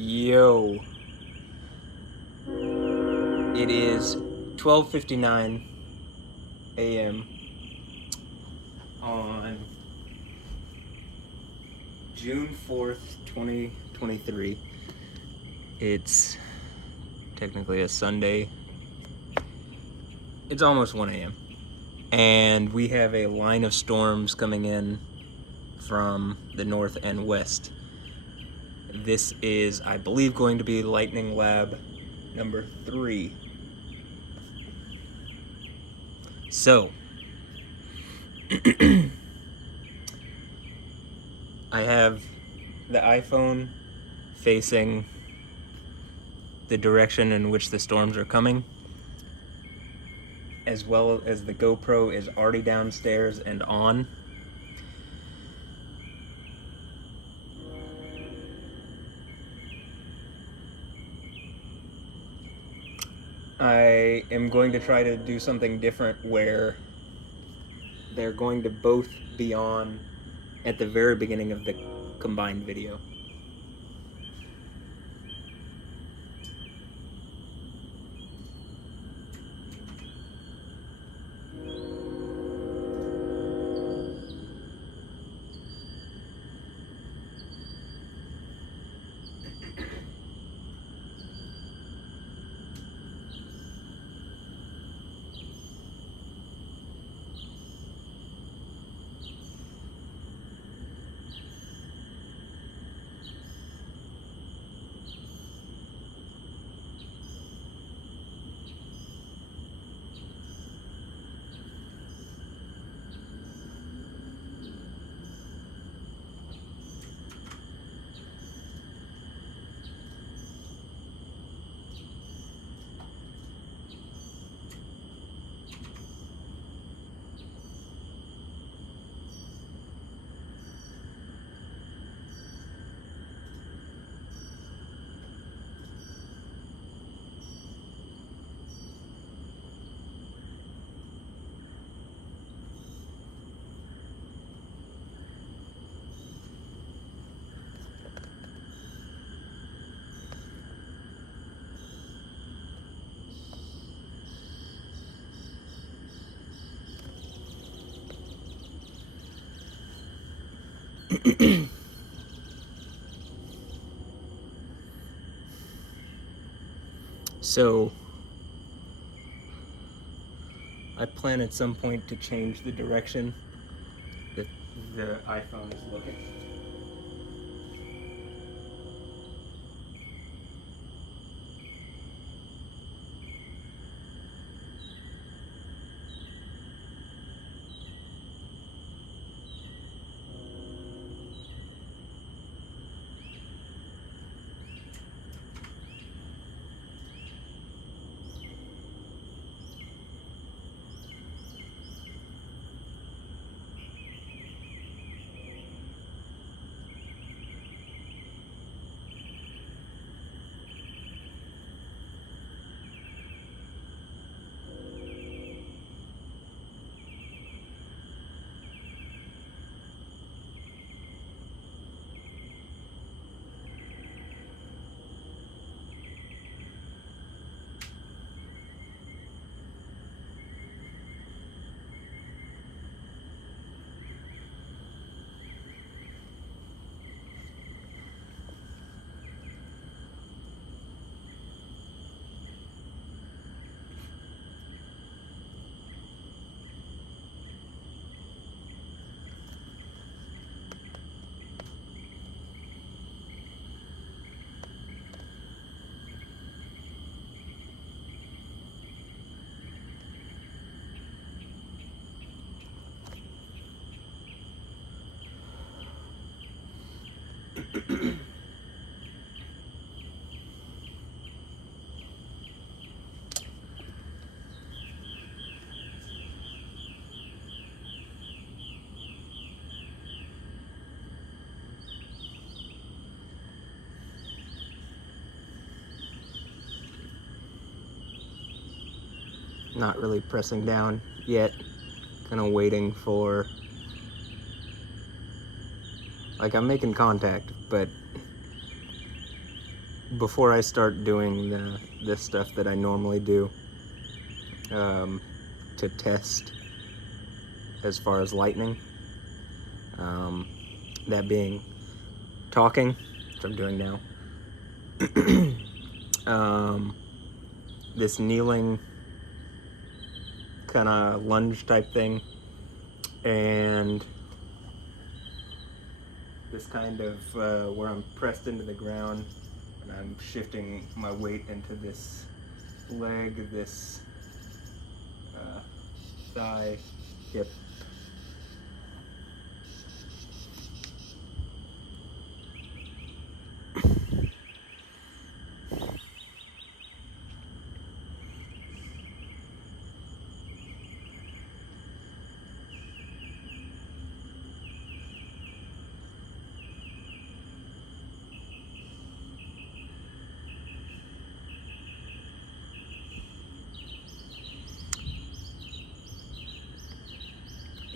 Yo, it is 12:59 a.m. on June 4th, 2023. It's technically a Sunday. It's almost 1 a.m. and we have a line of storms coming in from the north and west. This is, I believe, going to be Lightning Lab number 3. So, I have the iPhone facing the direction in which the storms are coming, as well as the GoPro is already downstairs and on. I am going to try to do something different where they're going to both be on at the very beginning of the combined video. So, I plan at some point to change the direction that the iPhone is looking. Not really pressing down yet, kind of waiting for, like, I'm making contact, but before I start doing this stuff that I normally do to test as far as lightning, that being talking, which I'm doing now, this kneeling kind of lunge type thing, and this kind of where I'm pressed into the ground and I'm shifting my weight into this leg, this thigh, hip.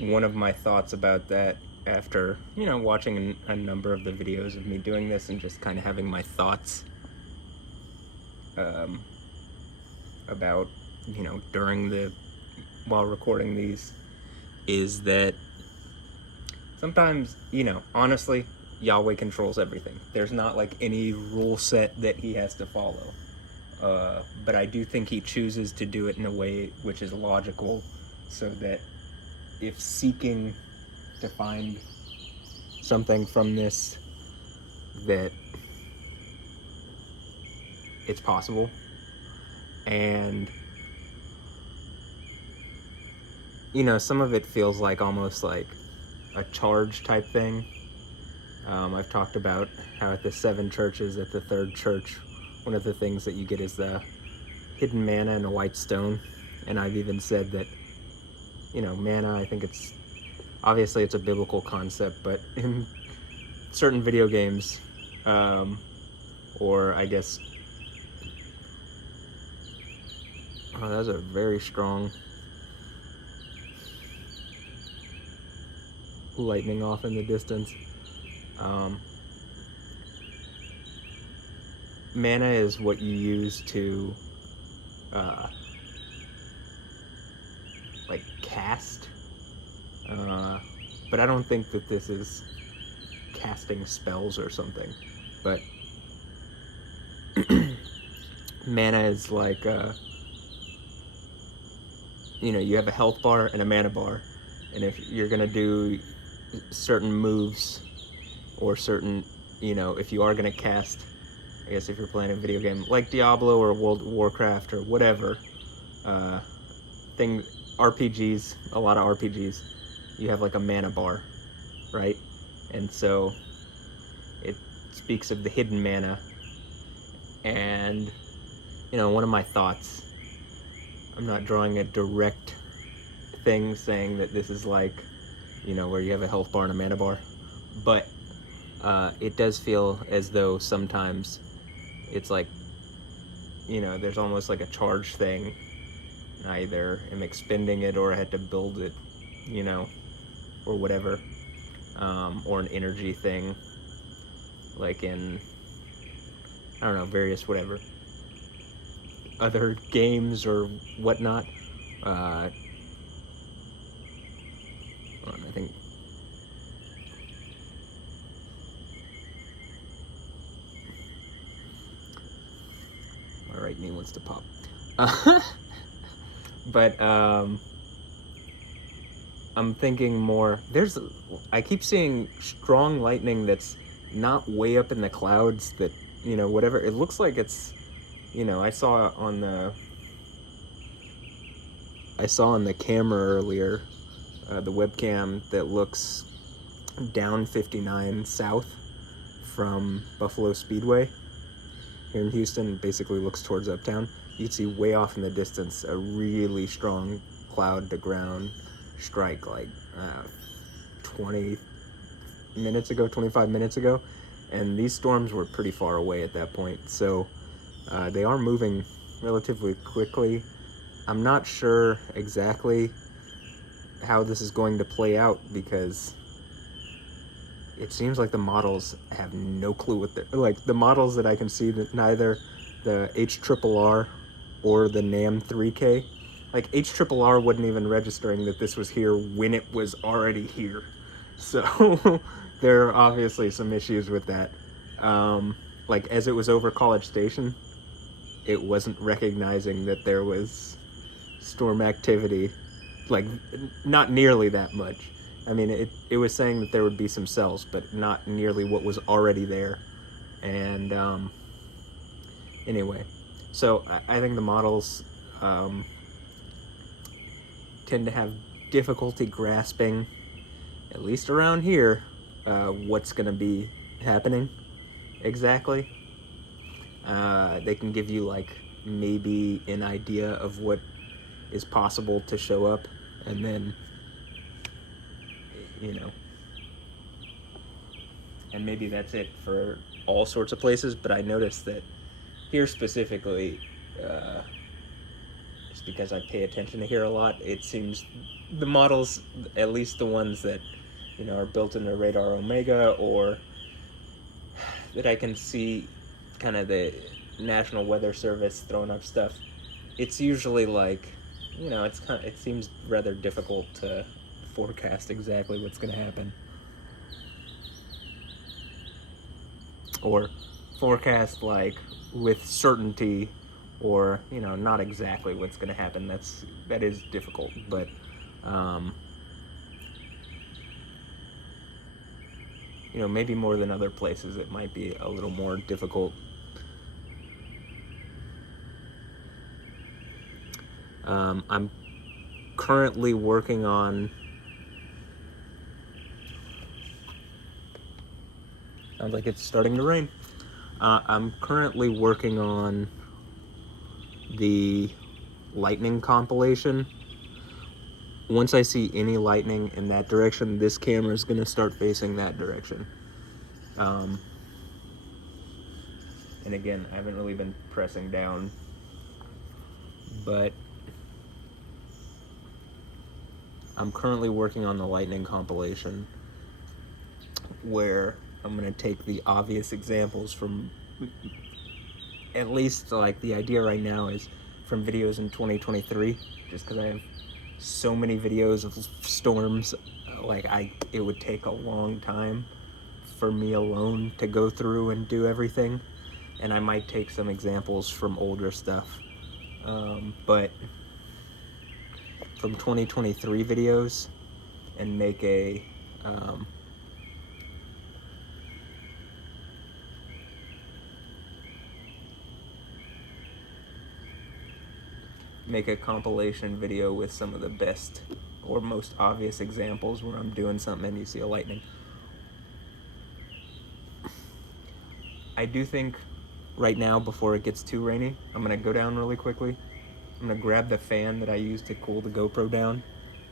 One of my thoughts about that after, watching a number of the videos of me doing this and just kind of having my thoughts about, while recording these, is that sometimes, honestly, Yahweh controls everything. There's not like any rule set that he has to follow. But I do think he chooses to do it in a way which is logical, so that if seeking to find something from this, that it's possible. And some of it feels like almost like a charge type thing. I've talked about how at the 7 churches, at the 3rd church, one of the things that you get is the hidden manna and a white stone. And I've even said that manna, I think it's a biblical concept, but in certain video games, or I guess, that was a very strong lightning off in the distance. Manna is what you use to cast, but I don't think that this is casting spells or something, but mana is like you have a health bar and a mana bar, and if you're gonna do certain moves or certain, if you are gonna cast, I guess if you're playing a video game like Diablo or World of Warcraft or whatever thing, RPGs, a lot of RPGs, you have like a mana bar, right? And so it speaks of the hidden mana. And one of my thoughts, I'm not drawing a direct thing saying that this is like where you have a health bar and a mana bar, but it does feel as though sometimes it's like there's almost like a charge thing. I either am expending it or I had to build it, or whatever, or an energy thing, like in, I don't know, various whatever other games or whatnot. I think my right knee wants to pop. But I'm thinking more, I keep seeing strong lightning that's not way up in the clouds, that, whatever, it looks like it's, I saw on the camera earlier, the webcam that looks down 59 south from Buffalo Speedway here in Houston, basically looks towards Uptown. You can see way off in the distance a really strong cloud to ground strike, like 25 minutes ago, and these storms were pretty far away at that point, so they are moving relatively quickly. I'm not sure exactly how this is going to play out, because it seems like the models have no clue what they're like. The models that I can see, that neither the HRRR or the NAM 3K, like HRRR wasn't even registering that this was here when it was already here. So there are obviously some issues with that. Like as it was over College Station, it wasn't recognizing that there was storm activity, like not nearly that much. I mean, it was saying that there would be some cells, but not nearly what was already there. And anyway, so I think the models tend to have difficulty grasping, at least around here, what's going to be happening exactly. They can give you like maybe an idea of what is possible to show up, and then, you know, and maybe that's it for all sorts of places. But I noticed that here specifically, just because I pay attention to here a lot, it seems the models, at least the ones that, you know, are built into Radar Omega, or that I can see kind of the National Weather Service throwing up stuff, it's usually like, you know, it's kind of, it seems rather difficult to forecast exactly what's going to happen, or forecast like with certainty, or, you know, not exactly what's going to happen. That is difficult, but you know, maybe more than other places it might be a little more difficult. I'm currently working on, sounds like it's starting to rain. I'm currently working on the lightning compilation. Once I see any lightning in that direction, this camera is going to start facing that direction. And again, I haven't really been pressing down, but I'm currently working on the lightning compilation, where I'm going to take the obvious examples from, at least like the idea right now is from videos in 2023, just because I have so many videos of storms, like it would take a long time for me alone to go through and do everything, and I might take some examples from older stuff, but from 2023 videos, and make a compilation video with some of the best or most obvious examples where I'm doing something and you see a lightning. I do think right now, before it gets too rainy, I'm gonna go down really quickly. I'm gonna grab the fan that I use to cool the GoPro down,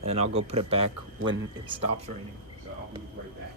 and I'll go put it back when it stops raining. So I'll be right back.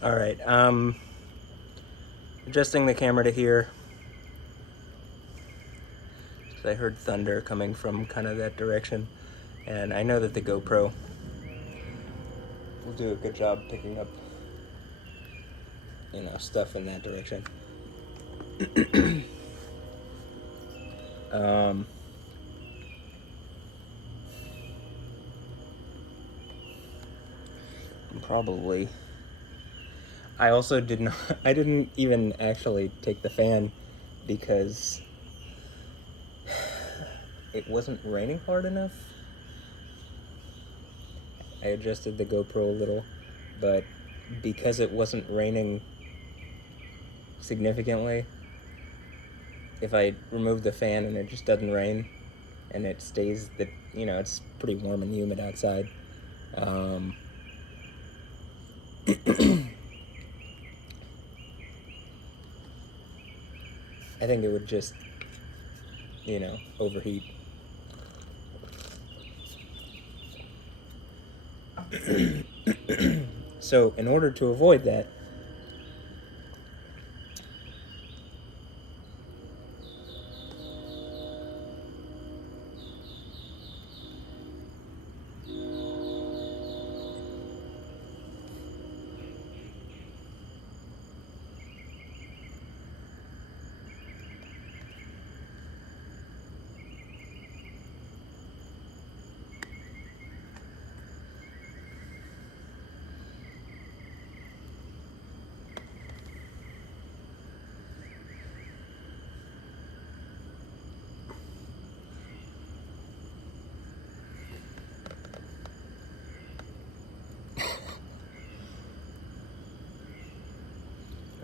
Alright, adjusting the camera to here. So I heard thunder coming from kind of that direction. And I know that the GoPro will do a good job picking up, stuff in that direction. Probably. I also I didn't even actually take the fan because it wasn't raining hard enough. I adjusted the GoPro a little, but because it wasn't raining significantly, if I remove the fan and it just doesn't rain and it stays it's pretty warm and humid outside, I think it would just overheat. So in order to avoid that,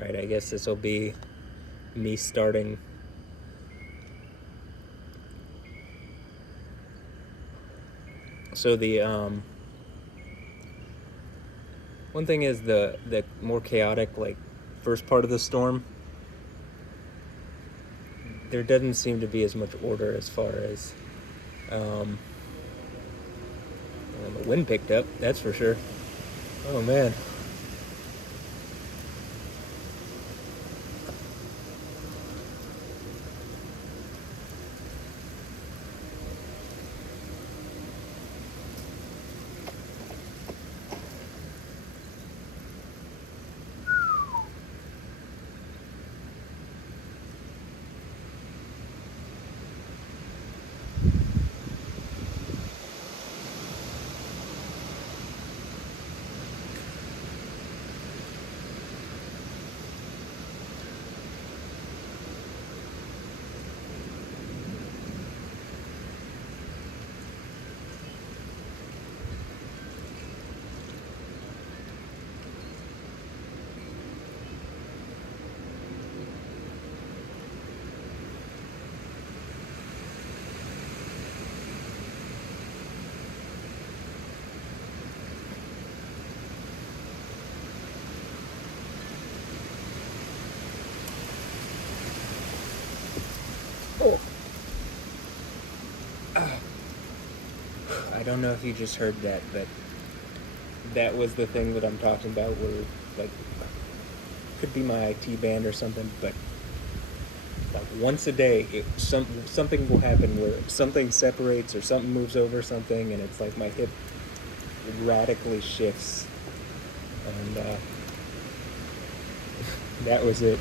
Alright, I guess this will be me starting. So the one thing is the more chaotic, like, first part of the storm, there doesn't seem to be as much order as far as well, the wind picked up, that's for sure. Oh man. Oh. I don't know if you just heard that, but that was the thing that I'm talking about where, like, could be my IT band or something, but like once a day, something will happen where something separates or something moves over something, and it's like my hip radically shifts, and that was it.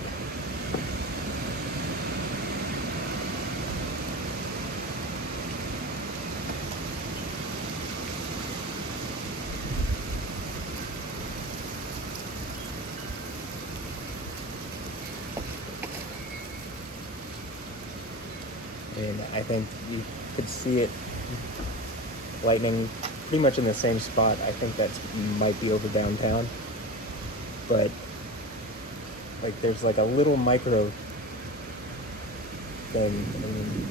And I think you could see it lightning pretty much in the same spot. I think that might be over downtown, but like there's like a little micro thing. I mean,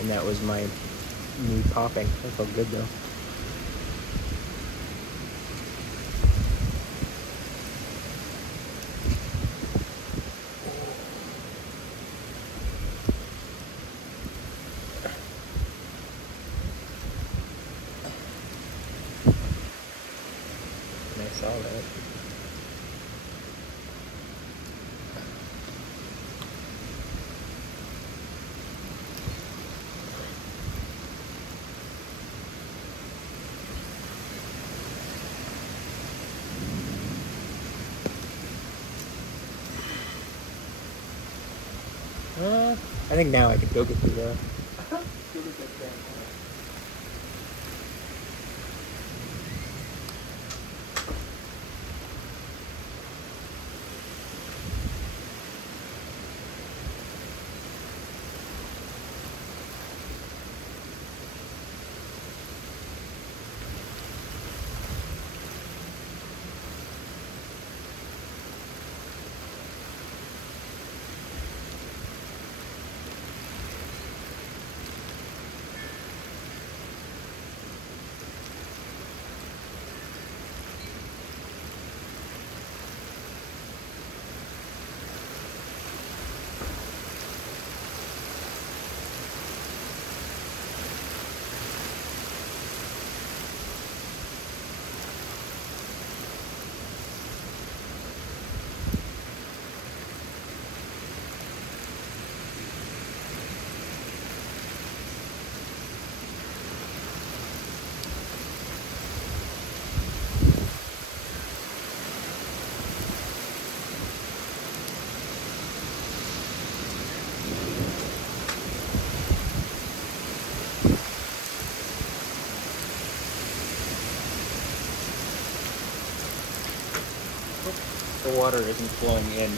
and that was my knee popping. That felt good though. it. I think now I could go get the water isn't flowing in.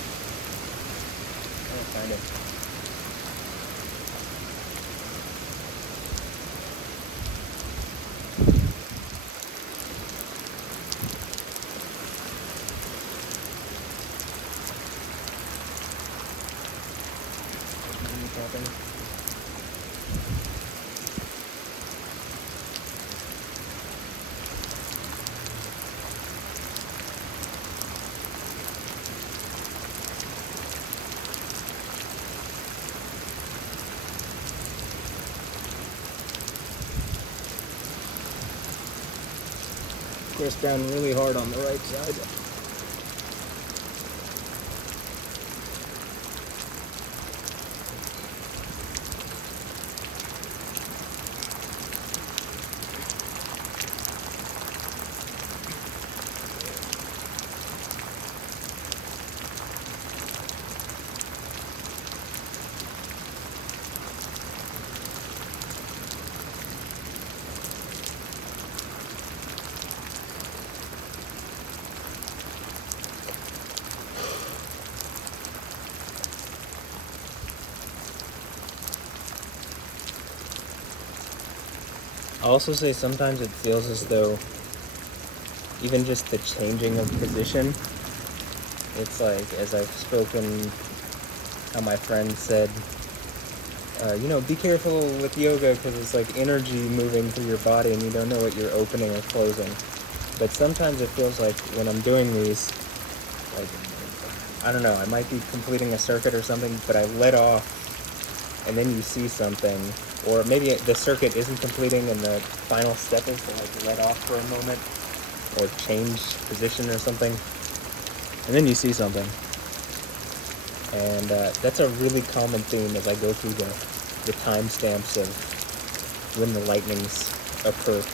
I'll find it. Press down really hard on the right side. I'll also say sometimes it feels as though even just the changing of position, it's like, as I've spoken, how my friend said, be careful with yoga because it's like energy moving through your body and you don't know what you're opening or closing. But sometimes it feels like when I'm doing these, like, I don't know, I might be completing a circuit or something, but I let off and then you see something. Or maybe the circuit isn't completing and the final step is to like let off for a moment or change position or something. And then you see something. And that's a really common theme as I go through the timestamps of when the lightnings occur.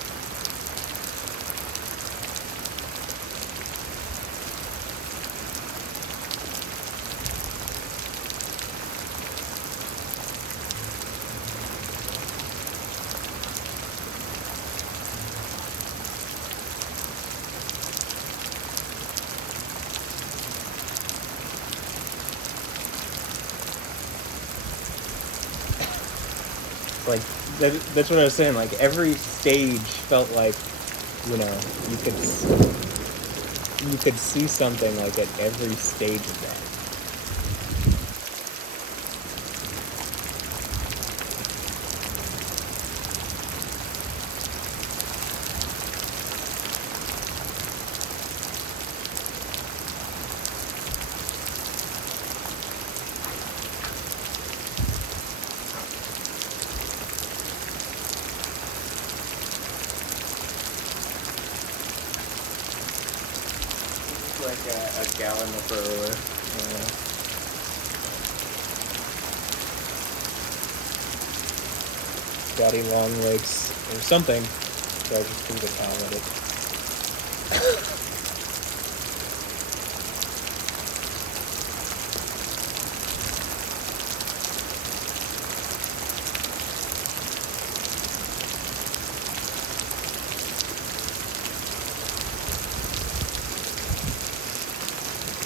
Like, that's what I was saying, like, every stage felt like, you could see something, like, at every stage of that. like a gallon of brewer. Daddy long legs or something. So I just threw the towel at it.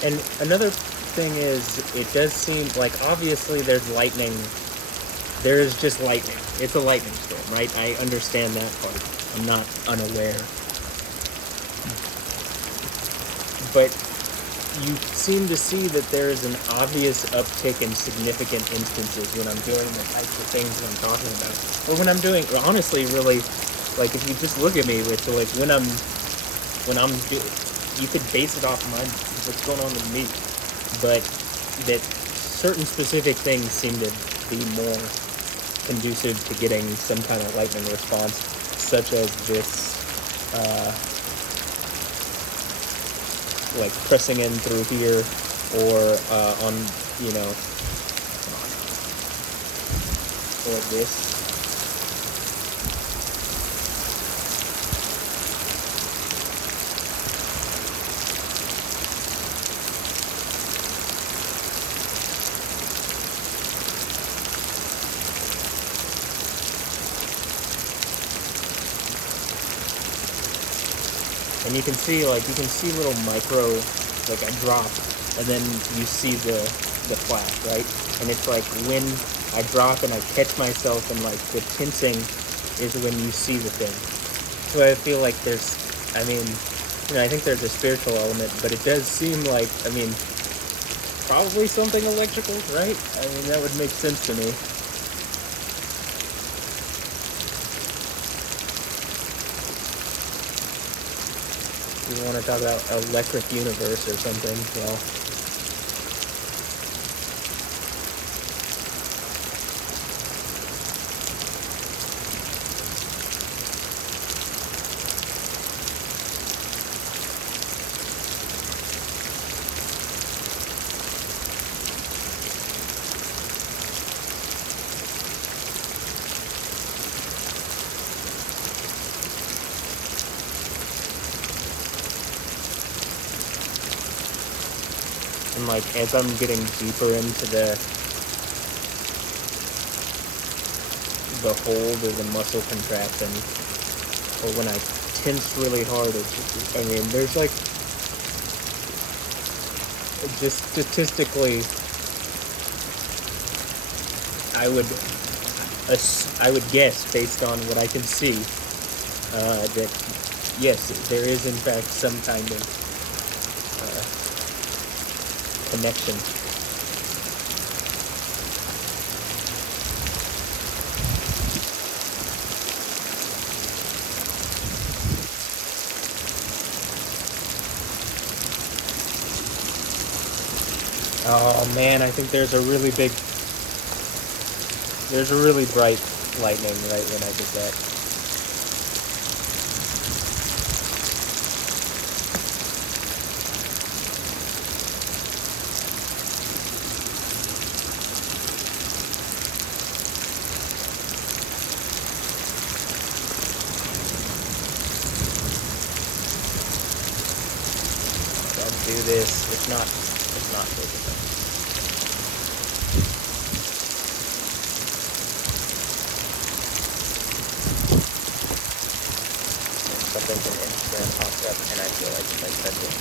And another thing is, it does seem like obviously there's lightning. There is just lightning. It's a lightning storm, right? I understand that part. I'm not unaware. But you seem to see that there is an obvious uptick in significant instances when I'm doing the types of things that I'm talking about. Or when I'm doing, honestly, really, like if you just look at me, Rich, like when I'm you could base it off what's going on with me, but that certain specific things seem to be more conducive to getting some kind of lightning response, such as this, like pressing in through here, or on, or this. And you can see little micro, like I drop, and then you see the flash, right? And it's like when I drop and I catch myself, and like the tensing is when you see the thing. So I feel like I think there's a spiritual element, but it does seem like, probably something electrical, right? That would make sense to me. You want to talk about electric universe or something, well. And like as I'm getting deeper into the hold or the muscle contraction, or when I tense really hard, there's like, just statistically, I would guess based on what I can see, that yes, there is in fact some kind of connection. Oh man, I think there's a really bright lightning right when I did that. Do this. It's not Jezebel. Something from Instagram pops up, and I feel like if I touch it.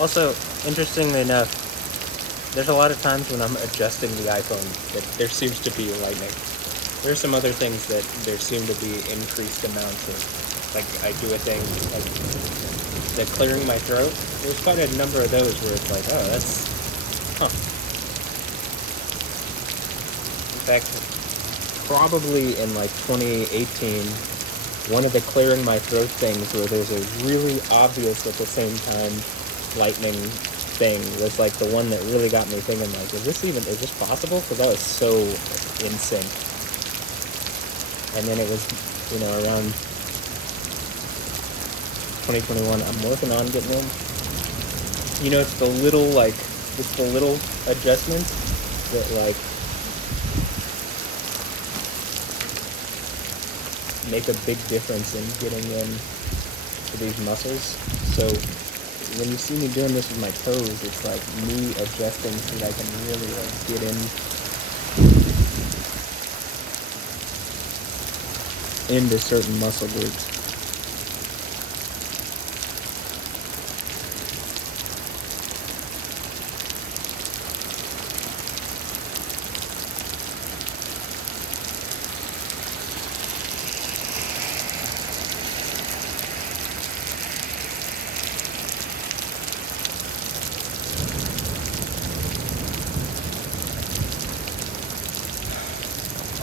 Also, interestingly enough, there's a lot of times when I'm adjusting the iPhone that there seems to be lightning. There are some other things that there seem to be increased amounts of, like I do a thing, like the clearing my throat. There's quite a number of those where it's like, oh, that's, In fact, probably in like 2018, one of the clearing my throat things where there's a really obvious at the same time lightning thing was like the one that really got me thinking, like, is this possible? Because that was so in sync. And then it was, around 2021, I'm working on getting in. It's the little adjustments that, like, make a big difference in getting in to these muscles. So when you see me doing this with my toes, it's like me adjusting so that I can really, like, get into certain muscle groups.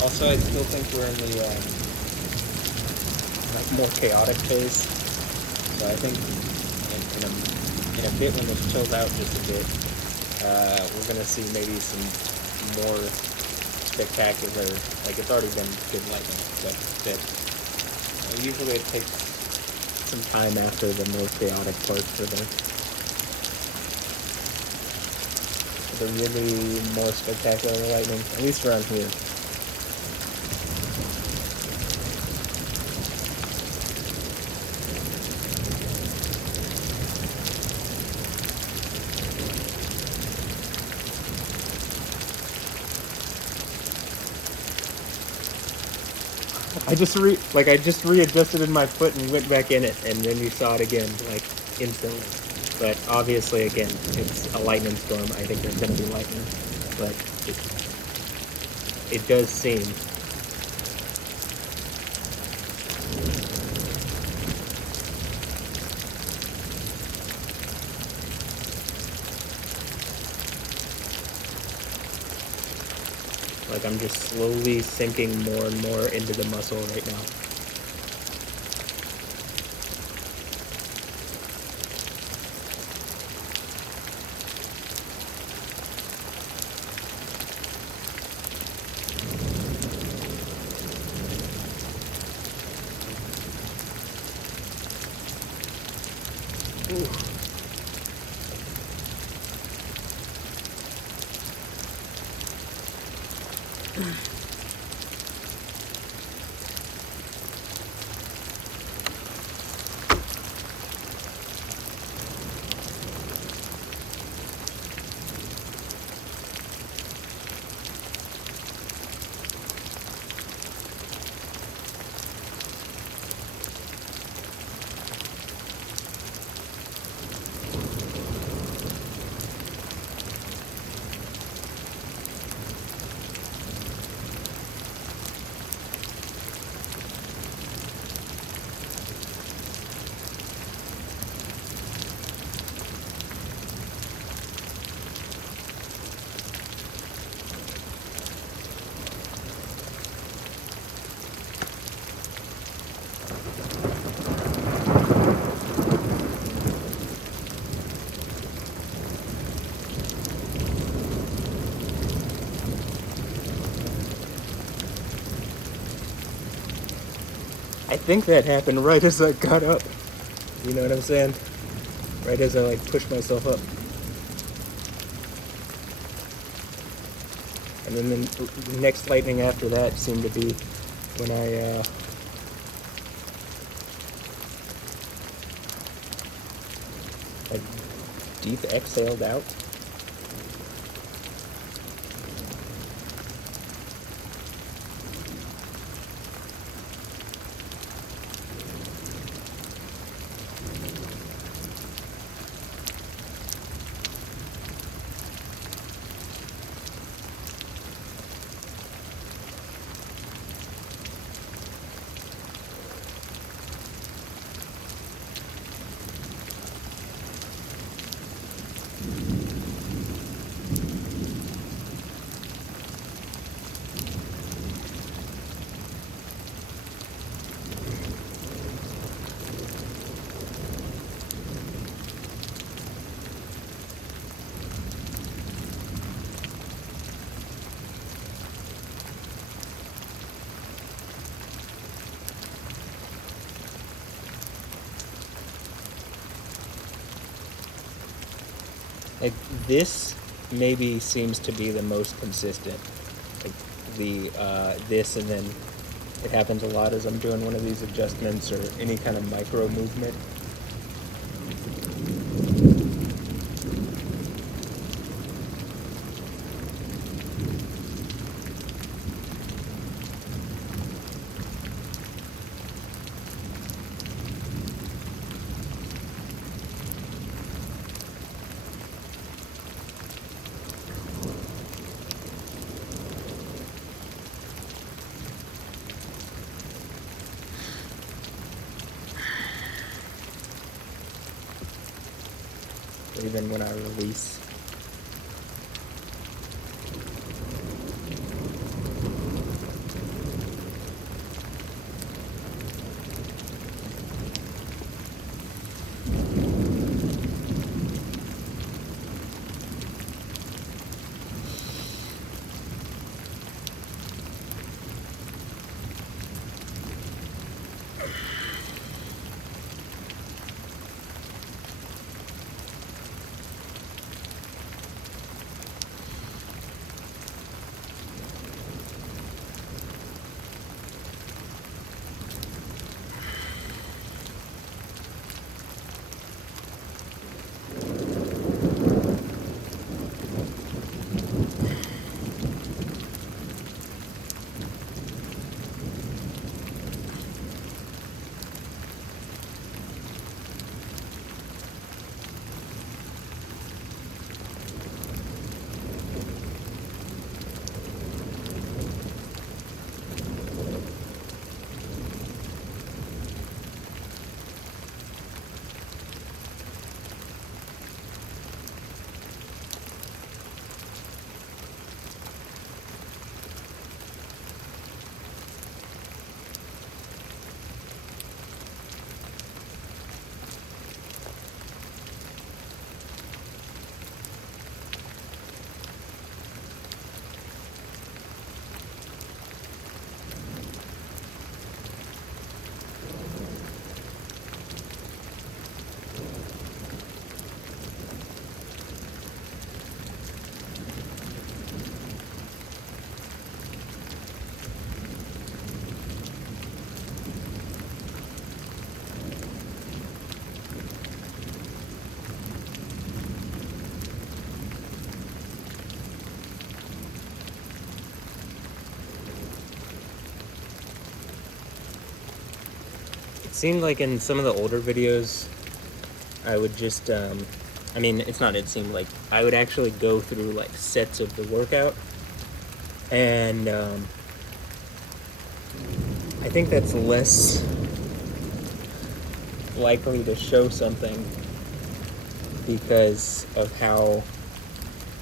Also, I still think we're in the more chaotic phase. So I think in a bit, when this chills out just a bit, we're gonna see maybe some more spectacular. Like, it's already been good lightning, but usually it takes some time after the more chaotic part for the really more spectacular lightning, at least around here. I just readjusted in my foot and went back in it, and then you saw it again, like, instantly. But obviously, again, it's a lightning storm. I think there's going to be lightning, but it does seem. Like, I'm just slowly sinking more and more into the muscle right now. Ooh. I think that happened right as I got up. You know what I'm saying? Right as I, like, pushed myself up. And then the next lightning after that seemed to be when I like, deep exhaled out. Like, this maybe seems to be the most consistent. Like, this, and then it happens a lot as I'm doing one of these adjustments or any kind of micro movement. Even when I release. It seemed like in some of the older videos, I would just, I mean, it's not, it seemed like I would actually go through like sets of the workout, and I think that's less likely to show something because of how,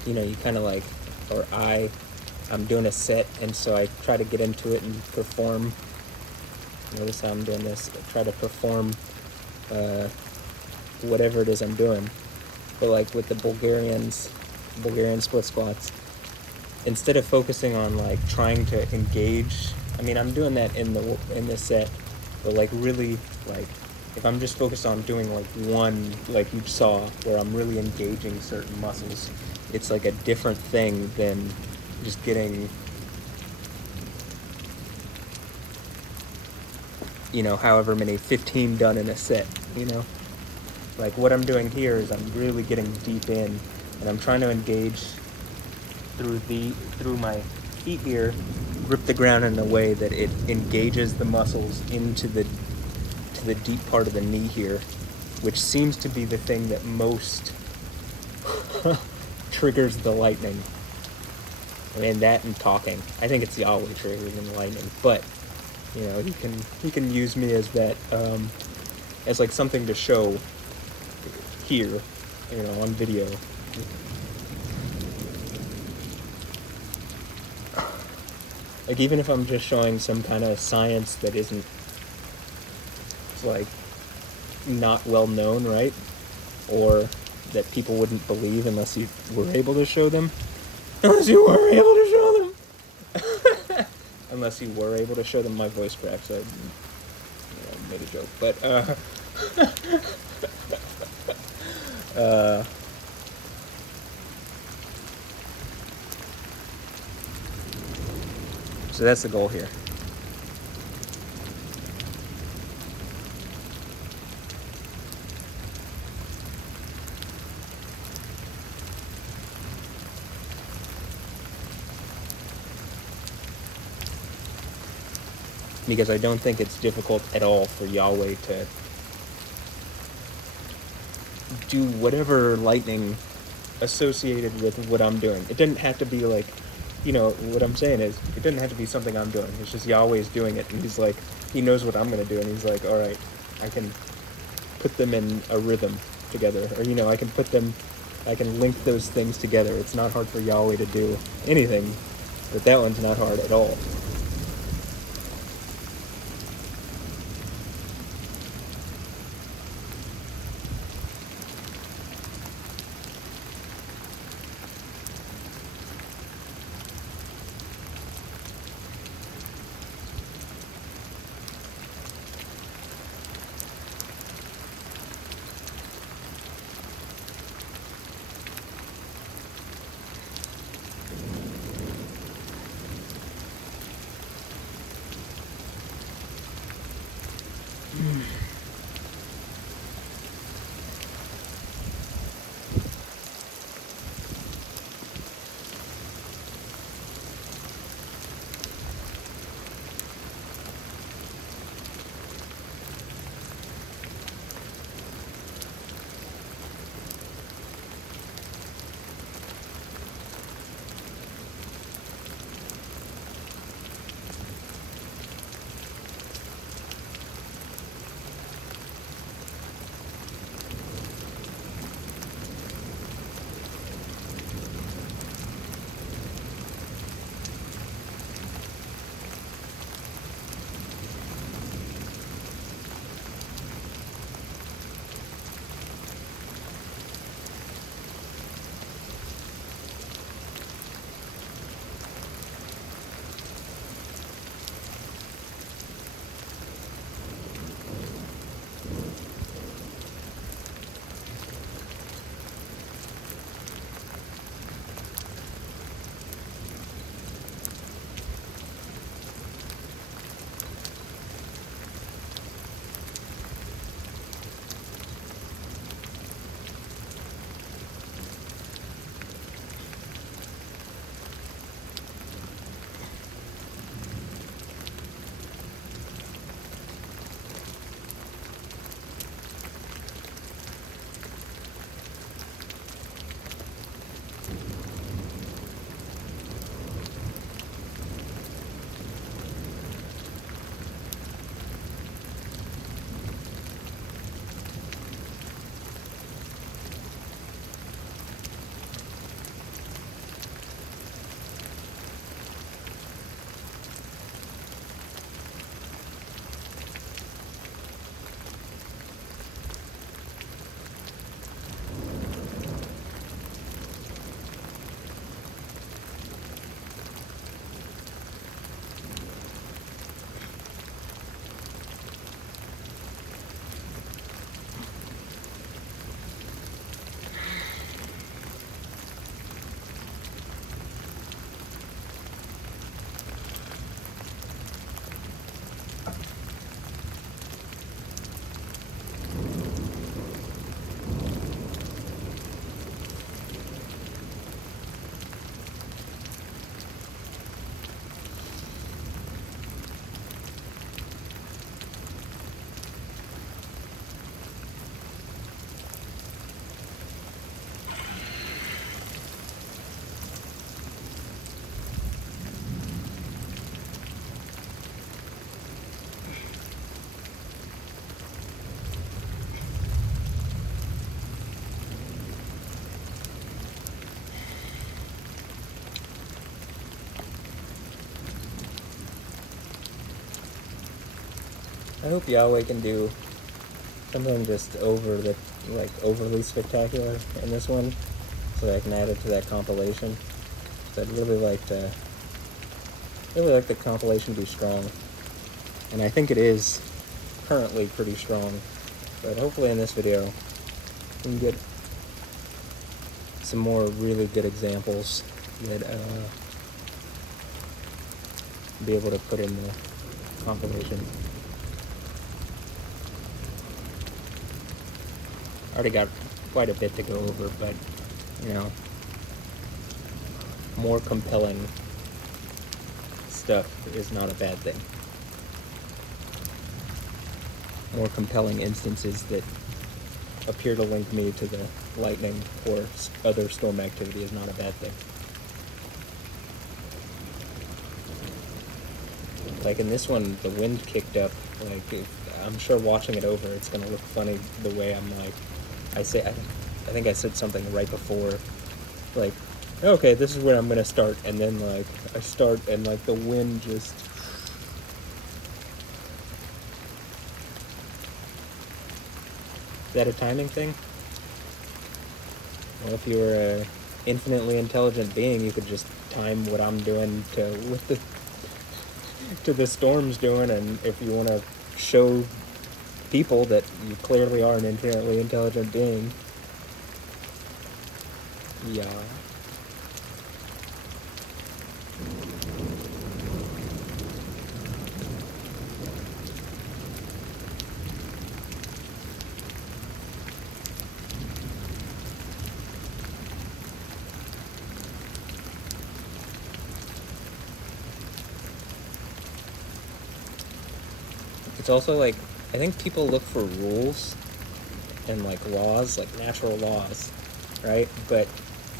you know, you kind of like, or I'm doing a set, and so I try to get into it and perform. Notice how I'm doing this. I try to perform whatever it is I'm doing. But like with the Bulgarian split squats, instead of focusing on like trying to engage, I mean, I'm doing that in the set, but like really, like if I'm just focused on doing like one, like you saw, where I'm really engaging certain muscles, it's like a different thing than just getting, you know, however many 15 done in a set, you know. Like what I'm doing here is I'm really getting deep in, and I'm trying to engage through my feet here, grip the ground in a way that it engages the muscles into the deep part of the knee here, which seems to be the thing that most triggers the lightning. I mean, that and talking. I think it's Yahweh triggering the lightning, but you know, he can use me as that, as like something to show here, you know, on video. Like even if I'm just showing some kind of science that isn't like not well known, right? Or that people wouldn't believe unless you were able to show them. Unless you were able to show them. Unless you were able to show them. My voice cracks, so I made a joke. But So that's the goal here. Because I don't think it's difficult at all for Yahweh to do whatever lightning associated with what I'm doing. It doesn't have to be like, what I'm saying is, it doesn't have to be something I'm doing. It's just Yahweh's doing it, and he's like, he knows what I'm going to do, and he's like, all right, I can put them in a rhythm together. Or, I can link those things together. It's not hard for Yahweh to do anything, but that one's not hard at all. I hope Yahweh can do something just overly spectacular in this one, so that I can add it to that compilation. So I'd really like the compilation to be strong, and I think it is currently pretty strong. But hopefully in this video we can get some more really good examples that be able to put in the confirmation. Already got quite a bit to go over, but, you know, more compelling stuff is not a bad thing. More compelling instances that appear to link me to the lightning or other storm activity is not a bad thing. Like in this one, the wind kicked up. Like, I'm sure watching it over, it's gonna look funny the way I'm like, I think I said something right before, like, okay, this is where I'm gonna start, and then like I start and like the wind just. Is that a timing thing? Well, if you were a infinitely intelligent being, you could just time what I'm doing to the storm's doing, and if you want to show people that you clearly are an infinitely intelligent being, yeah. It's also like, I think people look for rules and like laws, like natural laws, right? But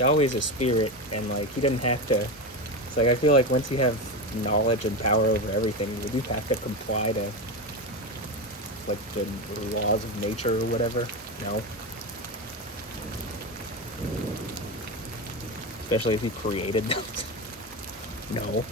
Yahweh is a spirit, and like he didn't have to. It's like I feel like once you have knowledge and power over everything, would you have to comply to like the laws of nature or whatever? No. Especially if he created them. No.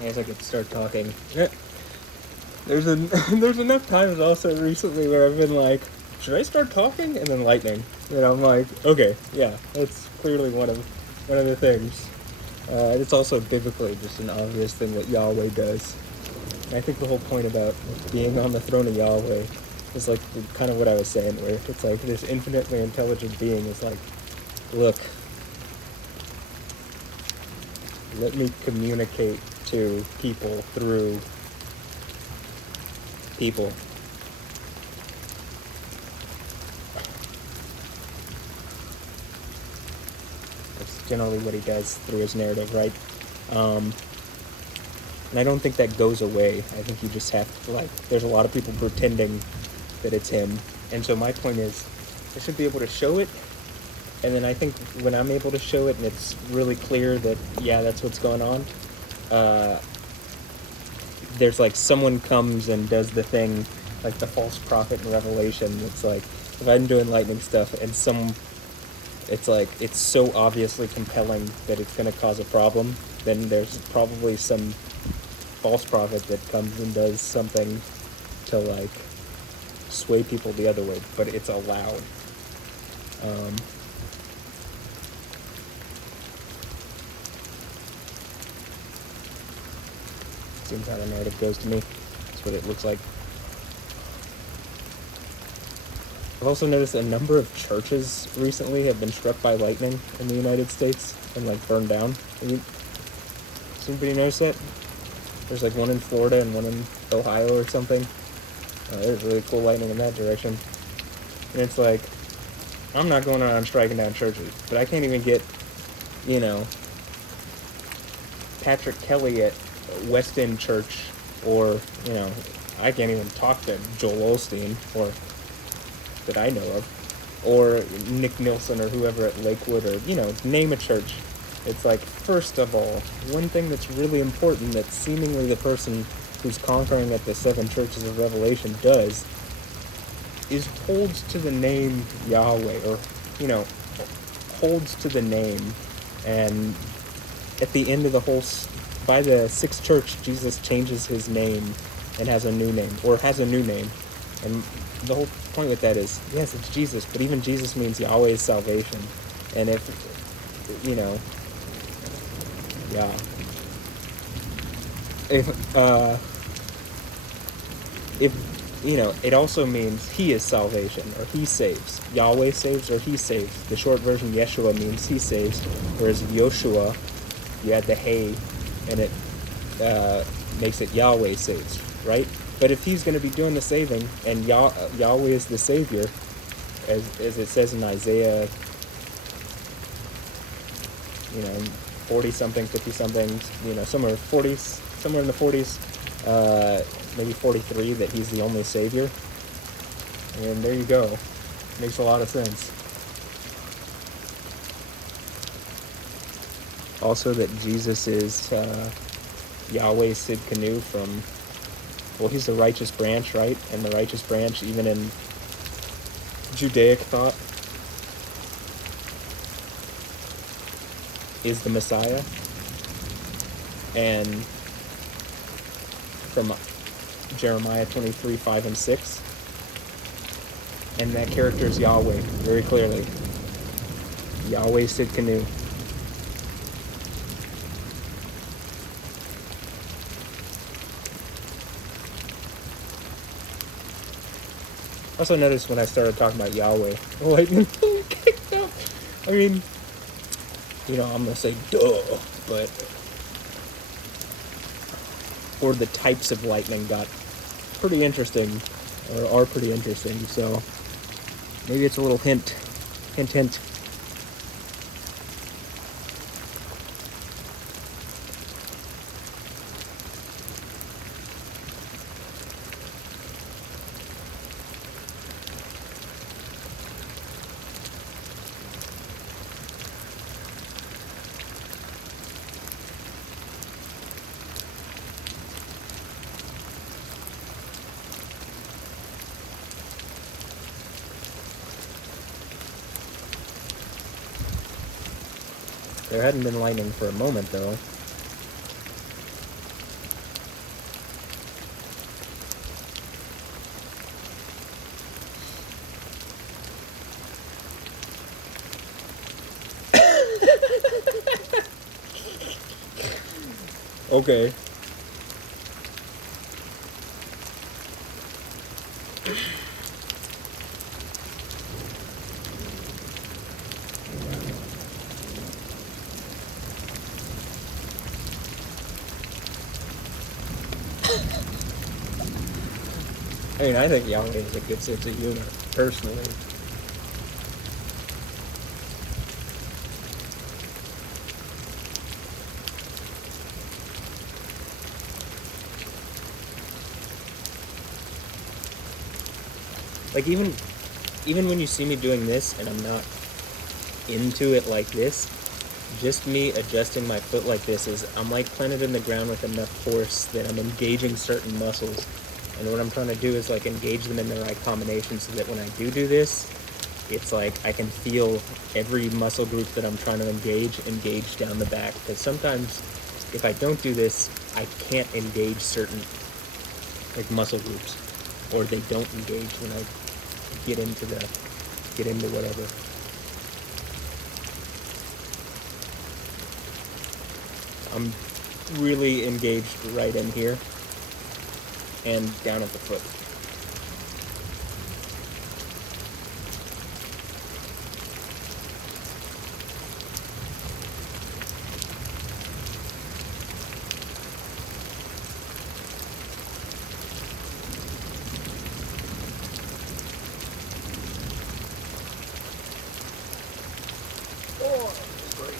I guess I could start talking. There's enough times also recently where I've been like, should I start talking? And then lightning. And I'm like, okay, yeah, that's clearly one of the things. It's also biblically just an obvious thing what Yahweh does. And I think the whole point about being on the throne of Yahweh is like kind of what I was saying, where it's like this infinitely intelligent being is like, look, let me communicate to people through people. That's generally what he does through his narrative, right? And I don't think that goes away. I think you just have to, like, there's a lot of people pretending that it's him. And so my point is, I should be able to show it. And then I think when I'm able to show it and it's really clear that, yeah, that's what's going on, there's like someone comes and does the thing, like the false prophet in Revelation. It's like, if I'm doing lightning stuff and it's like, it's so obviously compelling that it's going to cause a problem, then there's probably some false prophet that comes and does something to like sway people the other way, but it's allowed. Seems how the narrative goes to me. That's what it looks like. I've also noticed a number of churches recently have been struck by lightning in the United States and like burned down. Does anybody notice that? There's like one in Florida and one in Ohio or something. There's really cool lightning in that direction. And it's like, I'm not going around striking down churches, but I can't even get, you know, Patrick Kelly at West End Church, or, you know, I can't even talk to Joel Osteen, or that I know of, or Nick Nilsson or whoever at Lakewood, or, you know, name a church. It's like, first of all, one thing that's really important that seemingly the person who's conquering at the 7 churches of Revelation does is holds to the name Yahweh, or, you know, holds to the name. And at the end of the whole, by the 6th church, Jesus changes his name and has a new name, or has a new name. And the whole point with that is, yes, it's Jesus, but even Jesus means Yahweh's salvation. And if, you know, yeah. If, you know, it also means he is salvation, or he saves. Yahweh saves, or he saves. The short version, Yeshua, means he saves, whereas Yoshua, you add the hey, and it makes it Yahweh saves, right? But if he's going to be doing the saving, and Yahweh is the Savior, as it says in Isaiah, you know, 40-something, 50-something, you know, somewhere in the 40s, maybe 43, that he's the only Savior. And there you go. Makes a lot of sense. Also that Jesus is Yahweh Sid Canoe from, well, he's the righteous branch, right? And the righteous branch, even in Judaic thought, is the Messiah. And from Jeremiah 23, 5 and 6. And that character is Yahweh, very clearly. Yahweh Sid Canoe. Also noticed when I started talking about Yahweh, the lightning kicked up. I mean, you know, I'm going to say duh, but or the types of lightning got pretty interesting, or are pretty interesting, so maybe it's a little hint. There hadn't been lightning for a moment, though. Okay. I mean, I think Yahweh has a good sense of humor, personally. Like, even when you see me doing this and I'm not into it like this, just me adjusting my foot like this is, I'm like planted in the ground with enough force that I'm engaging certain muscles. And what I'm trying to do is like engage them in the right combination so that when I do this, it's like I can feel every muscle group that I'm trying to engage down the back. Because sometimes if I don't do this, I can't engage certain like muscle groups, or they don't engage when I get into whatever. I'm really engaged right in here and down at the foot. Oh, that's great.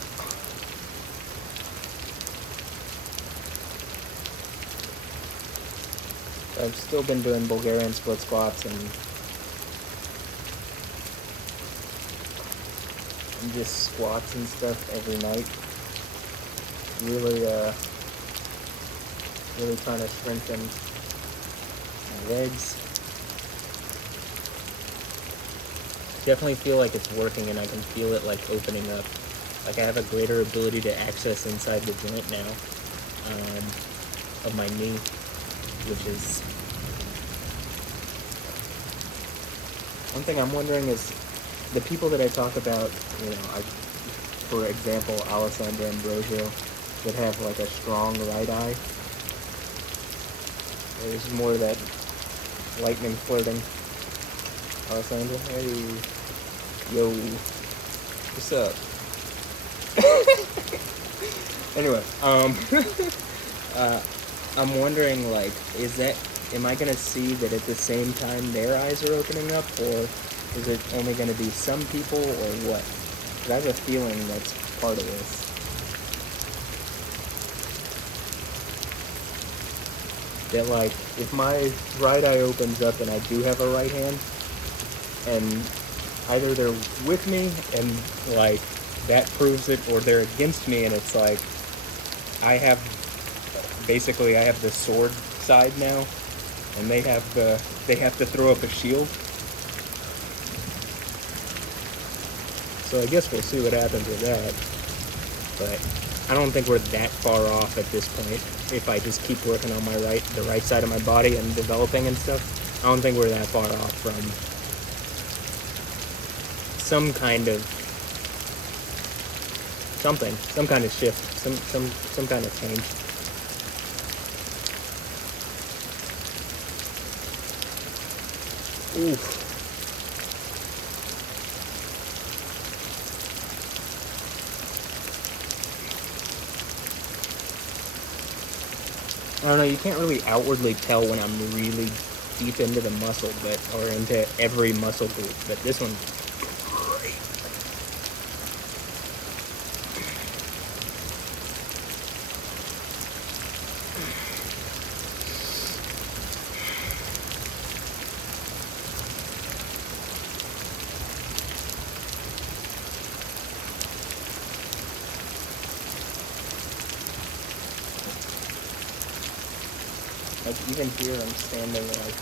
I've still been doing Bulgarian split squats and just squats and stuff every night. Really, really trying to strengthen my legs. Definitely feel like it's working, and I can feel it like opening up. Like I have a greater ability to access inside the joint now of my knee, which is one thing I'm wondering is the people that I talk about, you know, for example, Alessandra Ambrosio, that have like a strong right eye. There's more of that lightning flirting. Alessandra, hey, yo, what's up? Anyway, I'm wondering, like, am I gonna see that at the same time their eyes are opening up, or is it only gonna be some people, or what? 'Cause I have a feeling that's part of this. That, like, if my right eye opens up and I do have a right hand, and either they're with me and, like, that proves it, or they're against me and it's like, I have the sword side now, and they have to throw up a shield. So I guess we'll see what happens with that. But I don't think we're that far off at this point. If I just keep working on the right side of my body and developing and stuff, I don't think we're that far off from some kind of shift, some kind of change. Oof. I don't know, you can't really outwardly tell when I'm really deep into the muscle, or into every muscle group, but this one's great. Like, even here, I'm standing, like,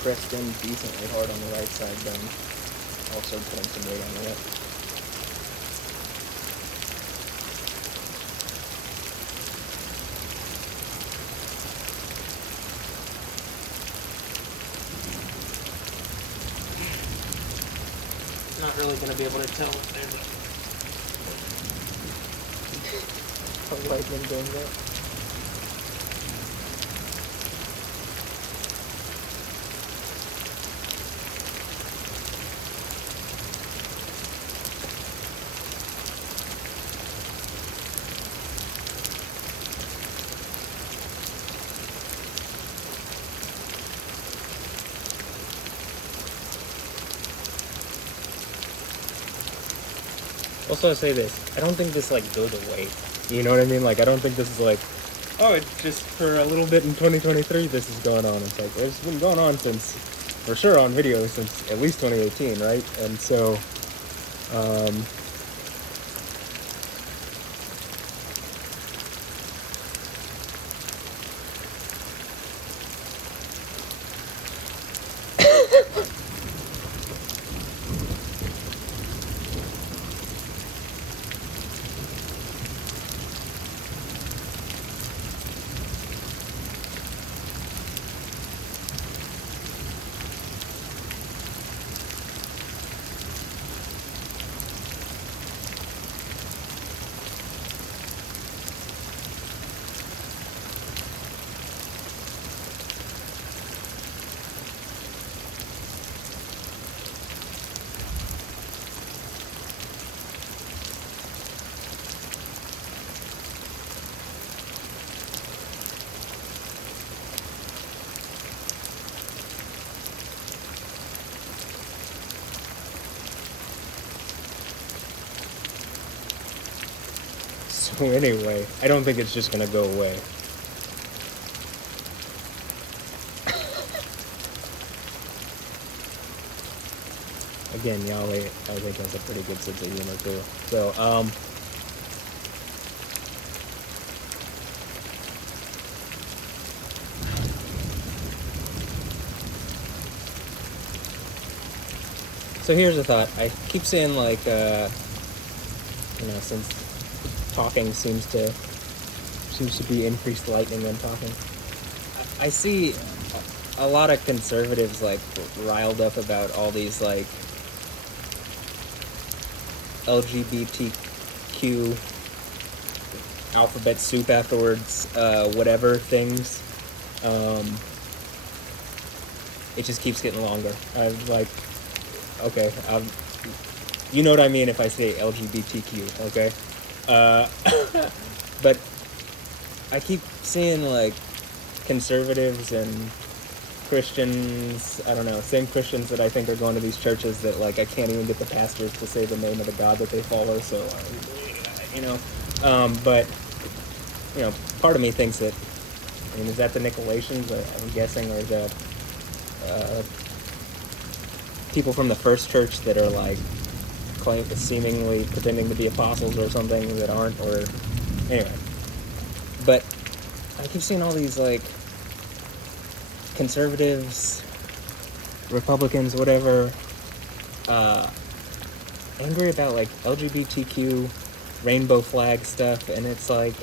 pressed in decently hard on the right side, then also putting some weight on the left. Not really going to be able to tell if there's a lightning going there. Also, I say this, I don't think this, like, goes away. You know what I mean? Like, I don't think this is like, oh, it's just for a little bit in 2023 this is going on. It's like, it's been going on since, for sure, on video since at least 2018, right? And so, anyway, I don't think it's just gonna go away. Again, Yahweh, I think, has a pretty good sense of humor too. So, so here's a thought. I keep saying, like, since talking seems to be increased lightning when talking, I see a lot of conservatives, like, riled up about all these, like, LGBTQ alphabet soup afterwards, whatever things. It just keeps getting longer. I'm like, okay, you know what I mean if I say LGBTQ, okay? But I keep seeing, like, conservatives and Christians, I don't know, same Christians that I think are going to these churches that, like, I can't even get the pastors to say the name of the God that they follow, so, but, part of me thinks that, is that the Nicolaitans, I'm guessing, or the people from the first church that are, like, seemingly pretending to be apostles or something that aren't, or, anyway. But I keep seeing all these, like, conservatives, Republicans, whatever, angry about, like, LGBTQ, rainbow flag stuff, and it's like,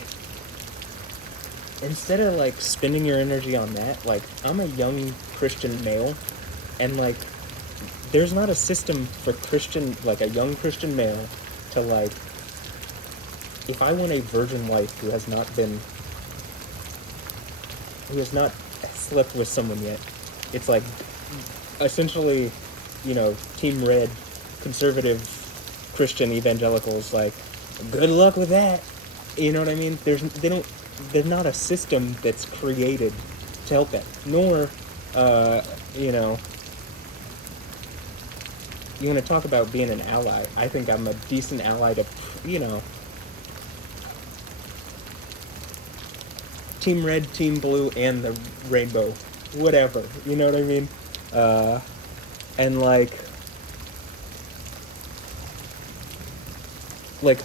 instead of, like, spending your energy on that, like, I'm a young Christian male, and, like, there's not a system for a young Christian male to, like, if I want a virgin wife who has not slept with someone yet, it's like, essentially, Team Red, conservative Christian evangelicals, like, good luck with that. You know what I mean? There's not a system that's created to help that. Nor, you want to talk about being an ally. I think I'm a decent ally to, Team Red, Team Blue, and the rainbow. Whatever. You know what I mean? And, like,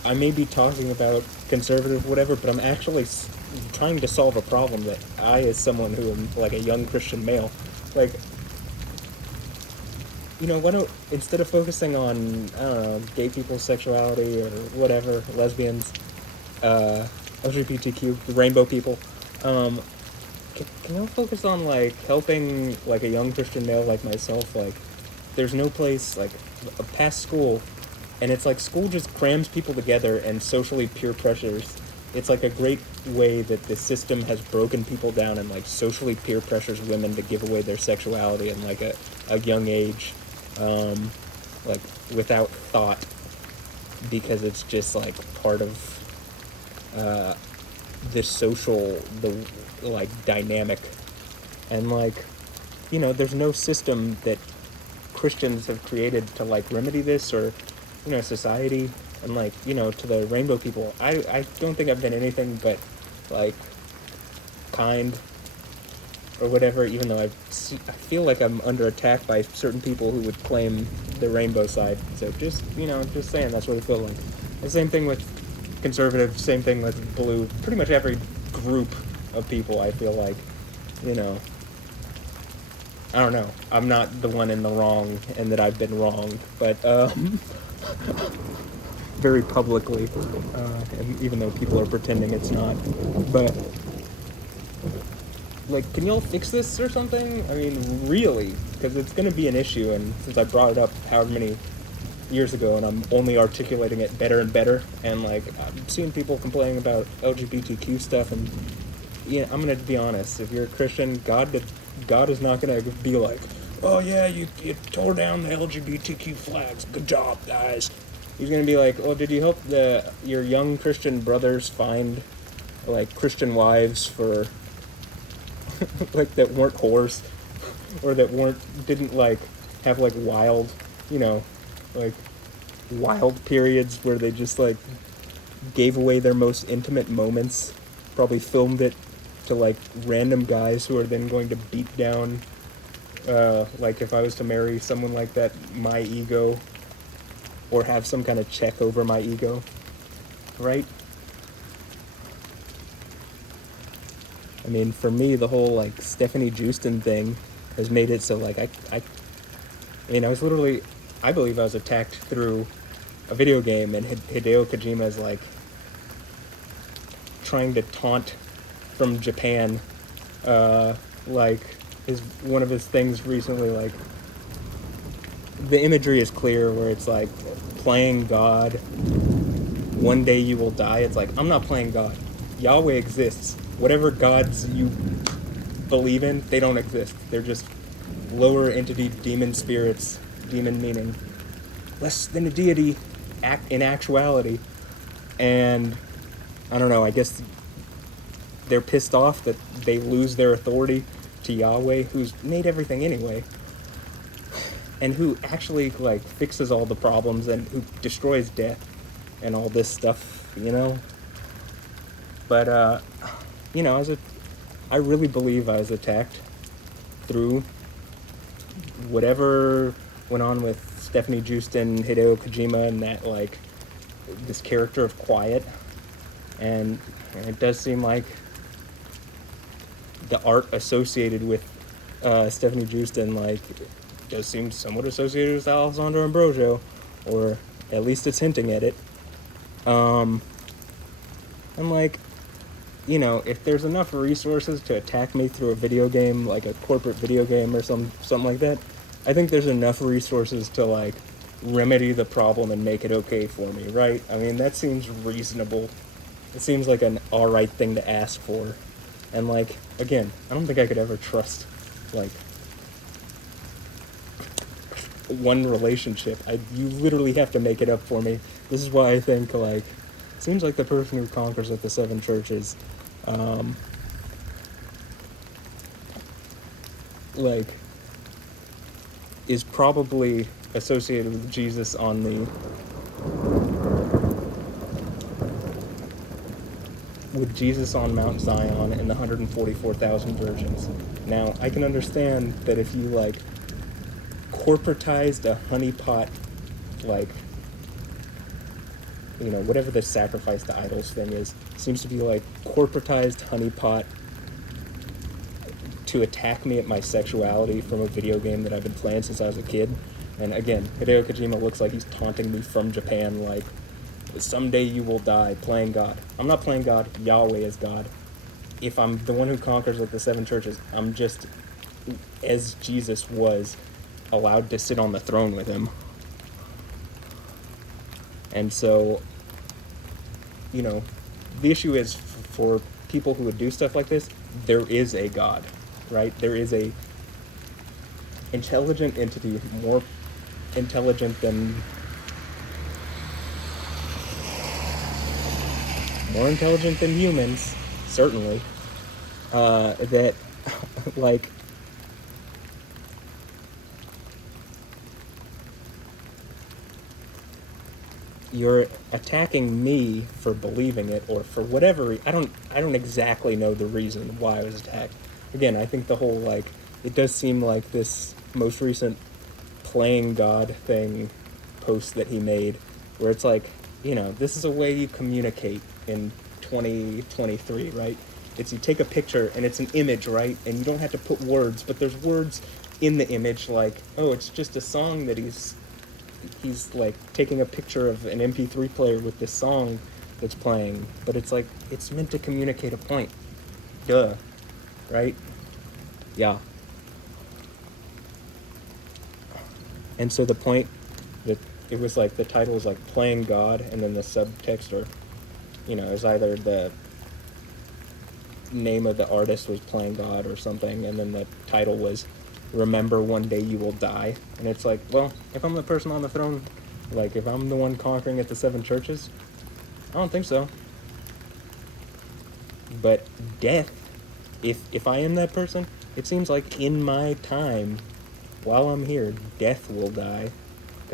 I may be talking about conservative whatever, but I'm actually trying to solve a problem that I, as someone who am, like, a young Christian male, like, why don't, instead of focusing on, I don't know, gay people's sexuality or whatever, lesbians, LGBTQ, rainbow people, can you focus on, like, helping, like, a young Christian male like myself? Like, there's no place, like, past school, and it's like school just crams people together and socially peer pressures. It's like a great way that the system has broken people down and, like, socially peer pressures women to give away their sexuality in, like, a young age, like, without thought, because it's just, like, part of the social, like, dynamic. And, like, there's no system that Christians have created to, like, remedy this, or, society. And, like, to the rainbow people, I don't think I've been anything but, like, kind or whatever, even though I feel like I'm under attack by certain people who would claim the rainbow side. So just saying, that's what it feels like. The same thing with conservative, same thing with blue. Pretty much every group of people, I feel like, I don't know. I'm not the one in the wrong, and that I've been wrong, but, very publicly, and even though people are pretending it's not. But, like, can y'all fix this or something? I mean, really, because it's going to be an issue, and since I brought it up however many years ago, and I'm only articulating it better and better, and, like, I'm seeing people complaining about LGBTQ stuff, and, I'm going to be honest, if you're a Christian, God is not going to be like, oh yeah, you tore down the LGBTQ flags, good job, guys. He's going to be like, oh, did you help your young Christian brothers find, like, Christian wives for, like, that weren't whores, or that didn't, like, have, like, wild, like, wild periods where they just, like, gave away their most intimate moments, probably filmed it to like random guys who are then going to beat down, like if I was to marry someone like that, my ego, or have some kind of check over my ego, right? I mean, for me, the whole like Stephanie Justin thing has made it so like I mean, I believe I was attacked through a video game, and Hideo Kojima is like trying to taunt from Japan, like is one of his things recently, like the imagery is clear where it's like playing God, one day you will die. It's like, I'm not playing God. Yahweh exists. Whatever gods you believe in, they don't exist. They're just lower entity demon spirits, demon meaning less than a deity in actuality. And I don't know, I guess they're pissed off that they lose their authority to Yahweh, who's made everything anyway, and who actually like fixes all the problems and who destroys death and all this stuff, you know. But you know, I really believe I was attacked through whatever went on with Stephanie Justin, Hideo Kojima, and that like this character of Quiet, and it does seem like the art associated with Stephanie Justin like does seem somewhat associated with Alessandra Ambrosio, or at least it's hinting at it. And like, you know, if there's enough resources to attack me through a video game, like a corporate video game or something like that, I think there's enough resources to like remedy the problem and make it okay for me, right? I mean, that seems reasonable. It seems like an alright thing to ask for. And like, again, I don't think I could ever trust like one relationship. You literally have to make it up for me. This is why I think like it seems like the person who conquers at the seven churches, like is probably associated with Jesus on the Mount Zion and the 144,000 virgins. Now, I can understand that if you like corporatized a honeypot, like, you know, whatever the sacrifice to idols thing is, seems to be like corporatized honeypot to attack me at my sexuality from a video game that I've been playing since I was a kid. And again, Hideo Kojima looks like he's taunting me from Japan, like, someday you will die playing God. I'm not playing God. Yahweh is God. If I'm the one who conquers with the seven churches, I'm just, as Jesus was, allowed to sit on the throne with him. And so, you know, the issue is for people who would do stuff like this, there is a God, right? There is a intelligent entity, more intelligent than humans, certainly, that, like, you're attacking me for believing it, or for whatever, I don't exactly know the reason why I was attacked. Again, I think the whole, like, it does seem like this most recent playing God thing post that he made, where it's like, you know, this is a way you communicate in 2023, right? It's you take a picture and it's an image, right? And you don't have to put words, but there's words in the image, like, oh, it's just a song that he's like taking a picture of an MP3 player with this song that's playing, but it's like, it's meant to communicate a point. Duh. Right? Yeah. And so the point that it was like, the title was like playing God, and then the subtext, or, you know, is either the name of the artist was playing God or something, and then the title was remember one day you will die. And it's like, well, if I'm the person on the throne, like if I'm the one conquering at the seven churches, I don't think so. But death, if I am that person, it seems like in my time while I'm here, death will die,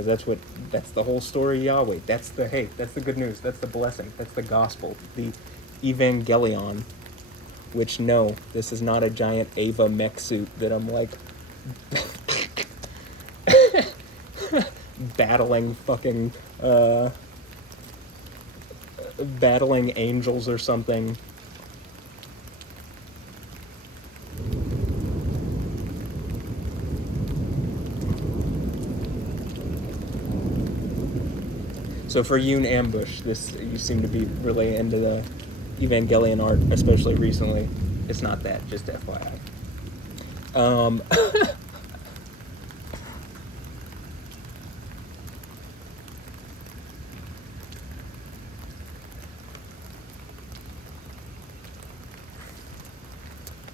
because that's the whole story of Yahweh. That's the good news. That's the blessing. That's the gospel. The evangelion. Which, no, this is not a giant Ava mech suit that I'm like battling fucking battling angels or something. So for you and Ambush, you seem to be really into the Evangelion art, especially recently. It's not that, just FYI.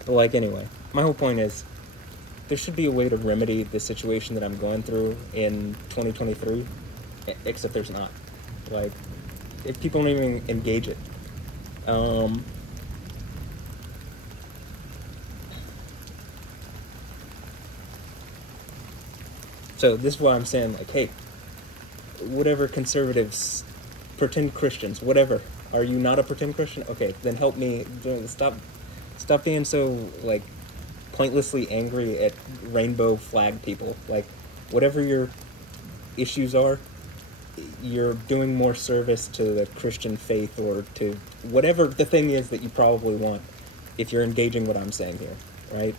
Like, anyway, my whole point is there should be a way to remedy the situation that I'm going through in 2023, except there's not. Like, if people don't even engage it. So this is why I'm saying, like, hey, whatever conservatives, pretend Christians, whatever. Are you not a pretend Christian? Okay, then help me. Stop being so, like, pointlessly angry at rainbow flag people. Like, whatever your issues are, you're doing more service to the Christian faith or to whatever the thing is that you probably want if you're engaging what I'm saying here, right?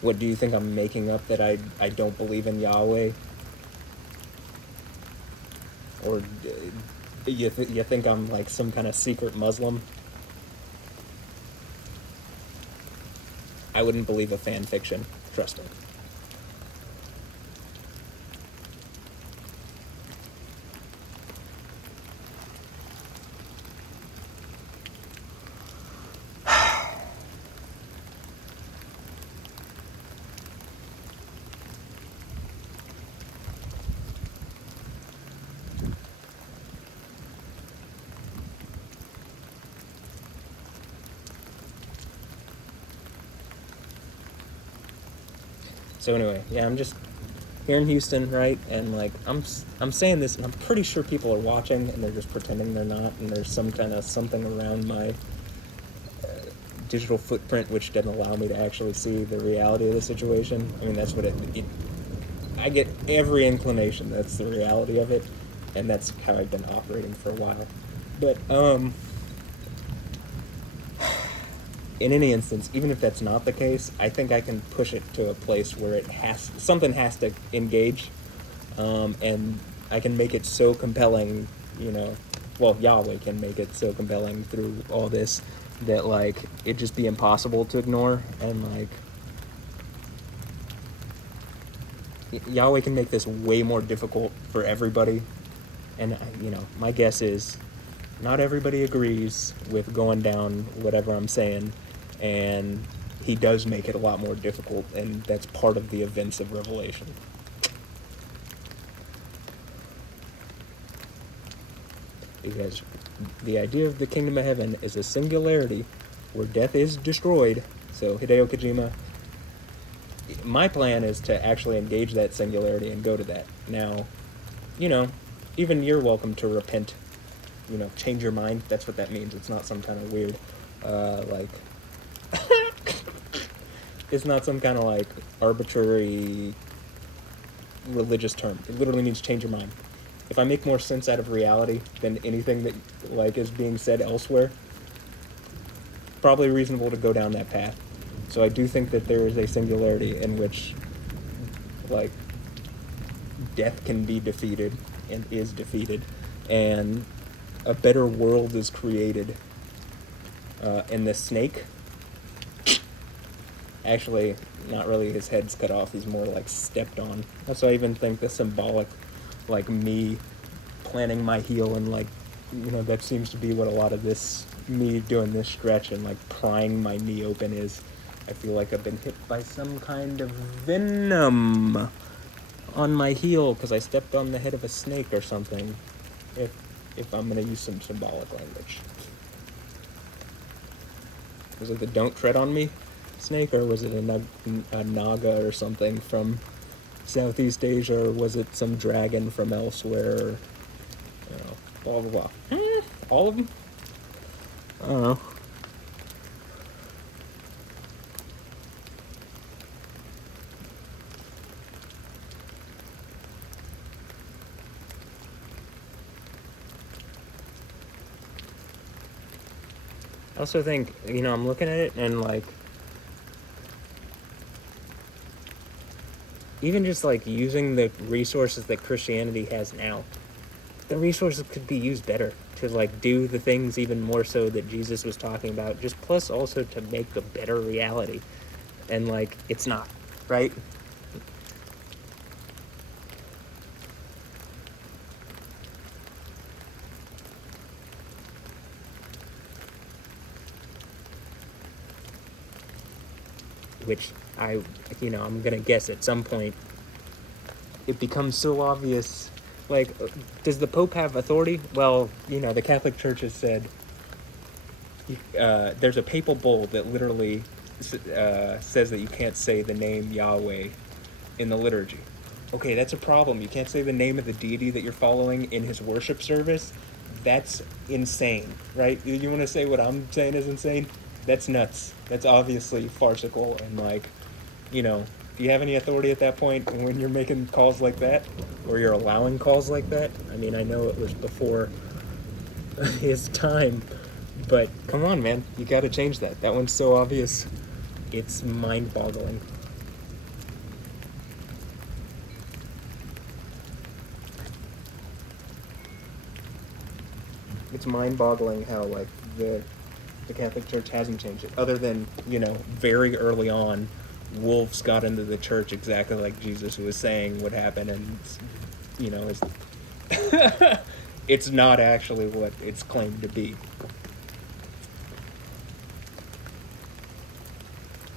What, do you think I'm making up that I don't believe in Yahweh? Or you think I'm like some kind of secret Muslim? I wouldn't believe a fan fiction. Trust me. So anyway, yeah, I'm just here in Houston, right? And like I'm saying this, and I'm pretty sure people are watching, and they're just pretending they're not. And there's some kind of something around my digital footprint which doesn't allow me to actually see the reality of the situation. I mean, that's what I get every inclination that's the reality of it, and that's how I've been operating for a while. But in any instance, even if that's not the case, I think I can push it to a place where something has to engage, and I can make it so compelling, well, Yahweh can make it so compelling through all this that, like, it'd just be impossible to ignore, and, like, Yahweh can make this way more difficult for everybody, and, my guess is not everybody agrees with going down whatever I'm saying, and he does make it a lot more difficult, and that's part of the events of Revelation. Because the idea of the kingdom of heaven is a singularity where death is destroyed. So Hideo Kojima, my plan is to actually engage that singularity and go to that. Now, even you're welcome to repent, change your mind. That's what that means. It's not some kind of weird, it's not some kind of, like, arbitrary religious term. It literally means change your mind. If I make more sense out of reality than anything that, like, is being said elsewhere, probably reasonable to go down that path. So I do think that there is a singularity in which, like, death can be defeated and is defeated, and a better world is created. And the snake, actually, not really his head's cut off, he's more like stepped on. Also, I even think the symbolic, like, me planting my heel, and, like, that seems to be what a lot of this, me doing this stretch and, like, prying my knee open is. I feel like I've been hit by some kind of venom on my heel because I stepped on the head of a snake or something, if I'm going to use some symbolic language. Was it the don't tread on me? snake, or was it a naga or something from Southeast Asia, or was it some dragon from elsewhere? Or, blah blah blah. All of them. I don't know. I also think, I'm looking at it and, like, even just, like, using the resources that Christianity has now, the resources could be used better to, like, do the things even more so that Jesus was talking about, just plus also to make a better reality. And, like, it's not, right? Which I'm gonna guess at some point it becomes so obvious. Like, does the Pope have authority? Well, the Catholic Church has said there's a papal bull that literally says that you can't say the name Yahweh in the liturgy. Okay, that's a problem. You can't say the name of the deity that you're following in his worship service. That's insane, right? You want to say what I'm saying is insane? That's nuts. That's obviously farcical, and, like, if you have any authority at that point when you're making calls like that, or you're allowing calls like that, I mean, I know it was before his time, but come on, man, you gotta change that. That one's so obvious, it's mind-boggling. It's mind-boggling how, like, the Catholic Church hasn't changed it, other than, very early on, wolves got into the church exactly like Jesus was saying would happen, and it's it's not actually what it's claimed to be.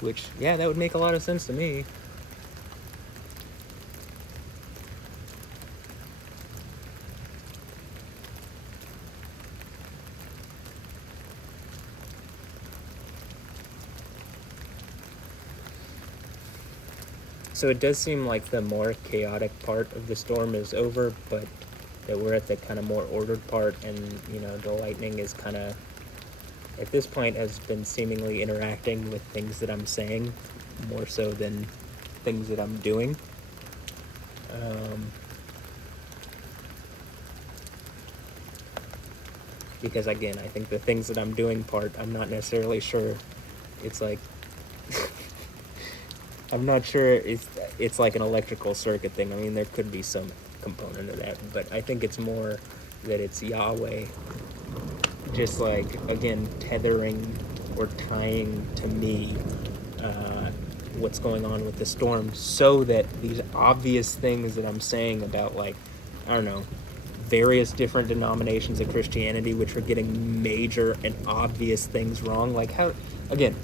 Which, yeah, that would make a lot of sense to me. So it does seem like the more chaotic part of the storm is over, but that we're at the kind of more ordered part, and, the lightning is kind of, at this point, has been seemingly interacting with things that I'm saying more so than things that I'm doing. Because, again, I think the things that I'm doing part, I'm not necessarily sure it's like I'm not sure it's like an electrical circuit thing. I mean, there could be some component of that, but I think it's more that it's Yahweh just, like, again, tethering or tying to me what's going on with the storm, so that these obvious things that I'm saying about, like, I don't know, various different denominations of Christianity which are getting major and obvious things wrong. Like, how can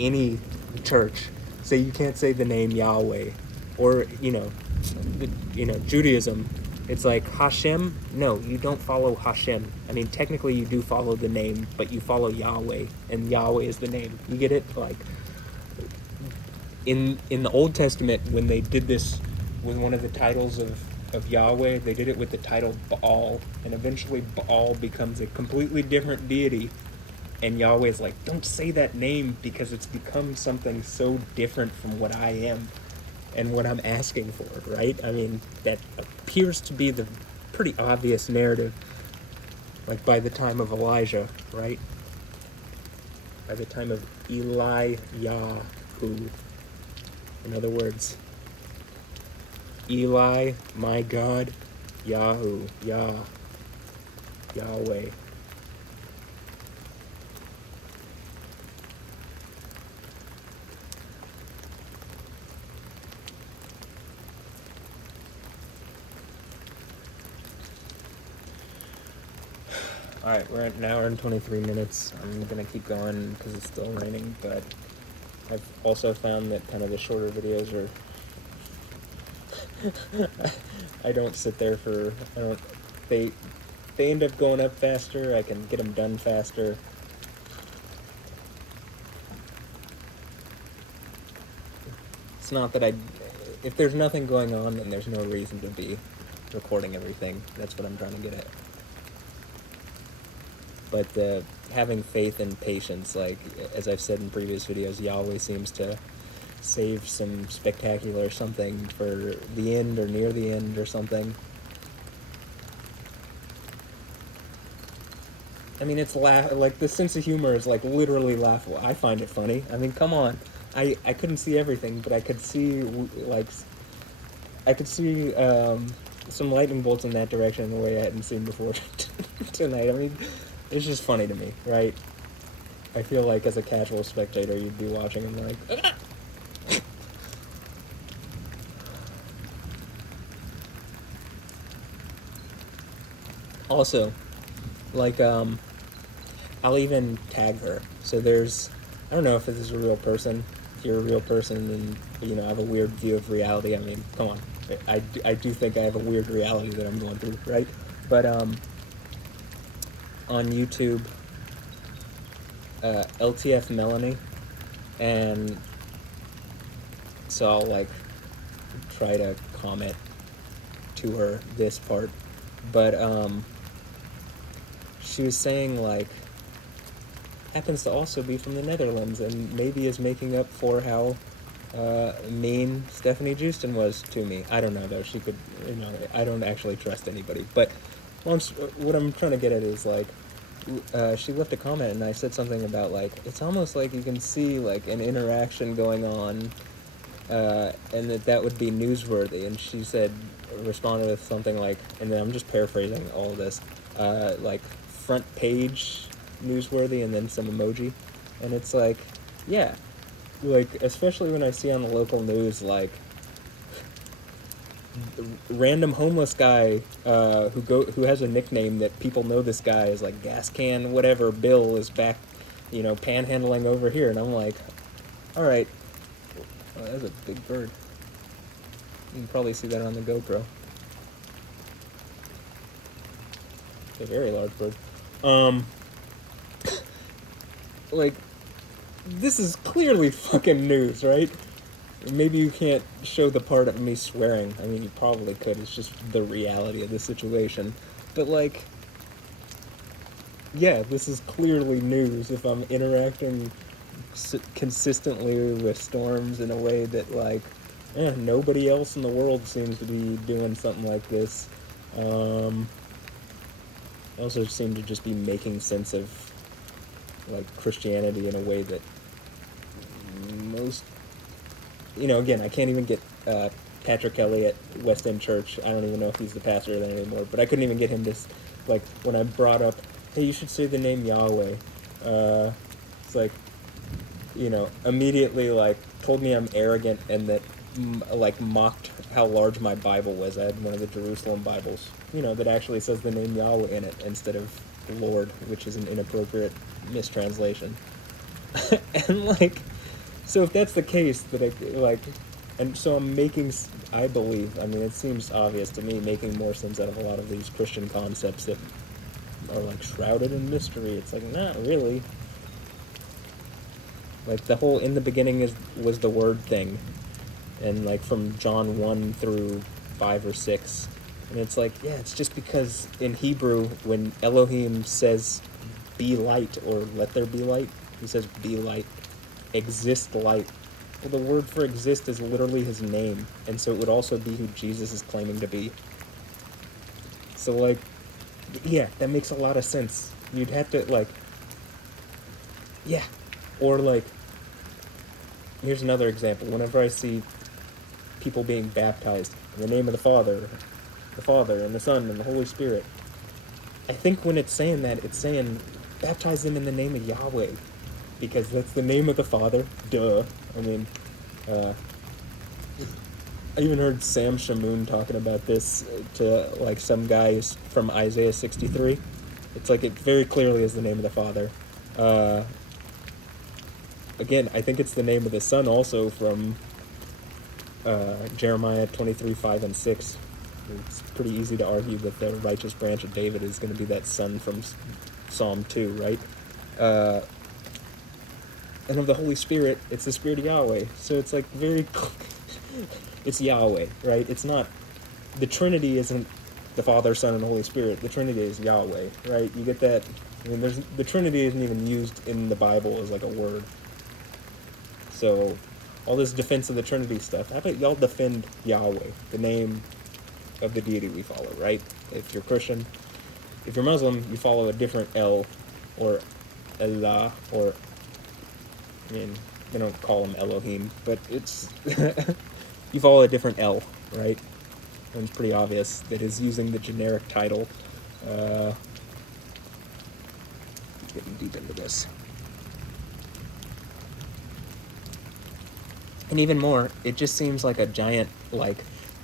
any church say you can't say the name Yahweh? Or, Judaism, it's like Hashem. No, you don't follow Hashem. I mean, technically you do follow the name, but you follow Yahweh, and Yahweh is the name. You get it? Like, in the Old Testament, when they did this with one of the titles of Yahweh, they did it with the title Baal, and eventually Baal becomes a completely different deity, and Yahweh's like, don't say that name because it's become something so different from what I am and what I'm asking for, right? I mean, that appears to be the pretty obvious narrative, like by the time of Elijah, right? By the time of Eliyahu. In other words, Eli, my God, Yahoo, Yahweh. Alright, we're at an hour and 23 minutes. I'm gonna keep going because it's still raining, but I've also found that kind of the shorter videos are I don't sit there for, they end up going up faster, I can get them done faster. It's not that if there's nothing going on, then there's no reason to be recording everything. That's what I'm trying to get at. But having faith and patience, like, as I've said in previous videos, Yahweh seems to save some spectacular something for the end or near the end or something. I mean, it's like, the sense of humor is, like, literally laughable. I find it funny. I mean, come on. I couldn't see everything, but I could see, like, some lightning bolts in that direction in a way I hadn't seen before tonight. I mean, it's just funny to me, right? I feel like as a casual spectator, you'd be watching and like, ah! Also, like, I'll even tag her. So I don't know if this is a real person. If you're a real person and, you know, I have a weird view of reality, I mean, come on. I do think I have a weird reality that I'm going through, right? But, on YouTube, LTF Melanie, and so I'll, like, try to comment to her this part, but, she was saying, like, happens to also be from the Netherlands, and maybe is making up for how mean Stephanie Justin was to me. I don't know, though. She could, you know, I don't actually trust anybody. But what I'm trying to get at is, like, she left a comment, and I said something about, like, it's almost like you can see, like, an interaction going on, and that would be newsworthy. And she responded with something like, and then I'm just paraphrasing all of this, like, front page newsworthy, and then some emoji. And it's like, yeah, like, especially when I see on the local news, like, random homeless guy who has a nickname that people know this guy is, like, gas can whatever Bill is back, you know, panhandling over here. And I'm like, all right, oh, that's a big bird. You can probably see that on the GoPro. It's a very large bird. Like, this is clearly fucking news, right? Maybe you can't show the part of me swearing. I mean, you probably could. It's just the reality of the situation. But, like, yeah, this is clearly news if I'm interacting consistently with storms in a way that, like, nobody else in the world seems to be doing something like this. I also seem to just be making sense of, like, Christianity in a way that most, you know, again, I can't even get Patrick Kelly at West End Church. I don't even know if he's the pastor there anymore, but I couldn't even get him to, like, when I brought up, hey, you should say the name Yahweh, it's like, you know, immediately, like, told me I'm arrogant and that, like, mocked how large my Bible was. I had one of the Jerusalem Bibles, you know, that actually says the name Yahweh in it instead of Lord, which is an inappropriate mistranslation. And, like, so if that's the case, that and so I'm making, I believe, I mean, it seems obvious to me, making more sense out of a lot of these Christian concepts that are, like, shrouded in mystery. It's like, not really. Like, the whole in the beginning was the word thing, and, like, from John 1 through 5 or 6, and it's like, yeah, it's just because in Hebrew, when Elohim says be light, or let there be light, he says be light, exist light. Well, the word for exist is literally his name, and so it would also be who Jesus is claiming to be. So, like, yeah, that makes a lot of sense. You'd have to, like, yeah, or, like, here's another example. Whenever I see people being baptized in the name of the Father, and the Son, and the Holy Spirit, I think when it's saying that, it's saying baptize them in the name of Yahweh, because that's the name of the Father. Duh. I mean, I even heard Sam Shamoon talking about this to, like, some guys from Isaiah 63. It's like, it very clearly is the name of the Father. Again, I think it's the name of the Son also from Jeremiah 23, 5, and 6. It's pretty easy to argue that the righteous branch of David is going to be that son from Psalm 2, right? And of the Holy Spirit, it's the Spirit of Yahweh. So it's, like, very It's Yahweh, right? It's not, the Trinity isn't the Father, Son, and Holy Spirit. The Trinity is Yahweh, right? You get that? I mean, the Trinity isn't even used in the Bible as like a word. So, all this defense of the Trinity stuff, how about y'all defend Yahweh, the name of the deity we follow, right? If you're Christian, if you're Muslim, you follow a different El, or Allah, or, I mean, they don't call him Elohim, but it's, you follow a different El, right? And it's pretty obvious that he's using the generic title. Getting deep into this. And even more, it just seems like a giant, like,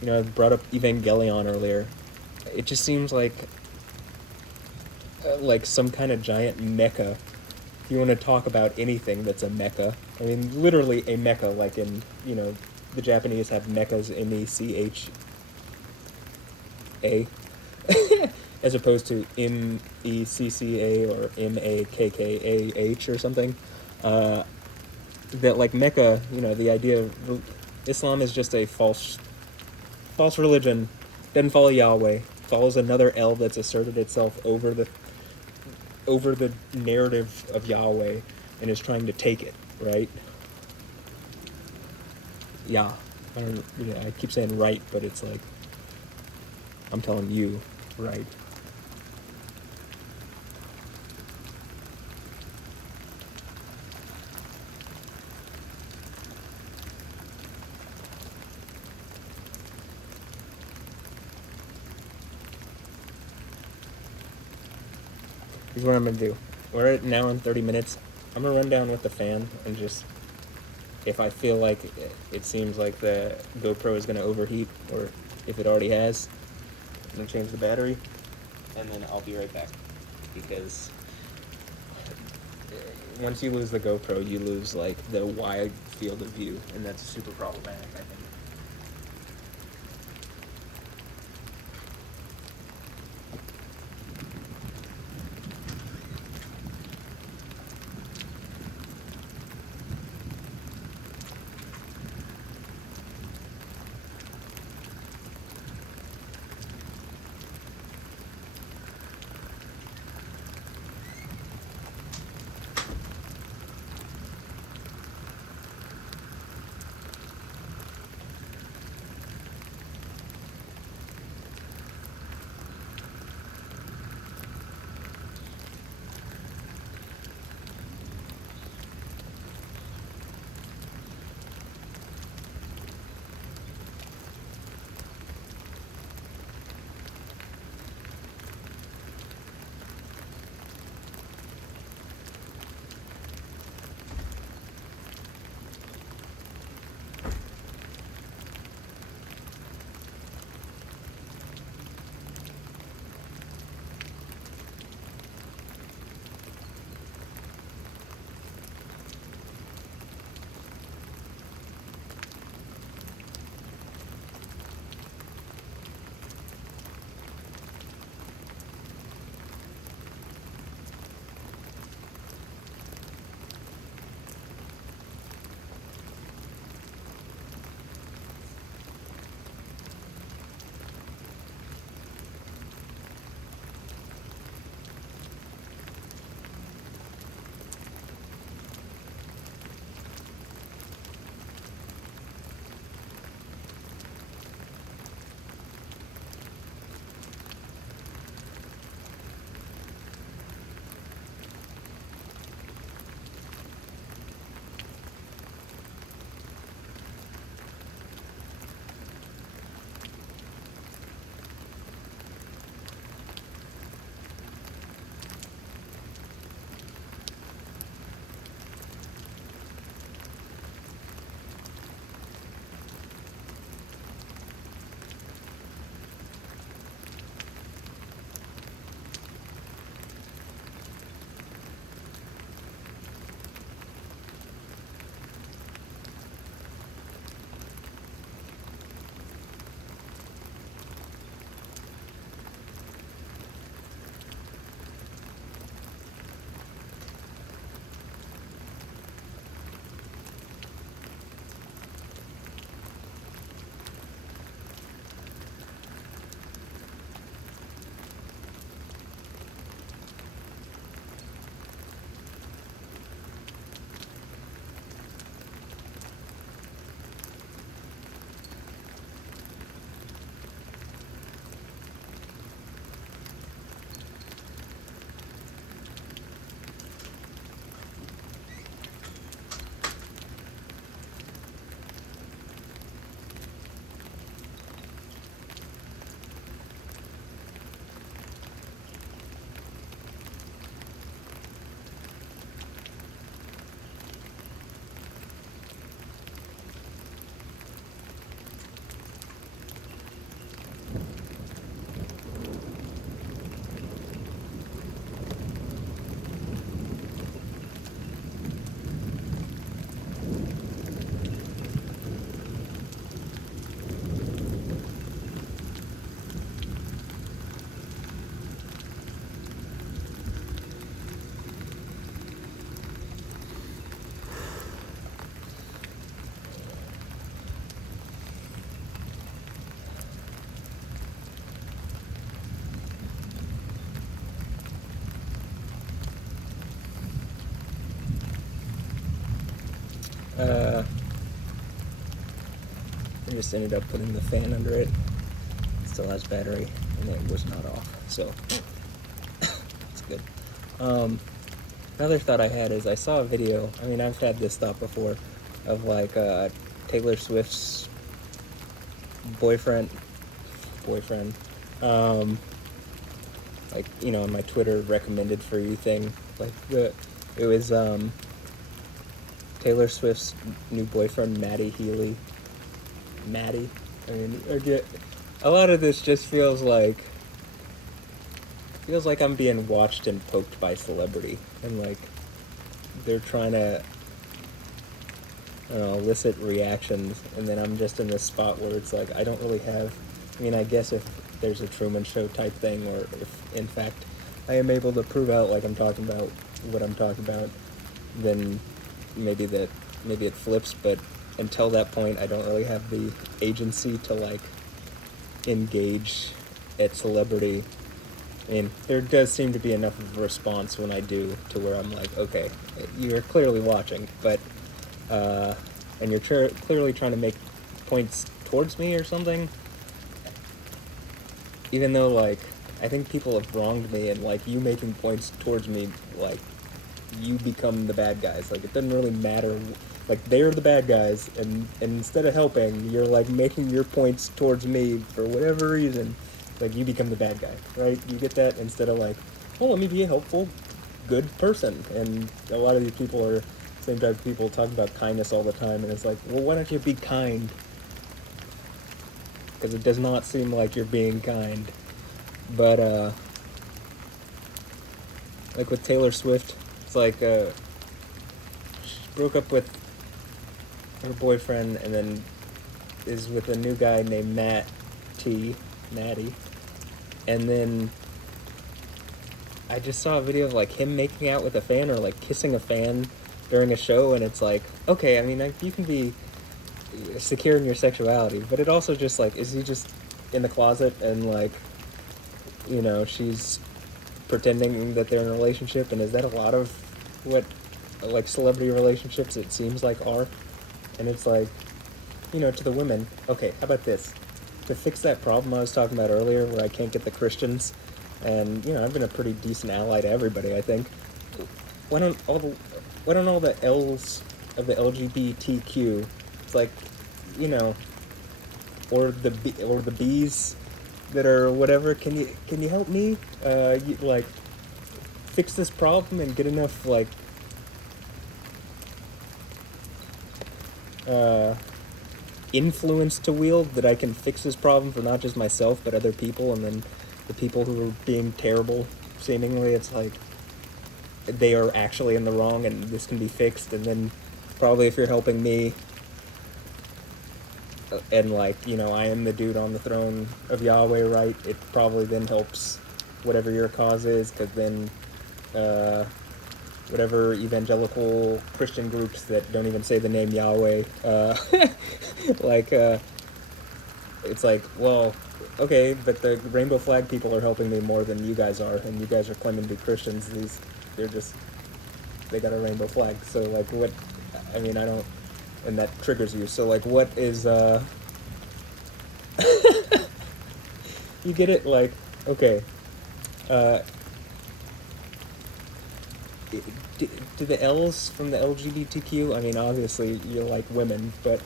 I brought up Evangelion earlier. It just seems like some kind of giant mecha. If you want to talk about anything that's a mecha, I mean, literally a mecha, like in, the Japanese have mechas, M-E-C-H-A, as opposed to M-E-C-C-A or M-A-K-K-A-H or something. That, like, mecha, the idea of Islam is just a false religion, doesn't follow Yahweh, follows another El that's asserted itself over the narrative of Yahweh and is trying to take it, right? Yeah. I keep saying right, but it's like, I'm telling you, right. Here's what I'm going to do. We're at an hour and 30 minutes. I'm going to run down with the fan and just, if I feel like it seems like the GoPro is going to overheat, or if it already has, I'm going to change the battery, and then I'll be right back. Because once you lose the GoPro, you lose, like, the wide field of view, and that's super problematic, I think. I just ended up putting the fan under it. It still has battery, and it was not off, so it's good. Another thought I had is I saw a video, I mean, I've had this thought before, of like Taylor Swift's boyfriend, like, you know, on my Twitter recommended for you thing, like, it was, Taylor Swift's new boyfriend, Maddie Healy. Maddie? I mean, a lot of this just feels like I'm being watched and poked by celebrity, and like, they're trying to, I don't know, elicit reactions, and then I'm just in this spot where it's like, I don't really have, I mean, I guess if there's a Truman Show type thing, or if, in fact, I am able to prove out, like, I'm talking about what I'm talking about, then maybe it flips, but until that point, I don't really have the agency to, like, engage at celebrity. I mean, there does seem to be enough of a response when I do, to where I'm like, okay, you're clearly watching, but, and you're clearly trying to make points towards me or something, even though, like, I think people have wronged me, and, like, you making points towards me, like, you become the bad guys. Like, it doesn't really matter. Like, they're the bad guys, and instead of helping, you're, like, making your points towards me for whatever reason. Like, you become the bad guy, right? You get that? Instead of, like, oh, let me be a helpful, good person. And a lot of these people are the same type of people talk about kindness all the time, and it's like, well, why don't you be kind? Because it does not seem like you're being kind. But, like with Taylor Swift, it's like, she broke up with her boyfriend and then is with a new guy named Matty. And then I just saw a video of, like, him making out with a fan, or, like, kissing a fan during a show, and it's like, okay, I mean, like, you can be secure in your sexuality, but it also just, like, is he just in the closet and, like, you know, she's pretending that they're in a relationship, and is that a lot of what, like, celebrity relationships, it seems like, are? And it's like, you know, to the women, okay, how about this? To fix that problem I was talking about earlier, where I can't get the Christians, and, you know, I've been a pretty decent ally to everybody, I think. Why don't all the L's of the LGBTQ, it's like, you know, or the B's that are whatever, can you help me, like, fix this problem and get enough, like, influence to wield that I can fix this problem for not just myself but other people, and then the people who are being terrible, seemingly, it's like they are actually in the wrong and this can be fixed, and then probably if you're helping me, and, like, you know, I am the dude on the throne of Yahweh, right, it probably then helps whatever your cause is, because then whatever evangelical Christian groups that don't even say the name Yahweh, like, it's like, well, okay, but the rainbow flag people are helping me more than you guys are, and you guys are claiming to be Christians. They got a rainbow flag, so, like, what, I mean, I don't, and that triggers you, so, like, what is, you get it, like, okay, do the L's from the LGBTQ, I mean, obviously, you're, like, women, but,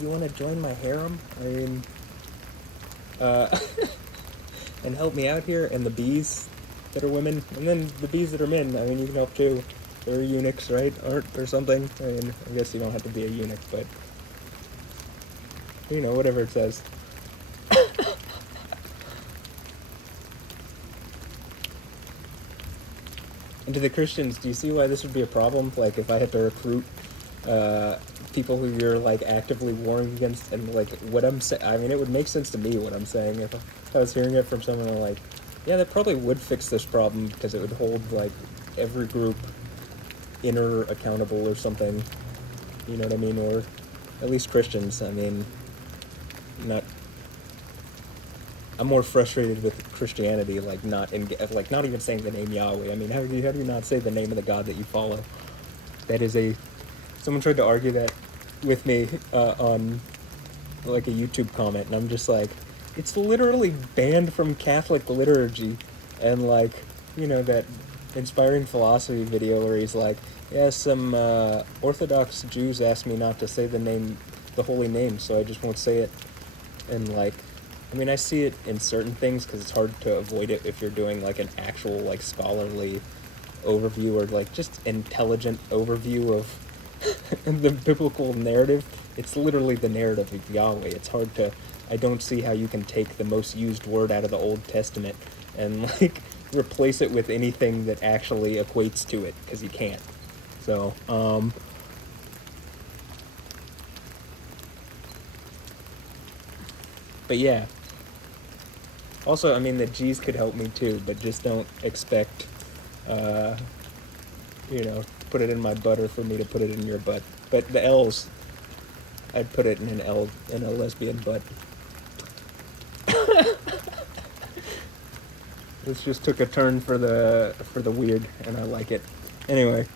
you want to join my harem? I mean, and help me out here, and the B's that are women, and then the B's that are men, I mean, you can help too. They're eunuchs, right? Or something. I mean, I guess you don't have to be a eunuch, but, you know, whatever it says. And to the Christians, do you see why this would be a problem? Like, if I had to recruit people who you're, like, actively warring against, and, like, what I'm saying, I mean, it would make sense to me what I'm saying if I was hearing it from someone like, yeah, that probably would fix this problem, because it would hold, like, every group inner accountable or something, you know what I mean, or at least Christians. I mean, I'm more frustrated with Christianity, like, not even saying the name Yahweh. I mean, how do you not say the name of the God that you follow? Someone tried to argue that with me on like a YouTube comment, and I'm just like, it's literally banned from Catholic liturgy, and like, you know, that inspiring philosophy video where he's like, yeah, some Orthodox Jews asked me not to say the holy name, so I just won't say it. And like, I mean, I see it in certain things because it's hard to avoid it if you're doing like an actual like scholarly overview or like just intelligent overview of the biblical narrative. It's literally the narrative of Yahweh. It's hard to, I don't see how you can take the most used word out of the Old Testament and like replace it with anything that actually equates to it, because you can't. So but yeah, also, I mean, the G's could help me too, but just don't expect you know, put it in my butt or for me to put it in your butt. But the L's, I'd put it in an L in a lesbian butt. This just took a turn for the weird, and I like it. Anyway,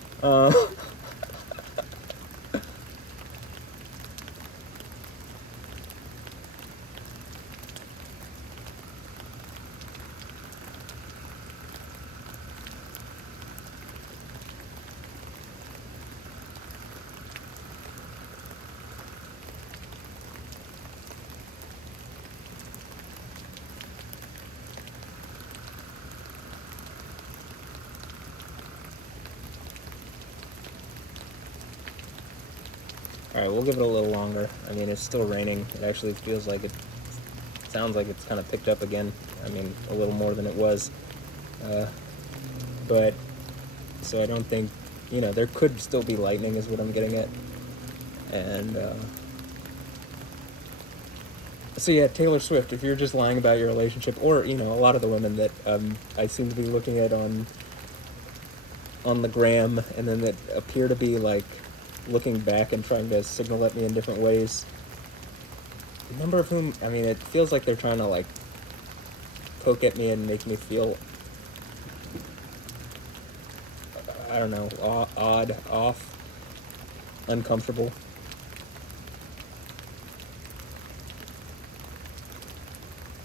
alright, we'll give it a little longer. I mean, it's still raining. It actually feels like it sounds like it's kind of picked up again. I mean, a little more than it was. But, so I don't think, you know, there could still be lightning is what I'm getting at. And, so yeah, Taylor Swift, if you're just lying about your relationship, or, you know, a lot of the women that I seem to be looking at on the gram, and then that appear to be, like, looking back and trying to signal at me in different ways, a number of whom, I mean, it feels like they're trying to, like, poke at me and make me feel, I don't know, odd, off, uncomfortable.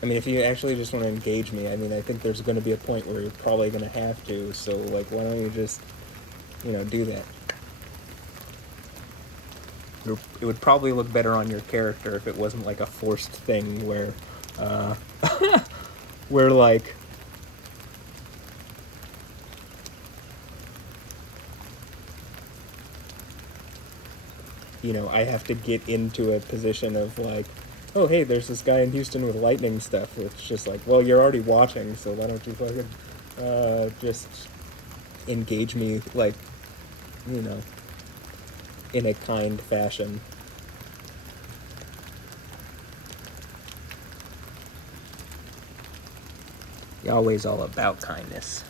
I mean, if you actually just want to engage me, I mean, I think there's going to be a point where you're probably going to have to, so, like, why don't you just, you know, do that? It would probably look better on your character if it wasn't, like, a forced thing where, where, like, you know, I have to get into a position of, like, oh, hey, there's this guy in Houston with lightning stuff. It's just like, well, you're already watching, so why don't you fucking just engage me, like, you know, in a kind fashion. Yahweh's all about kindness.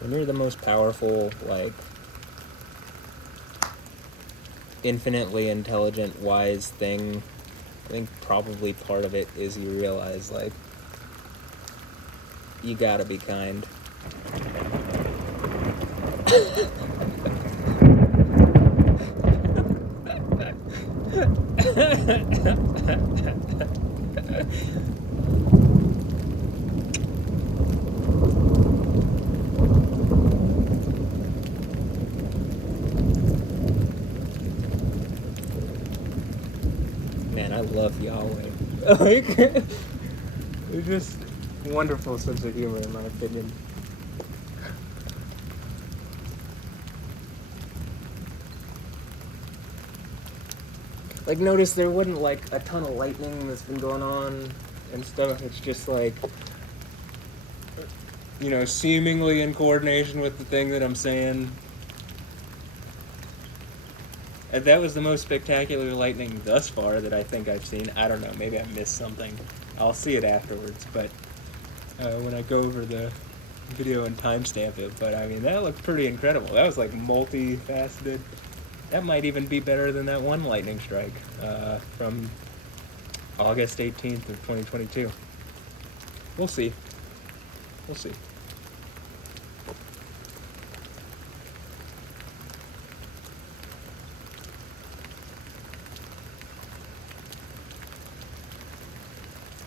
When you're the most powerful, like, infinitely intelligent, wise thing, I think probably part of it is you realize, like, you gotta be kind. Man, I love Yahweh. Like, it's just wonderful sense of humor, in my opinion. Like, notice there wasn't, like, a ton of lightning that's been going on and stuff. It's just, like, you know, seemingly in coordination with the thing that I'm saying. And that was the most spectacular lightning thus far that I think I've seen. I don't know, maybe I missed something. I'll see it afterwards, but when I go over the video and timestamp it. But, I mean, that looked pretty incredible. That was, like, multifaceted. That might even be better than that one lightning strike from August 18th of 2022. We'll see. We'll see.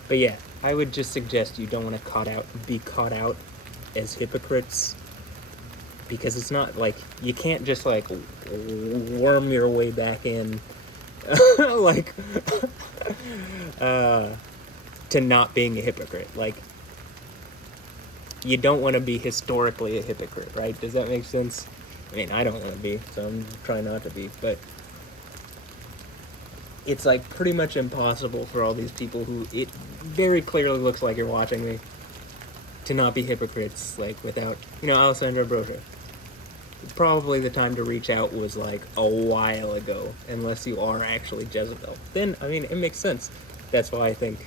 But yeah, I would just suggest you don't want to be caught out as hypocrites, because it's not like you can't just like worm your way back in, like to not being a hypocrite. Like, you don't want to be historically a hypocrite, right? Does that make sense? I mean, I don't want to be, so I'm trying not to be, but it's like pretty much impossible for all these people who it very clearly looks like you're watching me to not be hypocrites, like, without, Alessandra Ambrosio. Probably the time to reach out was like a while ago, unless you are actually Jezebel. Then, I mean, it makes sense. That's why I think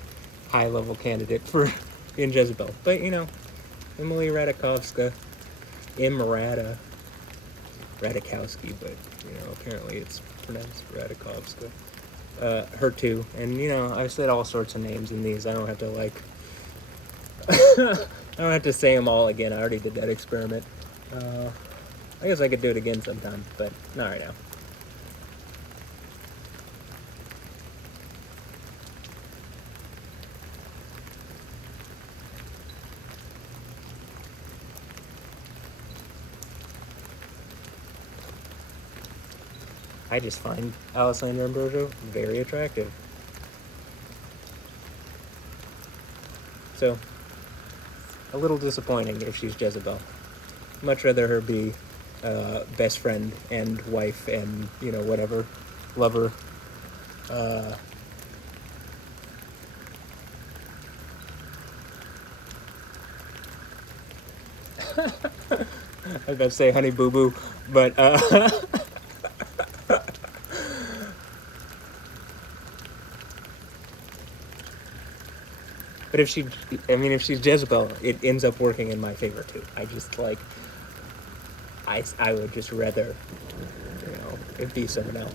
high-level candidate for being Jezebel. But, Emily Radakovska, Radikowski, but, apparently it's pronounced Radakovska. Her too. And, I've said all sorts of names in these. I don't have to, like... I don't have to say them all again. I already did that experiment. I guess I could do it again sometime, but not right now. I just find Alessandra Ambrosio very attractive. So, a little disappointing if she's Jezebel. Much rather her be best friend and wife and, whatever, lover. I was about to say honey boo boo, but but if she's Jezebel, it ends up working in my favor too. I just like, I would just rather, it be someone else.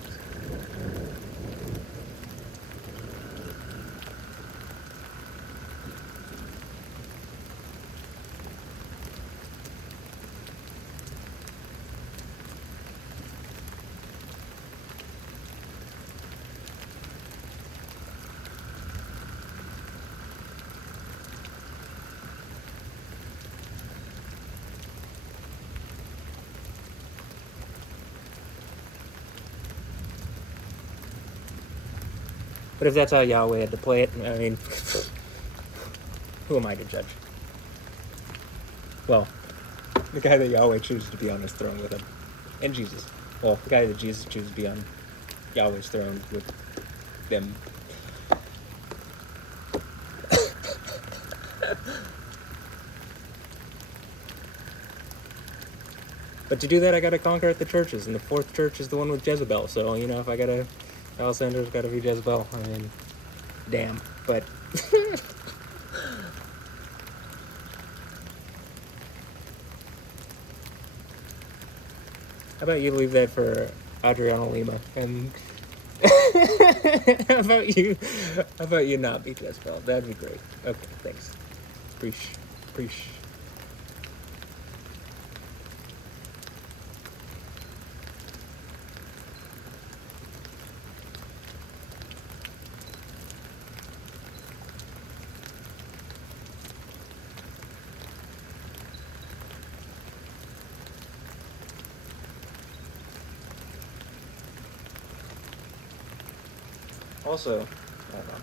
But if that's how Yahweh had to play it, I mean, who am I to judge? Well, the guy that Yahweh chooses to be on his throne with him. And Jesus. Well, the guy that Jesus chooses to be on Yahweh's throne with them. But to do that, I gotta conquer at the churches, and the fourth church is the one with Jezebel. So, if I gotta... Alessandra's gotta be Jezebel. I mean, damn. But... How about you leave that for Adriana Lima? And... How about you not be Jezebel? That'd be great. Okay, thanks. Preach. Also, I don't know.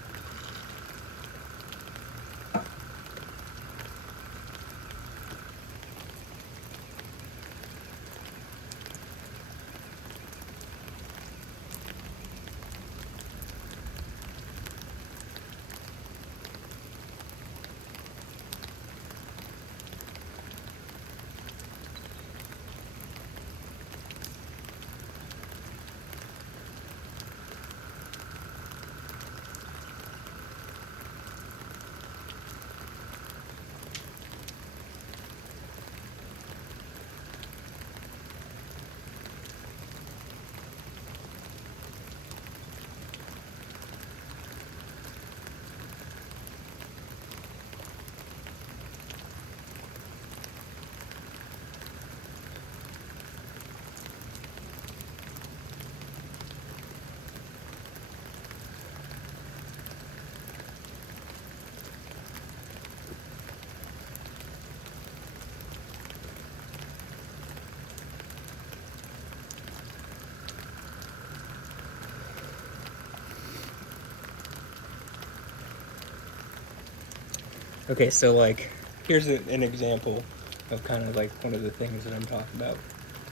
Okay, so like, here's an example of kind of like one of the things that I'm talking about,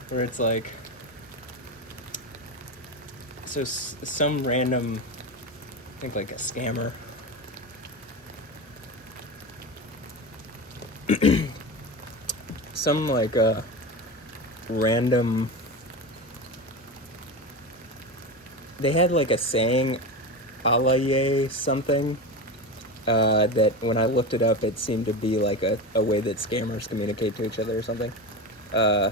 where it's like, so some random, I think like a scammer, some like random, they had like a saying, alaye something, that when I looked it up, it seemed to be like a way that scammers communicate to each other or something. Uh,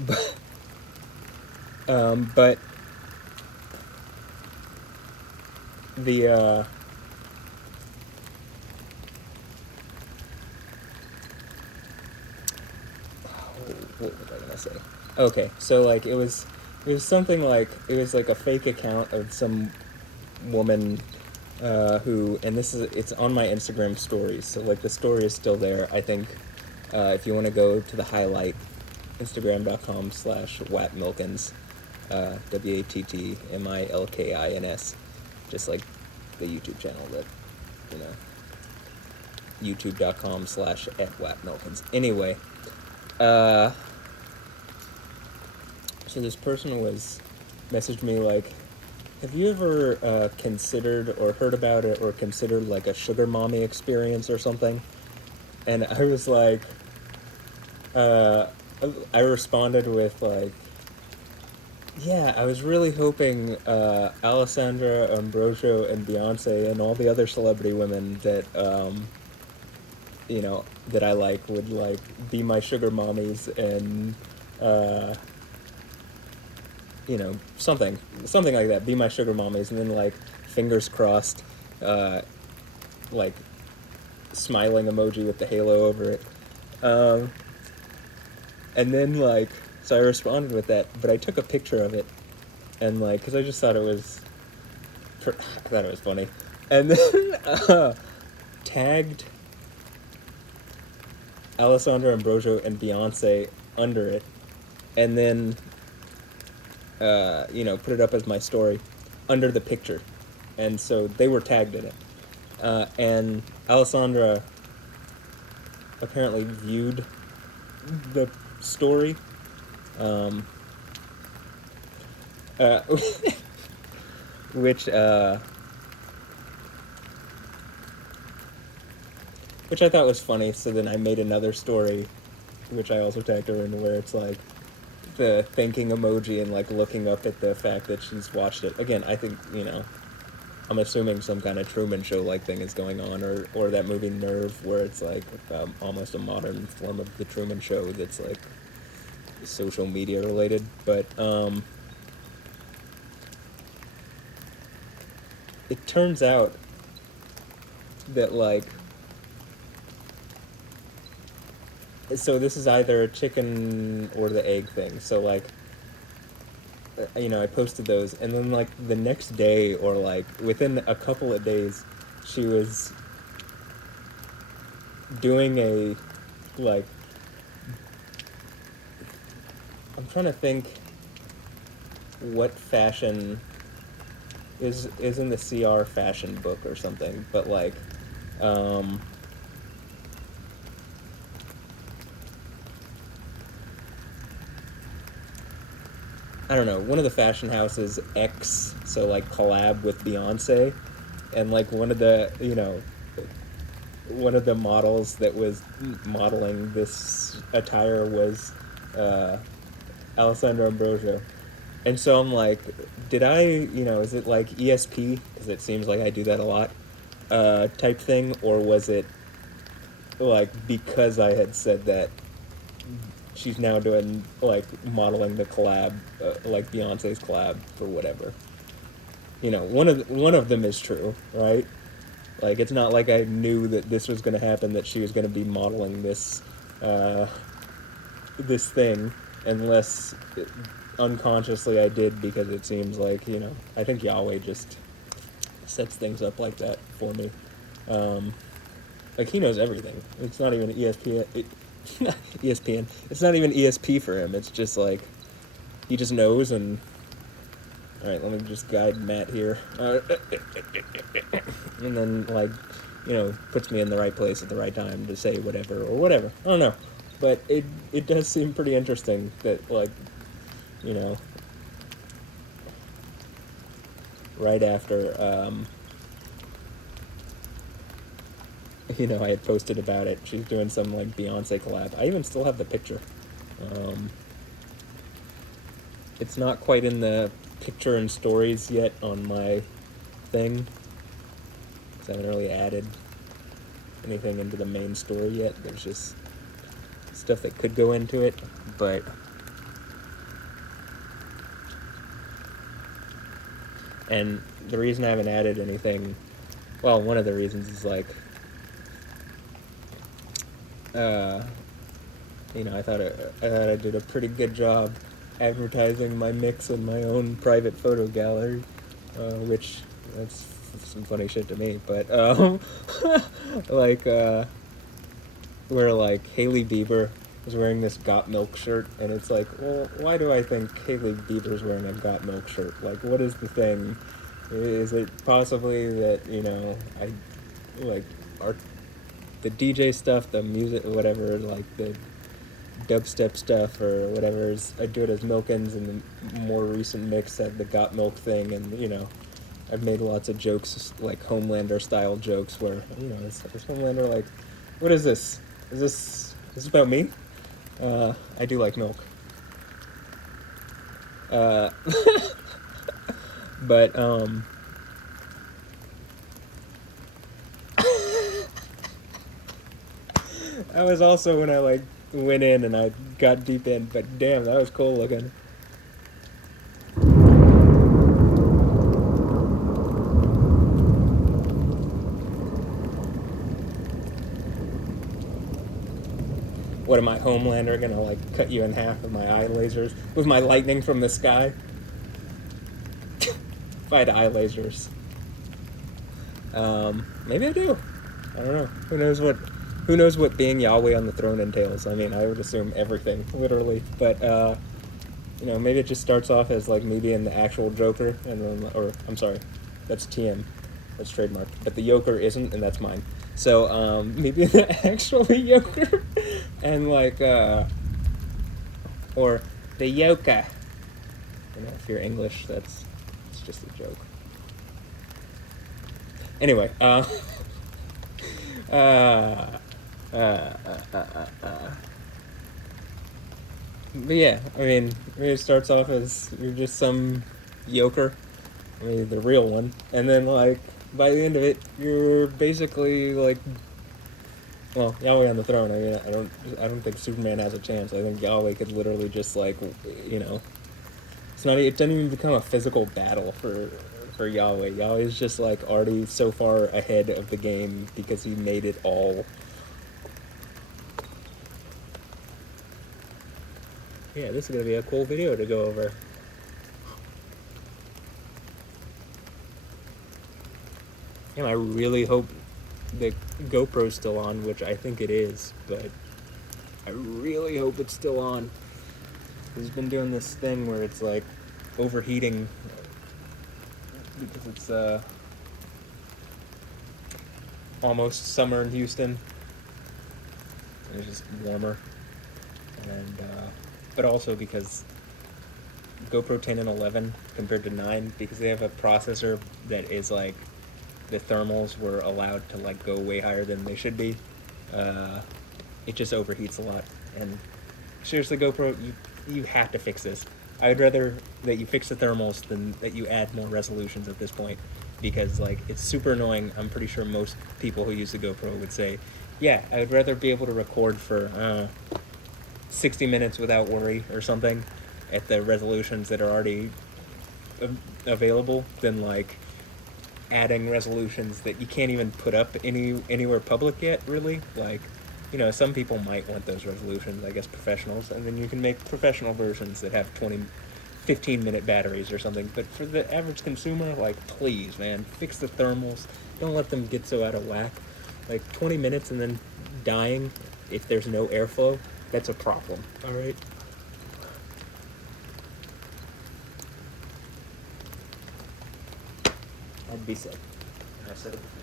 but, but the, what was I gonna say? Okay, so like it was something like, it was like a fake account of some woman, who, and it's on my Instagram stories, so like the story is still there. I think, if you want to go to the highlight, instagram.com/wattmilkins, WATTMILKINS, just like the YouTube channel that, you know, youtube.com/@wattmilkins. Anyway, uh, so this person was messaged me like, have you ever considered or heard about it or considered like a sugar mommy experience or something? And I was like, uh, I responded with like, yeah, I was really hoping Alessandra Ambrosio and Beyonce and all the other celebrity women that, you know, that I like would like be my sugar mommies, and uh, you know, something like that, be my sugar mommies, and then like fingers crossed, uh, like smiling emoji with the halo over it. Um, and then like, so I responded with that, but I took a picture of it, and like, because I just thought it was, I thought it was funny, and then tagged Alessandra Ambrosio and Beyonce under it, and then you know, put it up as my story under the picture, and so they were tagged in it. And Alessandra apparently viewed the story, um, uh, which which I thought was funny. So then I made another story, which I also tagged her in, where it's like the thinking emoji and like looking up at the fact that she's watched it again. I think, you know, I'm assuming some kind of Truman Show like thing is going on, or that movie Nerve, where it's like almost a modern form of the Truman Show that's like social media related. But it turns out that like, so this is either a chicken or the egg thing. So like, you know, I posted those, and then like the next day, or like within a couple of days, she was doing a, like, I'm trying to think what fashion is in the CR fashion book or something, but like, um, I don't know, one of the fashion houses X, so like collab with Beyonce, and like one of the, you know, one of the models that was modeling this attire was Alessandra Ambrosio. And so I'm like, did I, you know, is it like ESP, because it seems like I do that a lot, type thing, or was it like because I had said that she's now doing like modeling the collab, like Beyonce's collab for whatever? You know, one of them is true, right? Like, it's not like I knew that this was going to happen, that she was going to be modeling this, uh, this thing, unless unconsciously I did, because it seems like, you know, I think Yahweh just sets things up like that for me. Um, like, he knows everything. It's not even ESPN. ESPN. It's not even ESP for him. It's just like, he just knows, and Alright, let me just guide Matt here. And then, like, puts me in the right place at the right time to say whatever or whatever. I don't know. But it does seem pretty interesting that, like, right after, I had posted about it. She's doing some, like, Beyonce collab. I even still have the picture. It's not quite in the picture and stories yet on my thing, because I haven't really added anything into the main story yet. There's just stuff that could go into it, but and the reason I haven't added anything, well, one of the reasons is like, I thought I did a pretty good job advertising my mix in my own private photo gallery, which that's some funny shit to me, but like where like Hailey Bieber was wearing this Got Milk shirt, and it's like, well, why do I think Hailey Bieber's wearing a Got Milk shirt? Like, what is the thing? Is it possibly that I like the DJ stuff, the music, whatever, like the dubstep stuff or whatever, I do it as Milkins, and the more recent mix had the Got Milk thing, and I've made lots of jokes, like Homelander style jokes, where is Homelander like, what is this? Is this about me? I do like milk. But that was also when I like went in and I got deep in, but damn, that was cool looking. What am I, Homelander, gonna like cut you in half with my eye lasers? With my lightning from the sky? If I had eye lasers. Maybe I do. I don't know. Who knows what being Yahweh on the throne entails? I mean, I would assume everything, literally. But maybe it just starts off as like me being the actual Joker, and then, or I'm sorry, that's TM, that's trademarked. But the Joker isn't, and that's mine. So maybe the actual Joker, and like or the Yoka. If you're English, it's just a joke. Anyway, but yeah, I mean, it starts off as you're just some yoker, I mean, the real one, and then like by the end of it, you're basically like, well, Yahweh on the throne. I mean, I don't think Superman has a chance. I think Yahweh could literally just like, it's not. It doesn't even become a physical battle for Yahweh. Yahweh is just like already so far ahead of the game because he made it all. Yeah, this is gonna be a cool video to go over. And I really hope the GoPro's still on, which I think it is, but I really hope it's still on. It's been doing this thing where it's like overheating because it's almost summer in Houston. And it's just warmer, and but also because GoPro 10 and 11 compared to 9, because they have a processor that is like, the thermals were allowed to like go way higher than they should be. It just overheats a lot, and seriously, GoPro, you have to fix this. I would rather that you fix the thermals than that you add more resolutions at this point, because like it's super annoying. I'm pretty sure most people who use the GoPro would say, yeah, I would rather be able to record for 60 minutes without worry or something at the resolutions that are already available than like adding resolutions that you can't even put up anywhere public yet, really. Like, some people might want those resolutions, I guess professionals, and then you can make professional versions that have 15-minute batteries or something. But for the average consumer, like, please, man, fix the thermals. Don't let them get so out of whack. Like, 20 minutes and then dying if there's no airflow, that's a problem, all right? I'd be sick. I said it before.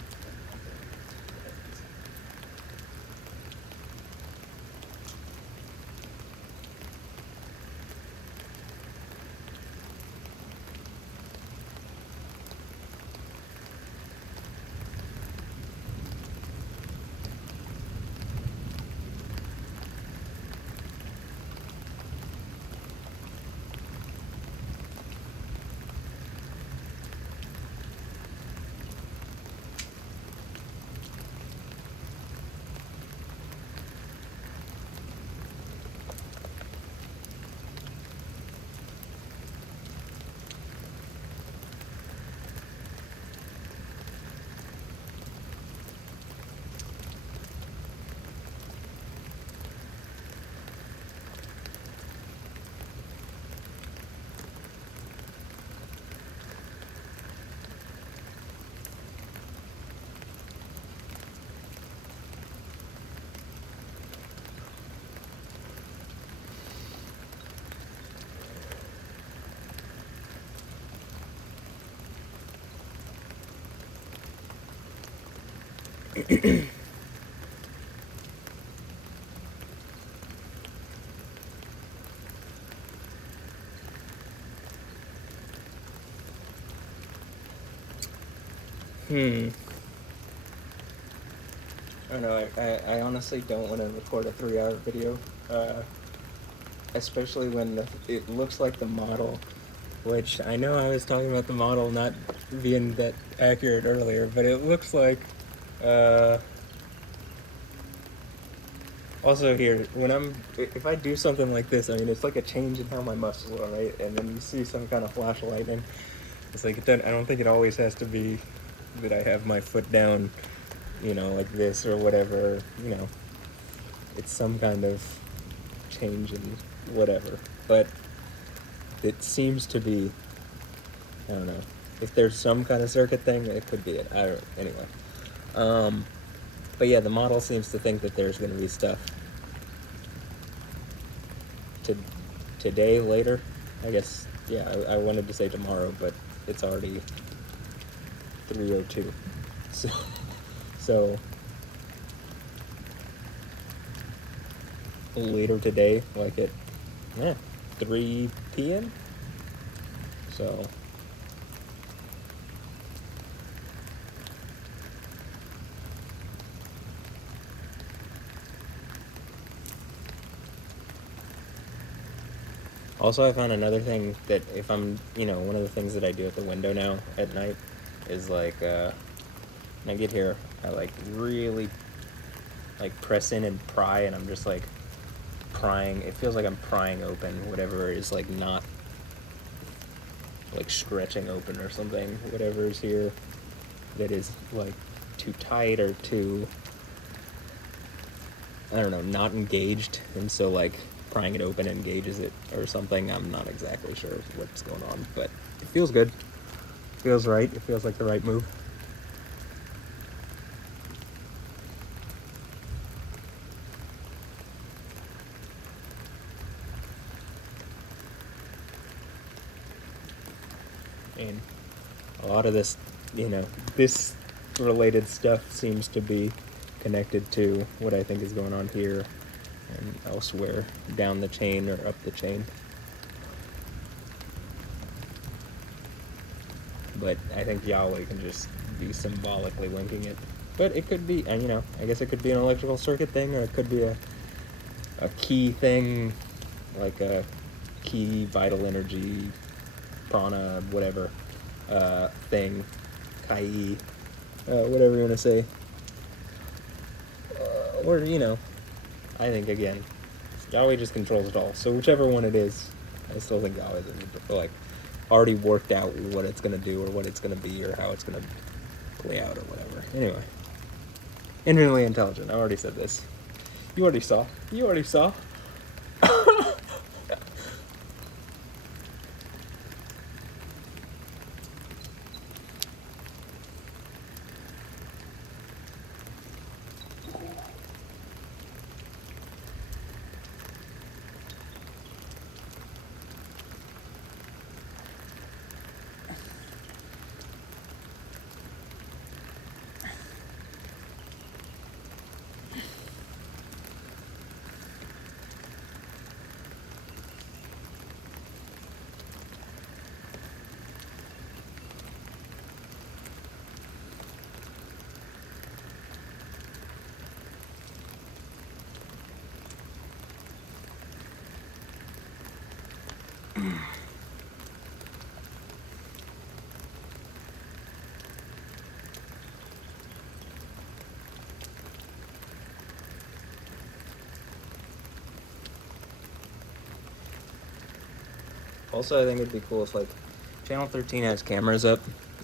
I don't know. I honestly don't want to record a 3-hour video, especially when it looks like the model, which I know I was talking about the model not being that accurate earlier, but it looks like. Also here, if I do something like this, I mean, it's like a change in how my muscles are, right? And then you see some kind of flash of lightning. It's like, I don't think it always has to be that I have my foot down, like this or whatever, It's some kind of change in whatever. But it seems to be, I don't know. If there's some kind of circuit thing, it could be it. Anyway. But yeah, the model seems to think that there's going to be stuff today, later. I guess, yeah, I wanted to say tomorrow, but it's already 3:02. So later today, like at 3 p.m. So also, I found another thing that if I'm, one of the things that I do at the window now at night is like, when I get here, I like really like press in and pry, and I'm just like prying. It feels like I'm prying open whatever is like not like stretching open or something. Whatever is here that is like too tight or too, I don't know, not engaged, and so like prying it open engages it or something. I'm not exactly sure what's going on, but it feels good. It feels right. It feels like the right move. And a lot of this, this related stuff seems to be connected to what I think is going on here and elsewhere down the chain or up the chain. But I think Yahweh can just be symbolically linking it. But it could be, and I guess it could be an electrical circuit thing, or it could be a key thing, like a key, vital energy, prana, whatever thing, kai, whatever you want to say. Or, I think, again, Yahweh just controls it all. So whichever one it is, I still think Yahweh's like already worked out what it's going to do or what it's going to be or how it's going to play out or whatever. Anyway. Infinitely intelligent. I already said this. You already saw. Also, I think it'd be cool if, like, Channel 13 has cameras up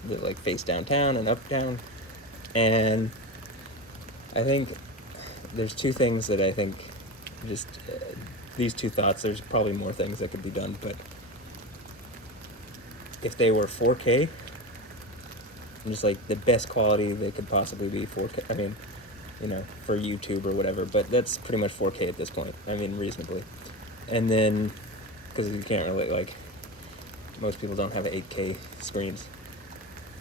that, like, face downtown and up down. And I think there's two things that I think just these two thoughts. There's probably more things that could be done, but if they were 4K, just like the best quality they could possibly be 4K. I mean, you know, for YouTube or whatever, but that's pretty much 4K at this point. I mean, reasonably. And then, because you can't really, like, most people don't have 8K screens.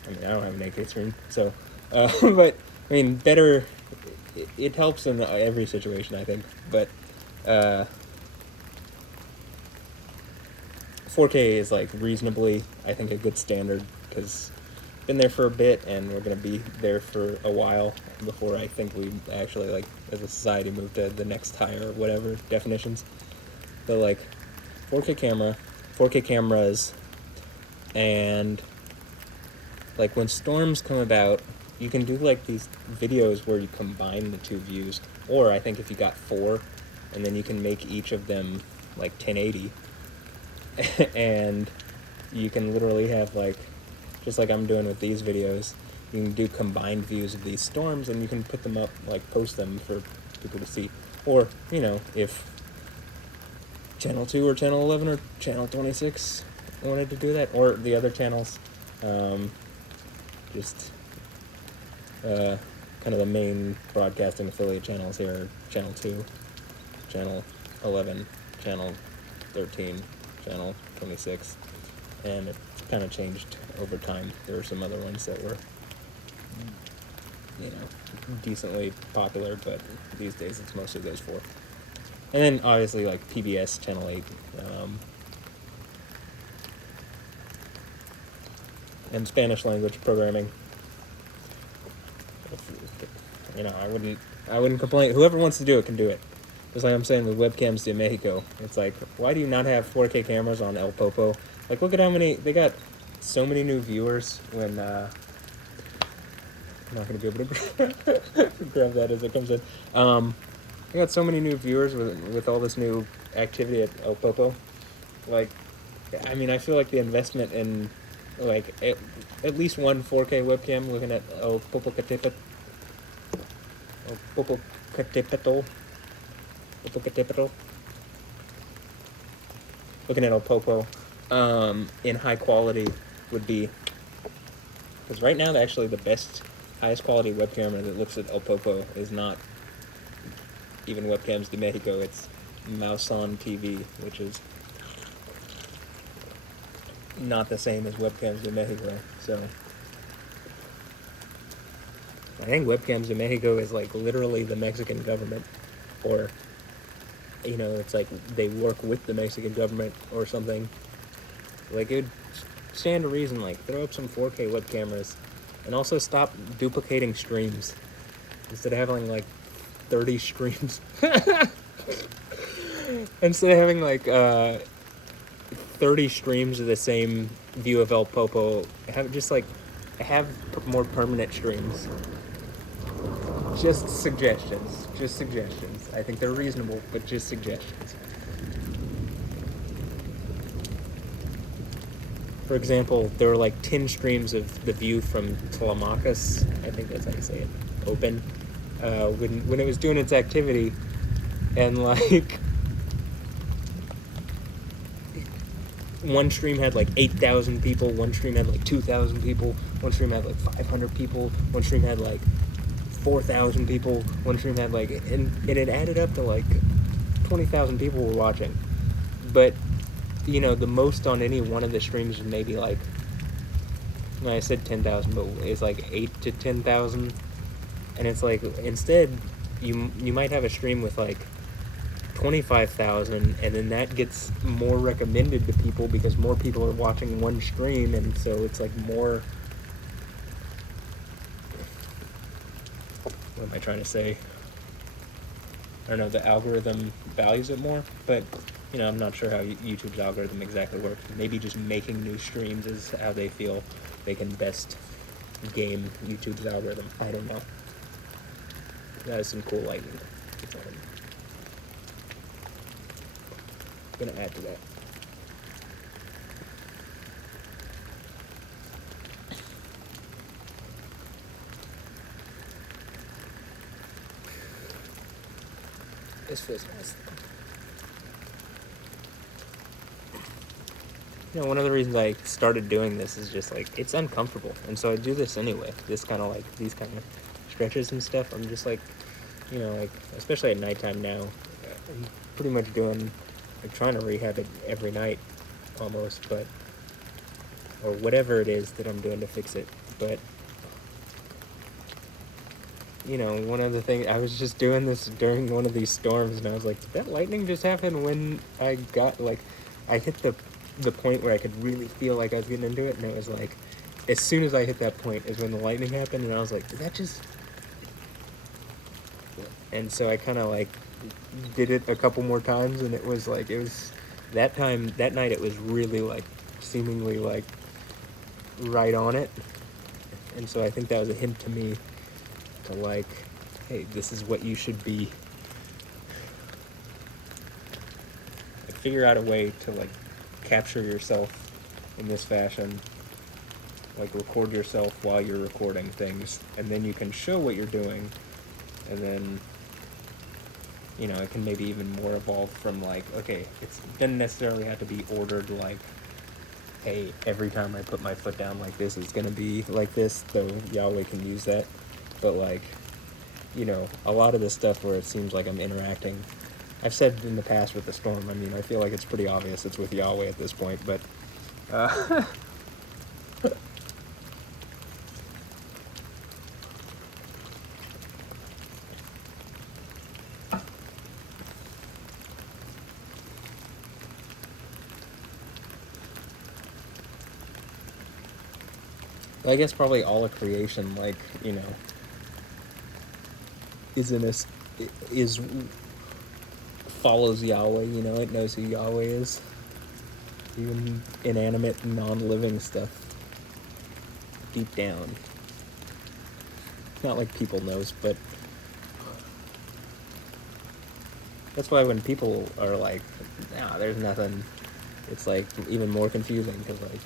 I mean, I don't have an 8K screen, so, but, I mean, better, it helps in every situation, I think, but, 4K is, like, reasonably, I think, a good standard, because been there for a bit, and we're going to be there for a while before I think we actually, like, as a society, move to the next higher whatever definitions. But, like, 4K cameras, and, like, when storms come about, you can do, like, these videos where you combine the two views, or I think if you got 4, and then you can make each of them, like, 1080, and you can literally have, like, just like I'm doing with these videos, you can do combined views of these storms, and you can put them up, like, post them for people to see. Or, you know, if Channel 2 or Channel 11 or Channel 26 wanted to do that, or the other channels, just kind of the main broadcasting affiliate channels here are Channel 2, Channel 11, Channel 13, Channel 26, and it's kind of changed over time. There were some other ones that were, you know, decently popular, but these days it's mostly those 4. And then obviously, like, PBS Channel 8, and Spanish language programming. You know, I wouldn't complain. Whoever wants to do it can do it. Just like I'm saying with webcams de Mexico. It's like, why do you not have 4K cameras on El Popo? Like, look at how many, they got so many new viewers when, I'm not going to be able to grab that as it comes in. They got so many new viewers with all this new activity at El Popo. Like, I mean, I feel like the investment in, like, at least one 4K webcam looking at El Popocatépetl, looking at El Popo, in high quality would be, because right now actually the best, highest quality web camera that looks at El Popo is not even webcams de Mexico, it's Mouse on TV, which is not the same as webcams de Mexico. So I think webcams de Mexico is, like, literally the Mexican government, or, you know, it's like they work with the Mexican government or something. Like, it would stand to reason, like, throw up some 4K web cameras, and also stop duplicating streams. Instead of having, like, 30 streams. Instead of having, like, 30 streams of the same view of El Popo, have more permanent streams. Just suggestions. I think they're reasonable, but just suggestions. For example, there were, like, 10 streams of the view from Telemachus, I think that's how you say it, open, when it was doing its activity, and, like, one stream had, like, 8,000 people, one stream had, like, 2,000 people, one stream had, like, 500 people, one stream had, like, 4,000 people, one stream had, like, and it added up to, like, 20,000 people were watching. But, you know, the most on any one of the streams is maybe, like, no, I said 10,000, but it's like 8 to 10,000. And it's like, instead, you might have a stream with, like, 25,000, and then that gets more recommended to people because more people are watching one stream, and so it's, like, more, what am I trying to say? I don't know, the algorithm values it more, but, you know, I'm not sure how YouTube's algorithm exactly works. Maybe just making new streams is how they feel they can best game YouTube's algorithm. I don't know. That is some cool lighting. I'm gonna add to that. This feels nice. You know, one of the reasons I started doing this is just like it's uncomfortable, and so I do this anyway. This kind of like these kind of stretches and stuff. I'm just like, you know, like especially at nighttime now, I'm pretty much doing, like trying to rehab it every night, almost, but or whatever it is that I'm doing to fix it. But you know, one of the things I was just doing this during one of these storms, and I was like, did that lightning just happen when I got like, I hit the point where I could really feel like I was getting into it, and it was like, as soon as I hit that point is when the lightning happened, and I was like, did that just... And so I kind of like did it a couple more times, and it was like, it was that night it was really like seemingly like right on it, and so I think that was a hint to me to like, hey, this is what you should be. Like, figure out a way to like capture yourself in this fashion, like record yourself while you're recording things, and then you can show what you're doing, and then, you know, it can maybe even more evolve from like, okay, it doesn't necessarily have to be ordered like, hey, every time I put my foot down like this, it's gonna be like this, though Yahweh can use that, but like, you know, a lot of this stuff where it seems like I'm interacting, I've said in the past with the storm, I mean, I feel like it's pretty obvious it's with Yahweh at this point, but I guess probably all of creation, like, you know, is follows Yahweh, you know, it knows who Yahweh is. Even inanimate, non-living stuff. Deep down. Not like people knows, but that's why when people are like, nah, there's nothing, it's like even more confusing, because like,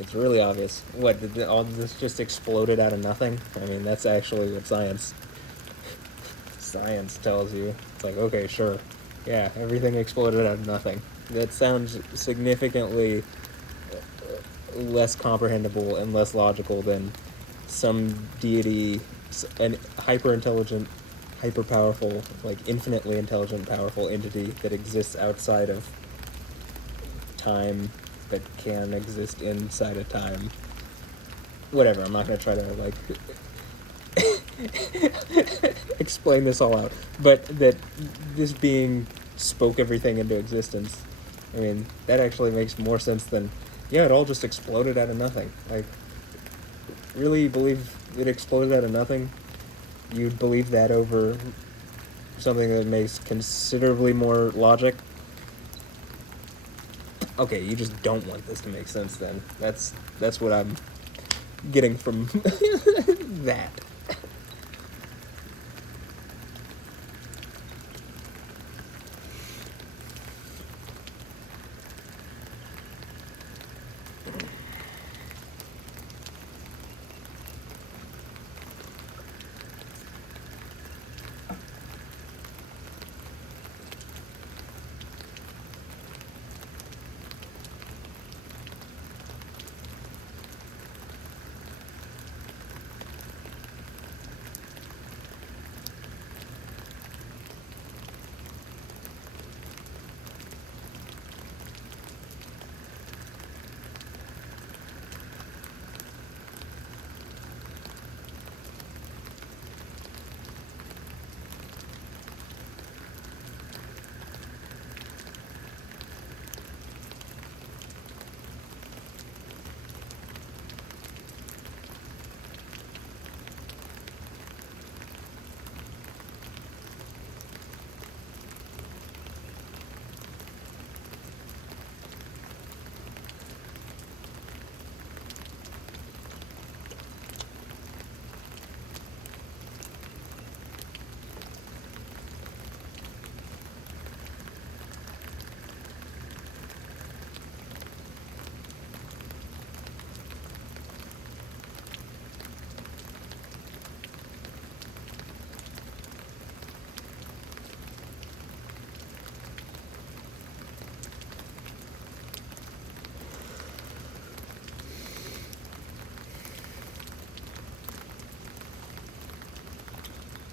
it's really obvious. What, did all this just exploded out of nothing? I mean, that's actually what science tells you. It's like, okay, sure. Yeah, everything exploded out of nothing. That sounds significantly less comprehensible and less logical than some deity, an hyper-intelligent, hyper-powerful, like infinitely intelligent, powerful entity that exists outside of time, that can exist inside of time. Whatever, I'm not going to try to, like, explain this all out, but that this being spoke everything into existence. I mean, that actually makes more sense than, yeah, it all just exploded out of nothing. Like, really believe it exploded out of nothing? You'd believe that over something that makes considerably more logic? Okay, you just don't want this to make sense then. That's what I'm getting from that.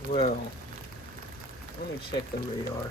Well, let me check the radar.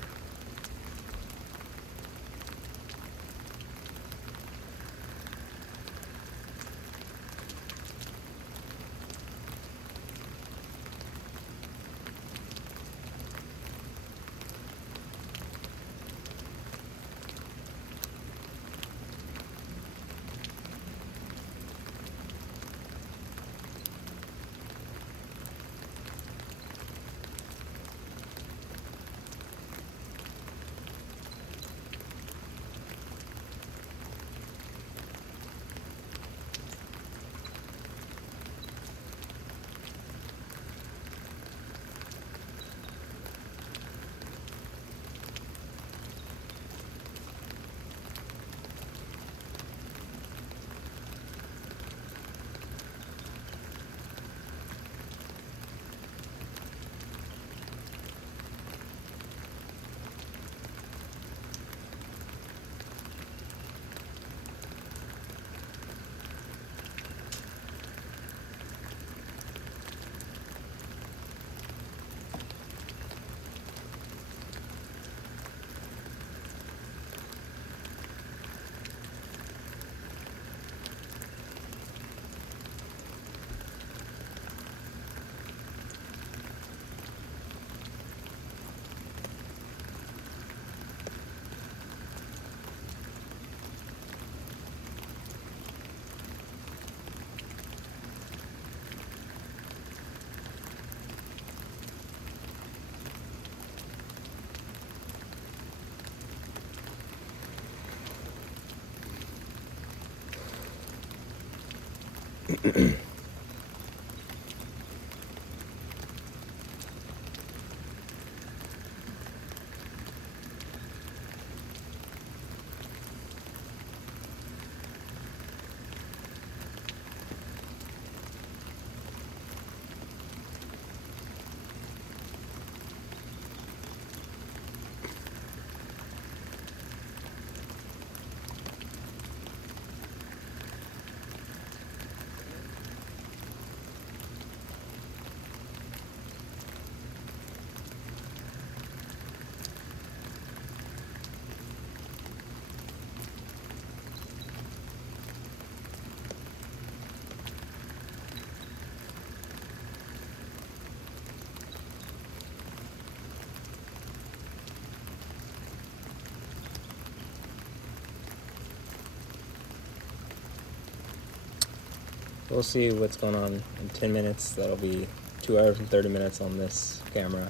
We'll see what's going on in 10 minutes. That'll be 2 hours and 30 minutes on this camera.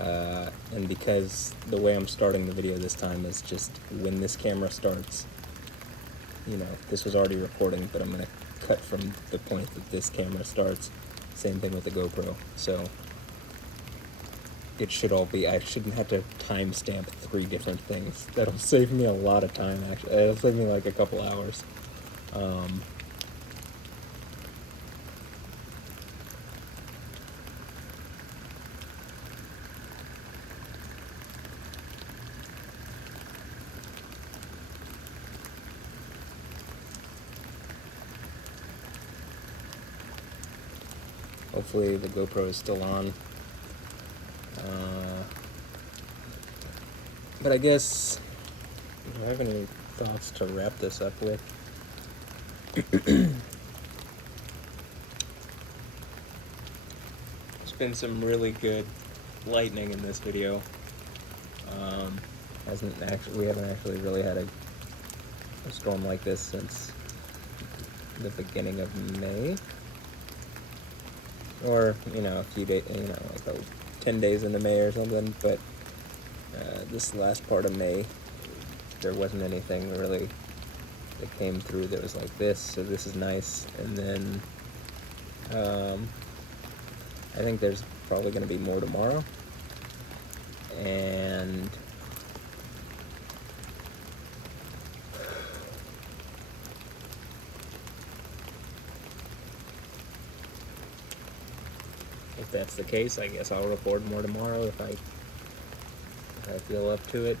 And because the way I'm starting the video this time is just when this camera starts, you know, this was already recording, but I'm going to cut from the point that this camera starts. Same thing with the GoPro. So it should all be, I shouldn't have to timestamp 3 different things. That'll save me a lot of time, actually. It'll save me like a couple hours. Hopefully the GoPro is still on. But I guess, do I have any thoughts to wrap this up with? There's been some really good lightning in this video. We haven't actually really had a storm like this since the beginning of May. Or, you know, a few days, you know, like 10 days into May or something, but this last part of May, there wasn't anything really that came through that was like this, so this is nice. And then, I think there's probably going to be more tomorrow, and if that's the case, I guess I'll record more tomorrow if I feel up to it.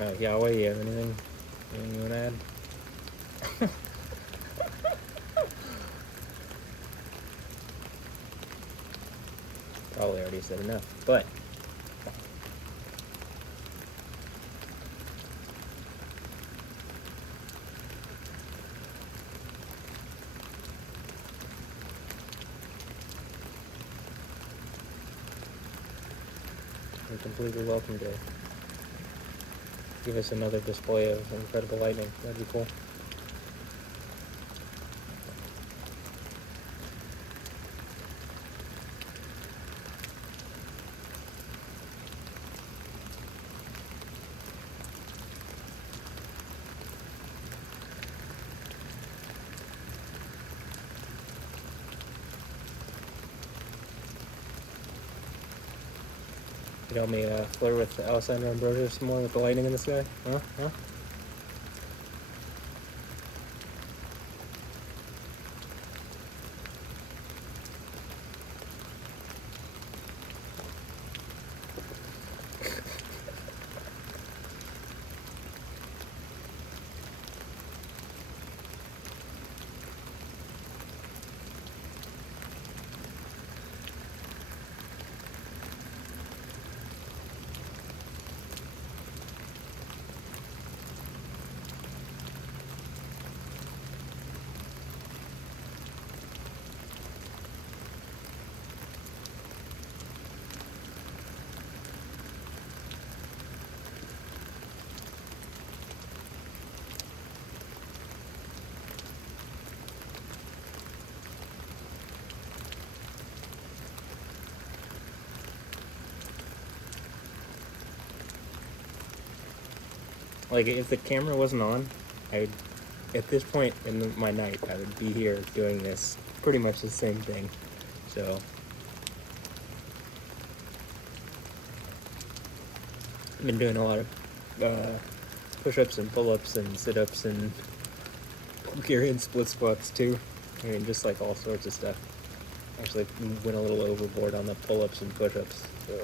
know. Yahweh, you have anything you want to add? Probably already said enough, but you're completely welcome to give us another display of incredible lightning. That'd be cool. You help me flirt with Alessandra Ambrosio some more with the lightning in the sky? Huh? Like, if the camera wasn't on, at this point in my night, I would be here doing this, pretty much the same thing. So, I've been doing a lot of push-ups and pull-ups and sit-ups and Bulgarian split squats too. I mean, just like all sorts of stuff. Actually, went a little overboard on the pull-ups and push-ups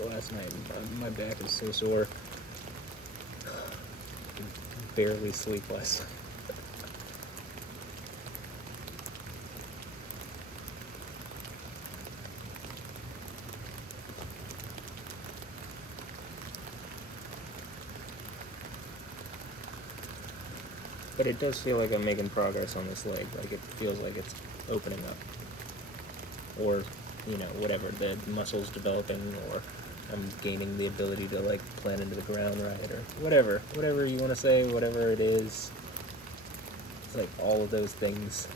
last night. My back is so sore. Barely sleepless. But it does feel like I'm making progress on this leg. Like, it feels like it's opening up. Or, you know, whatever, the muscle's developing, or I'm gaining the ability to, like, plant into the ground right, or whatever. Whatever you want to say, whatever it is. It's like all of those things.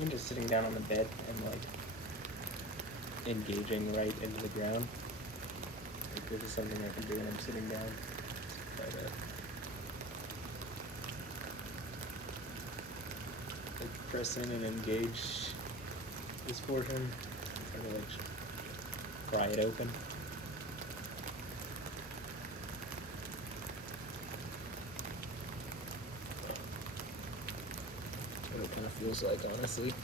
I'm just sitting down on the bed and, like, engaging right into the ground. Like, this is something I can do when I'm sitting down. Try to, like, press in and engage this portion. Try to, like, pry it open. What it kind of feels like, honestly.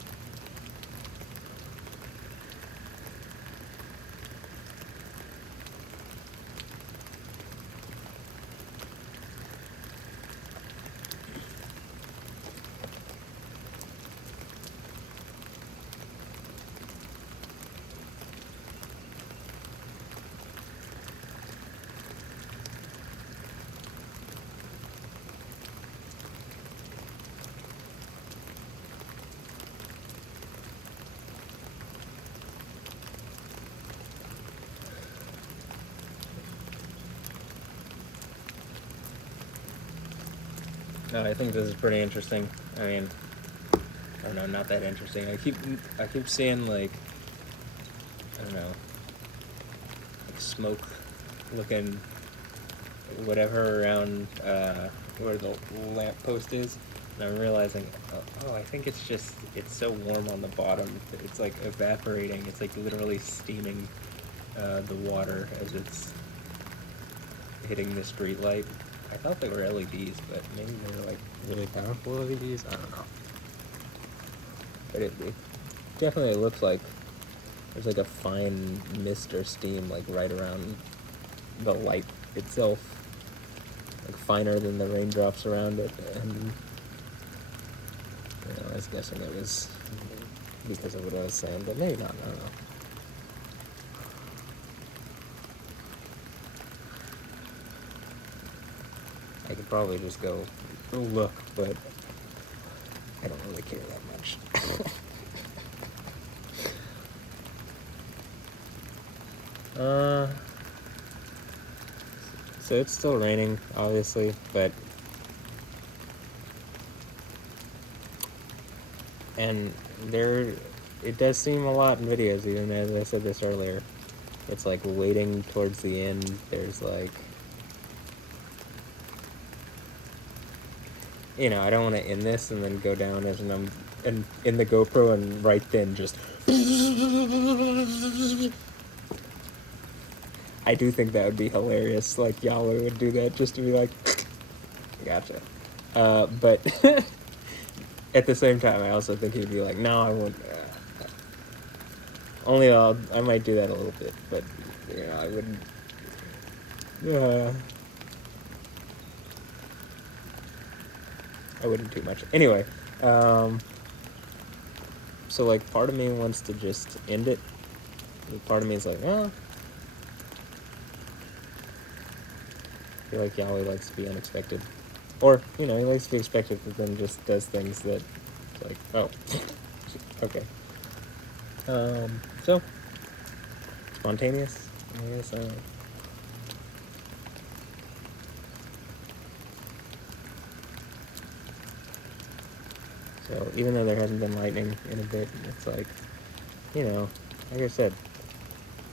No, I think this is pretty interesting. I mean, I don't know, not that interesting. I keep seeing like, I don't know, like smoke looking whatever around where the lamp post is, and I'm realizing, oh, I think it's so warm on the bottom. It's like evaporating. It's like literally steaming the water as it's hitting the street light. I thought they were LEDs, but maybe they were like really powerful LEDs. I don't know. But it definitely looks like there's like a fine mist or steam like right around the light itself, like finer than the raindrops around it. And I was guessing it was because of what I was saying, but maybe not. I don't know. I could probably just go look, but I don't really care that much. So it's still raining, obviously, but and it does seem a lot in videos, even as I said this earlier. It's like waiting towards the end. There's like, I don't want to end this and then go down as I'm in the GoPro and right then just. I do think that would be hilarious. Like Yahweh would do that just to be like, gotcha. But at the same time, I also think he'd be like, no, I won't. I might do that a little bit, but I wouldn't. I wouldn't too much. Anyway, so like part of me wants to just end it. Part of me is like, oh. I feel like Yahweh likes to be unexpected. Or, he likes to be expected, but then just does things that, like, oh, okay. So, spontaneous, I guess, I don't know. So, even though there hasn't been lightning in a bit, it's like, like I said,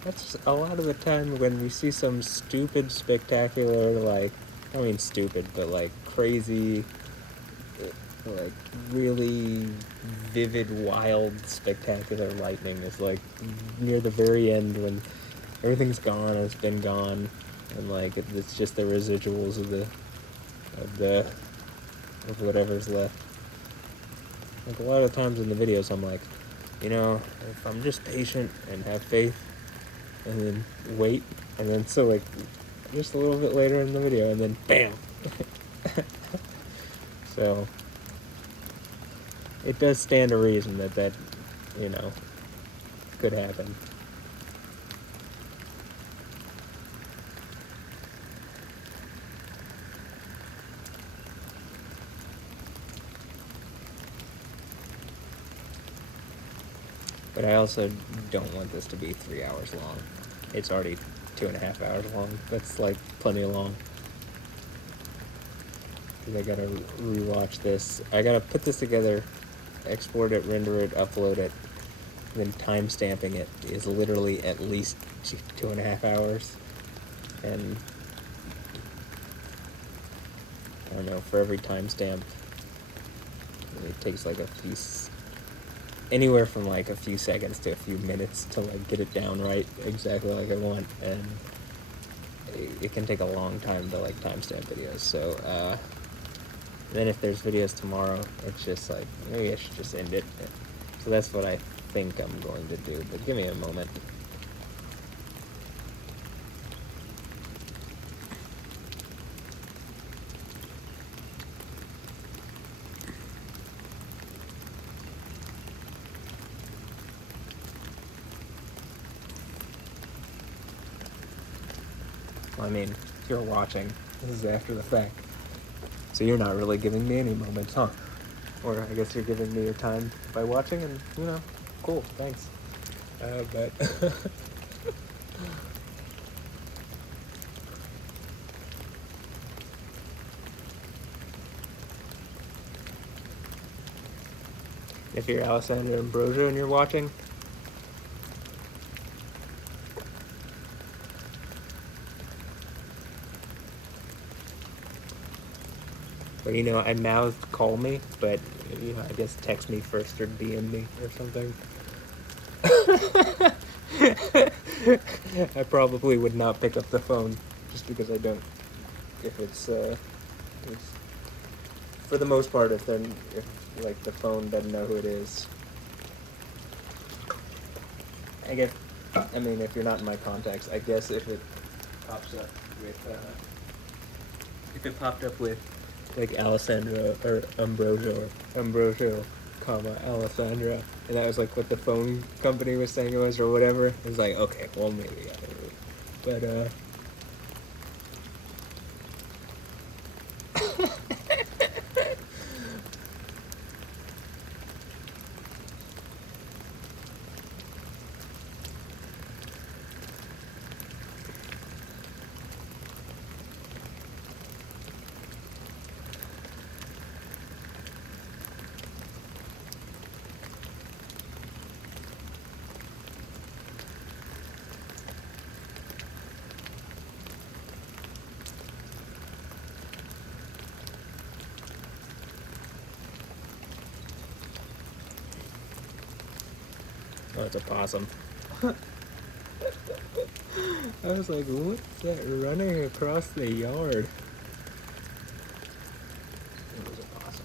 that's a lot of the time when you see some stupid, spectacular, like, I mean stupid, but like crazy, like really vivid, wild, spectacular lightning is like near the very end when everything's gone, it's been gone, and like it's just the residuals of whatever's left. Like a lot of times in the videos I'm like, if I'm just patient and have faith and then wait, and then so like just a little bit later in the video and then bam. So it does stand to reason that could happen. But I also don't want this to be 3 hours long. It's already 2.5 hours long. That's like plenty long. Because I gotta rewatch this. I gotta put this together, export it, render it, upload it, and then timestamping it is literally at least 2.5 hours. And I don't know, for every timestamp, it takes like anywhere from like a few seconds to a few minutes to like get it down right exactly like I want, and it can take a long time to like timestamp videos. So then if there's videos tomorrow, it's just like maybe I should just end it. So that's what I think I'm going to do, but give me a moment. I mean, if you're watching, this is after the fact. So you're not really giving me any moments, huh? Or I guess you're giving me your time by watching, and, cool, thanks. But... If you're Alessandra Ambrosio and you're watching, but you know, I mouthed call me, but you know, I guess text me first or DM me or something. I probably would not pick up the phone just because I don't. If it's for the most part, if like the phone doesn't know who it is, I guess. I mean, if you're not in my contacts, I guess if it pops up with if it popped up with like Alessandra or Ambrosio, comma Alessandra, and that was like what the phone company was saying it was or whatever. It's like, okay, well maybe I don't know. But oh, it's a possum. I was like, what's that running across the yard? It was a possum.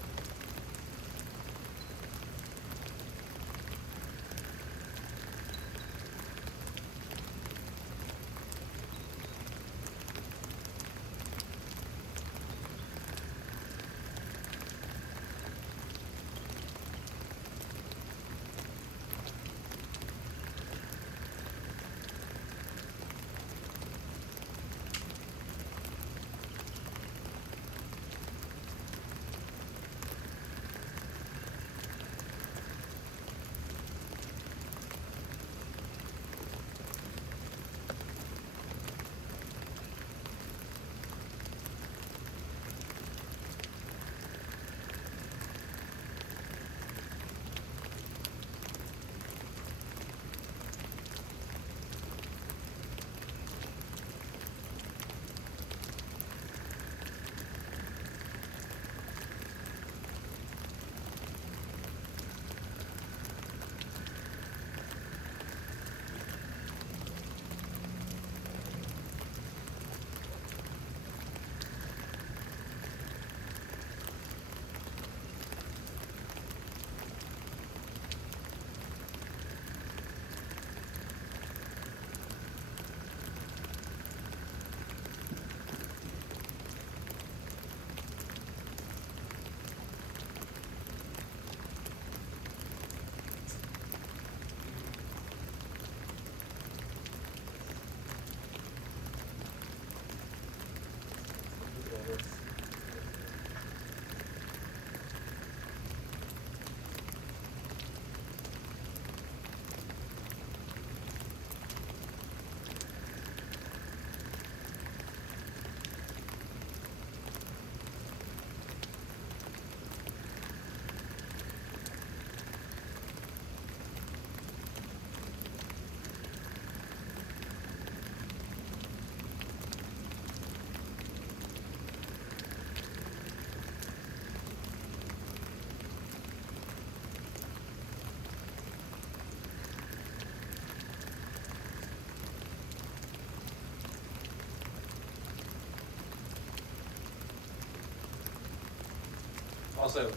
Also,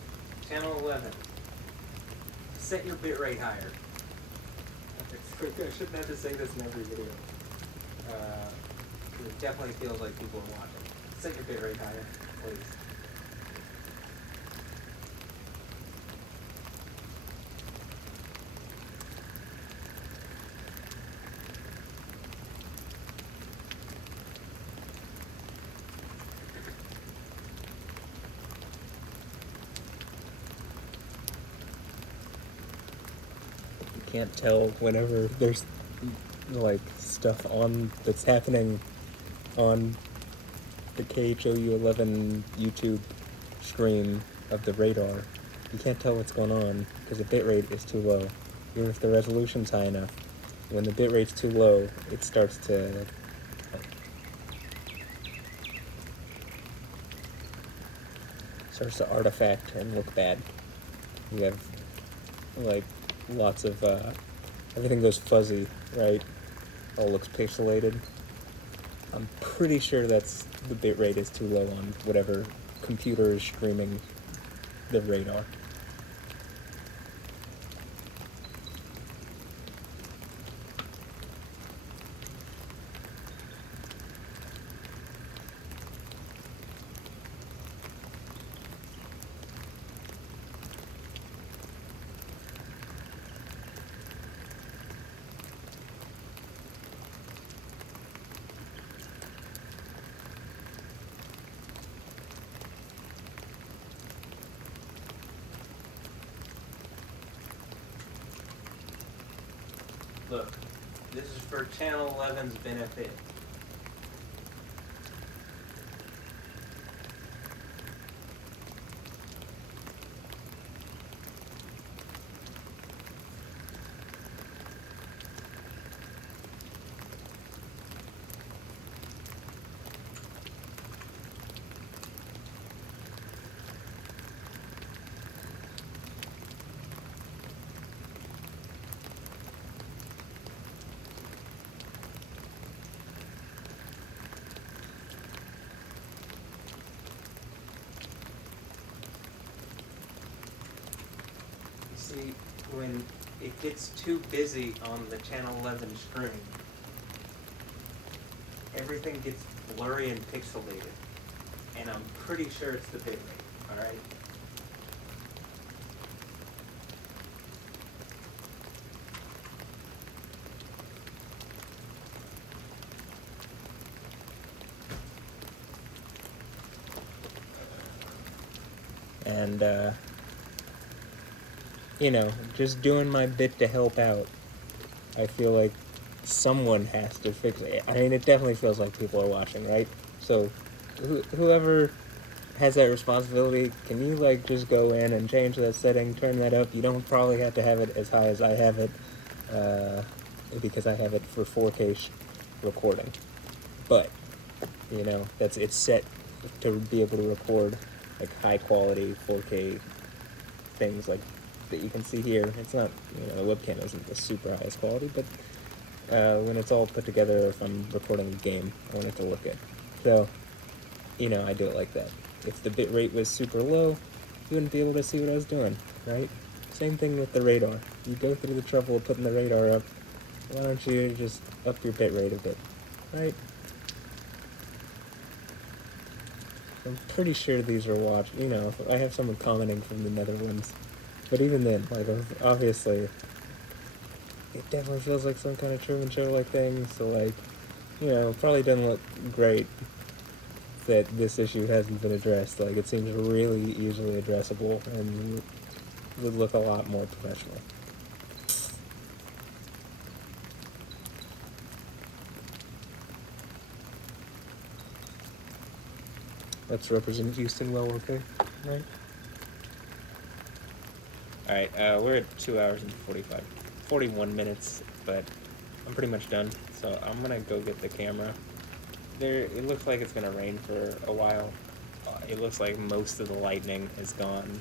channel 11, set your bitrate higher. I shouldn't have to say this in every video. It definitely feels like people are watching. Set your bitrate higher, please. Can't tell whenever there's like stuff on that's happening on the KHOU11 YouTube stream of the radar. you can't tell what's going on because the bitrate is too low. Even if the resolution's high enough, when the bitrate's too low, it starts to artifact and look bad. You have like lots of everything goes fuzzy, right? All looks pixelated. I'm pretty sure that's the bitrate is too low on whatever computer is streaming the radar. Look, this is for Channel 11's benefit. See, when it gets too busy on the Channel 11 screen, everything gets blurry and pixelated. And I'm pretty sure it's the bitrate, alright? And, you know, just doing my bit to help out. I feel like someone has to fix it. I mean, it definitely feels like people are watching, right? So, whoever has that responsibility, can you, like, just go in and change that setting, turn that up? You don't probably have to have it as high as I have it, because I have it for 4K recording. But, you know, it's set to be able to record, like, high-quality 4K things, like, that you can see here. It's not, you know, the webcam isn't the super highest quality, but when it's all put together, if I'm recording a game, I want it to look good. So, you know, I do it like that. If the bitrate was super low, you wouldn't be able to see what I was doing, right? Same thing with the radar. You go through the trouble of putting the radar up, why don't you just up your bitrate a bit, right? I'm pretty sure these are watched, you know, I have someone commenting from the Netherlands. But even then, like, obviously, it definitely feels like some kind of Truman Show-like thing, so, like, you know, it probably doesn't look great that this issue hasn't been addressed. Like, it seems really easily addressable and would look a lot more professional. Let's represent Houston well, okay? Right? Alright, we're at 2 hours and 41 minutes, but I'm pretty much done, so I'm gonna go get the camera. It looks like it's gonna rain for a while. It looks like most of the lightning is gone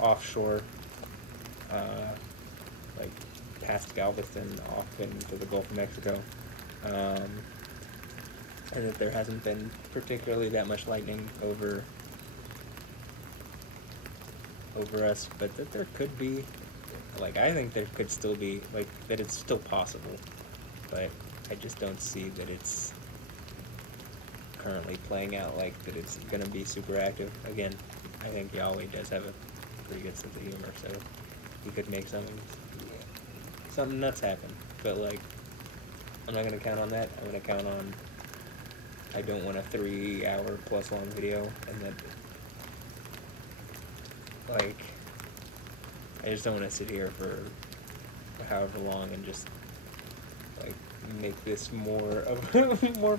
offshore, like past Galveston, off into the Gulf of Mexico. And that there hasn't been particularly that much lightning over us, but that there could be, like, I think there could still be, like, that it's still possible, but I just don't see that it's currently playing out like that it's gonna be super active. Again, I think Yahweh does have a pretty good sense of humor, so he could make something nuts happen, but, like, I'm not gonna count on that. I'm gonna count on, I don't want a 3 hour plus long video, and that, like, I just don't want to sit here for however long and just, like, make this more of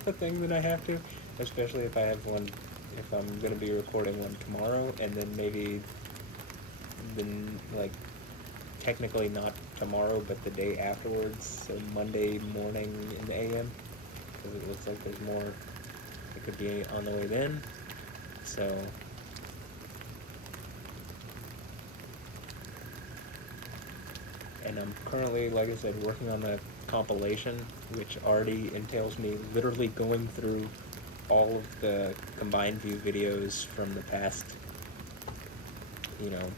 a thing than I have to, especially if I have one, if I'm going to be recording one tomorrow, and then maybe then like technically not tomorrow, but the day afterwards, so Monday morning in the AM, because it looks like there's more that could be on the way then. So and I'm currently, like I said, working on the compilation, which already entails me literally going through all of the combined view videos from the past, you know,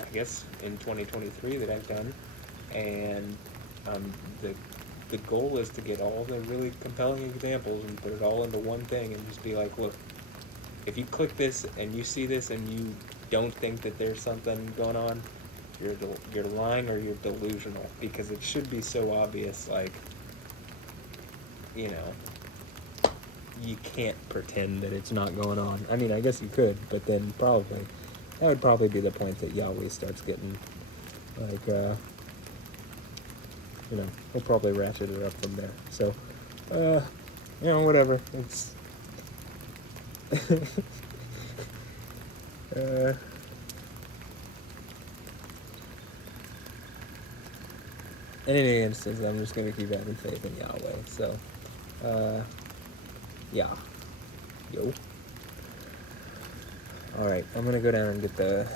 I guess in 2023 that I've done, and the goal is to get all the really compelling examples and put it all into one thing and just be like, look, if you click this and you see this and you don't think that there's something going on, you're lying or you're delusional, because it should be so obvious, like, you know, you can't pretend that it's not going on. I mean, I guess you could, but then probably, that would probably be the point that Yahweh starts getting, like, you know, we'll probably ratchet it up from there. So, you know, whatever. It's, in any instance, I'm just going to keep having faith in Yahweh. So, yeah. Yo. Alright, I'm going to go down and get the...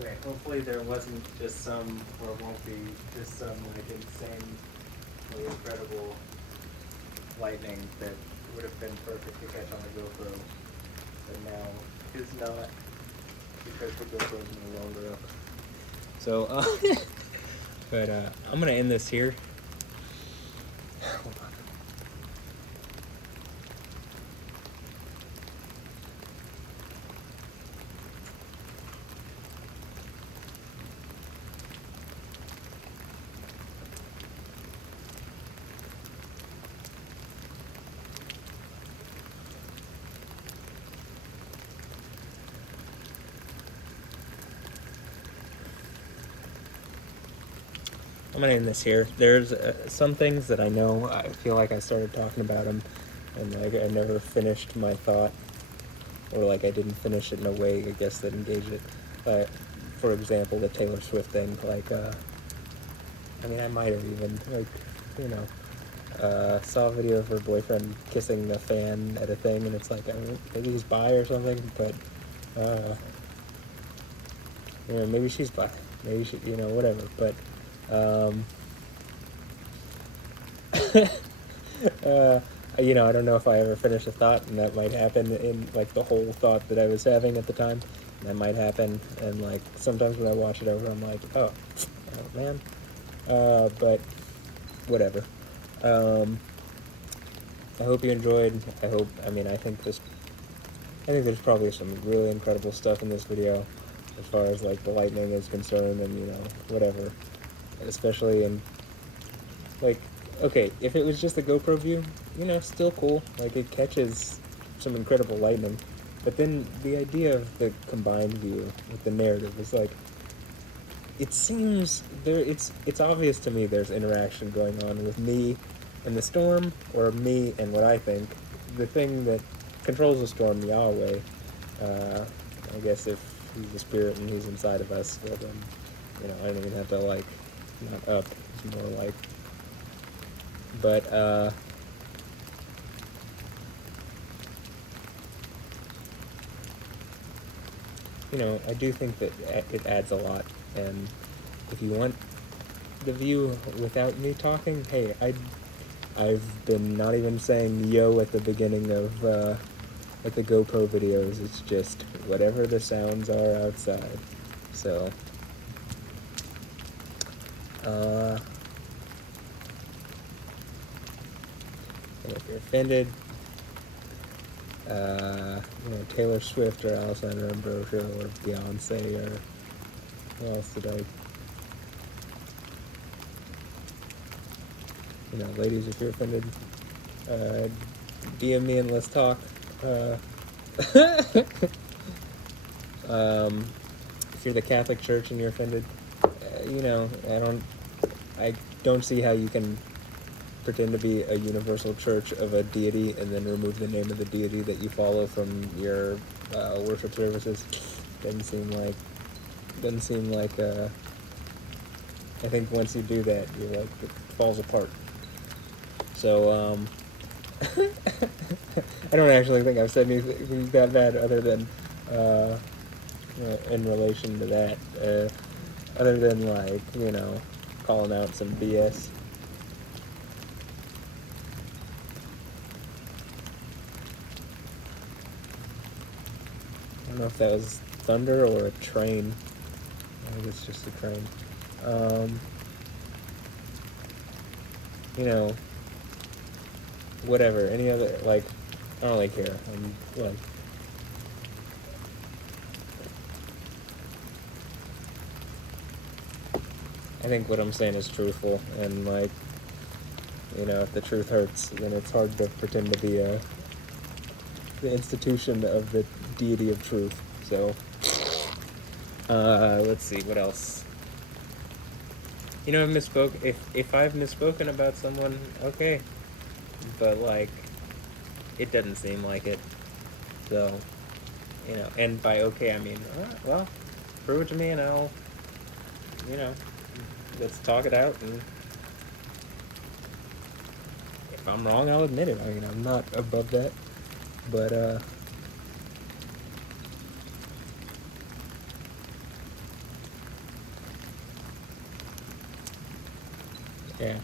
Okay, hopefully there wasn't just some, or won't be, just some like insanely incredible lightning that would have been perfect to catch on the GoPro, but now is not, because the GoPro is no longer up. So, but I'm gonna end this here. Hold on. I'm gonna end this here. There's some things that I know. I feel like I started talking about them, and like I never finished my thought, or like I didn't finish it in a way, I guess, that engaged it. But for example, the Taylor Swift thing. Like, I mean, I might have even saw a video of her boyfriend kissing a fan at a thing, and it's like, I don't know, maybe he's bi or something, but maybe she's bi, maybe she, whatever. But I don't know if I ever finish a thought, and that might happen in like the whole thought that I was having at the time. That might happen, and like sometimes when I watch it over, I'm like, oh man. But whatever. I hope you enjoyed. I think there's probably some really incredible stuff in this video, as far as like the lightning is concerned, and whatever. Especially in like, okay, if it was just a GoPro view, still cool. Like, it catches some incredible lightning. But then the idea of the combined view with the narrative is like, it seems it's obvious to me there's interaction going on with me and the storm, or me and what I think. The thing that controls the storm, Yahweh, I guess if he's the spirit and he's inside of us, well then, I don't even have to like, not up, it's more like, but, I do think that it adds a lot, and if you want the view without me talking, hey, I've been not even saying yo at the beginning of, like the GoPro videos. It's just whatever the sounds are outside. So, and if you're offended, Taylor Swift or Alessandra Ambrosio or Beyonce, or who else did I? Ladies, if you're offended, DM me and let's talk. If you're the Catholic Church and you're offended, I don't see how you can pretend to be a universal church of a deity and then remove the name of the deity that you follow from your worship services. Doesn't seem like I think once you do that, you're like, it falls apart. So, I don't actually think I've said anything that bad other than, in relation to that, other than like, calling out some BS. I don't know if that was thunder or a train. I think it's just a train. Whatever, any other, like, I don't really care. I think what I'm saying is truthful, and like, if the truth hurts, then it's hard to pretend to be the institution of the deity of truth. So, let's see, what else? I've misspoke. If I've misspoken about someone, okay. But like, it doesn't seem like it. So, and by okay I mean, well, prove it to me and I'll, let's talk it out, and if I'm wrong, I'll admit it. I'm not above that, but yeah.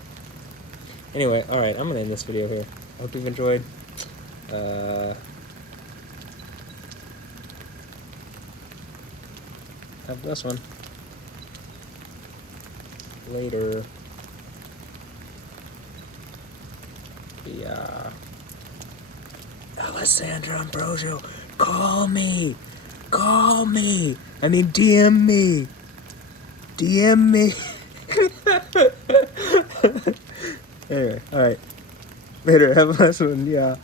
Anyway, alright, I'm gonna end this video here. I hope you've enjoyed. Have a blessed one. Later. Yeah. Alessandra Ambrosio, call me! Call me! I mean, DM me! DM me! Anyway, alright. Later, have a blessed one, yeah.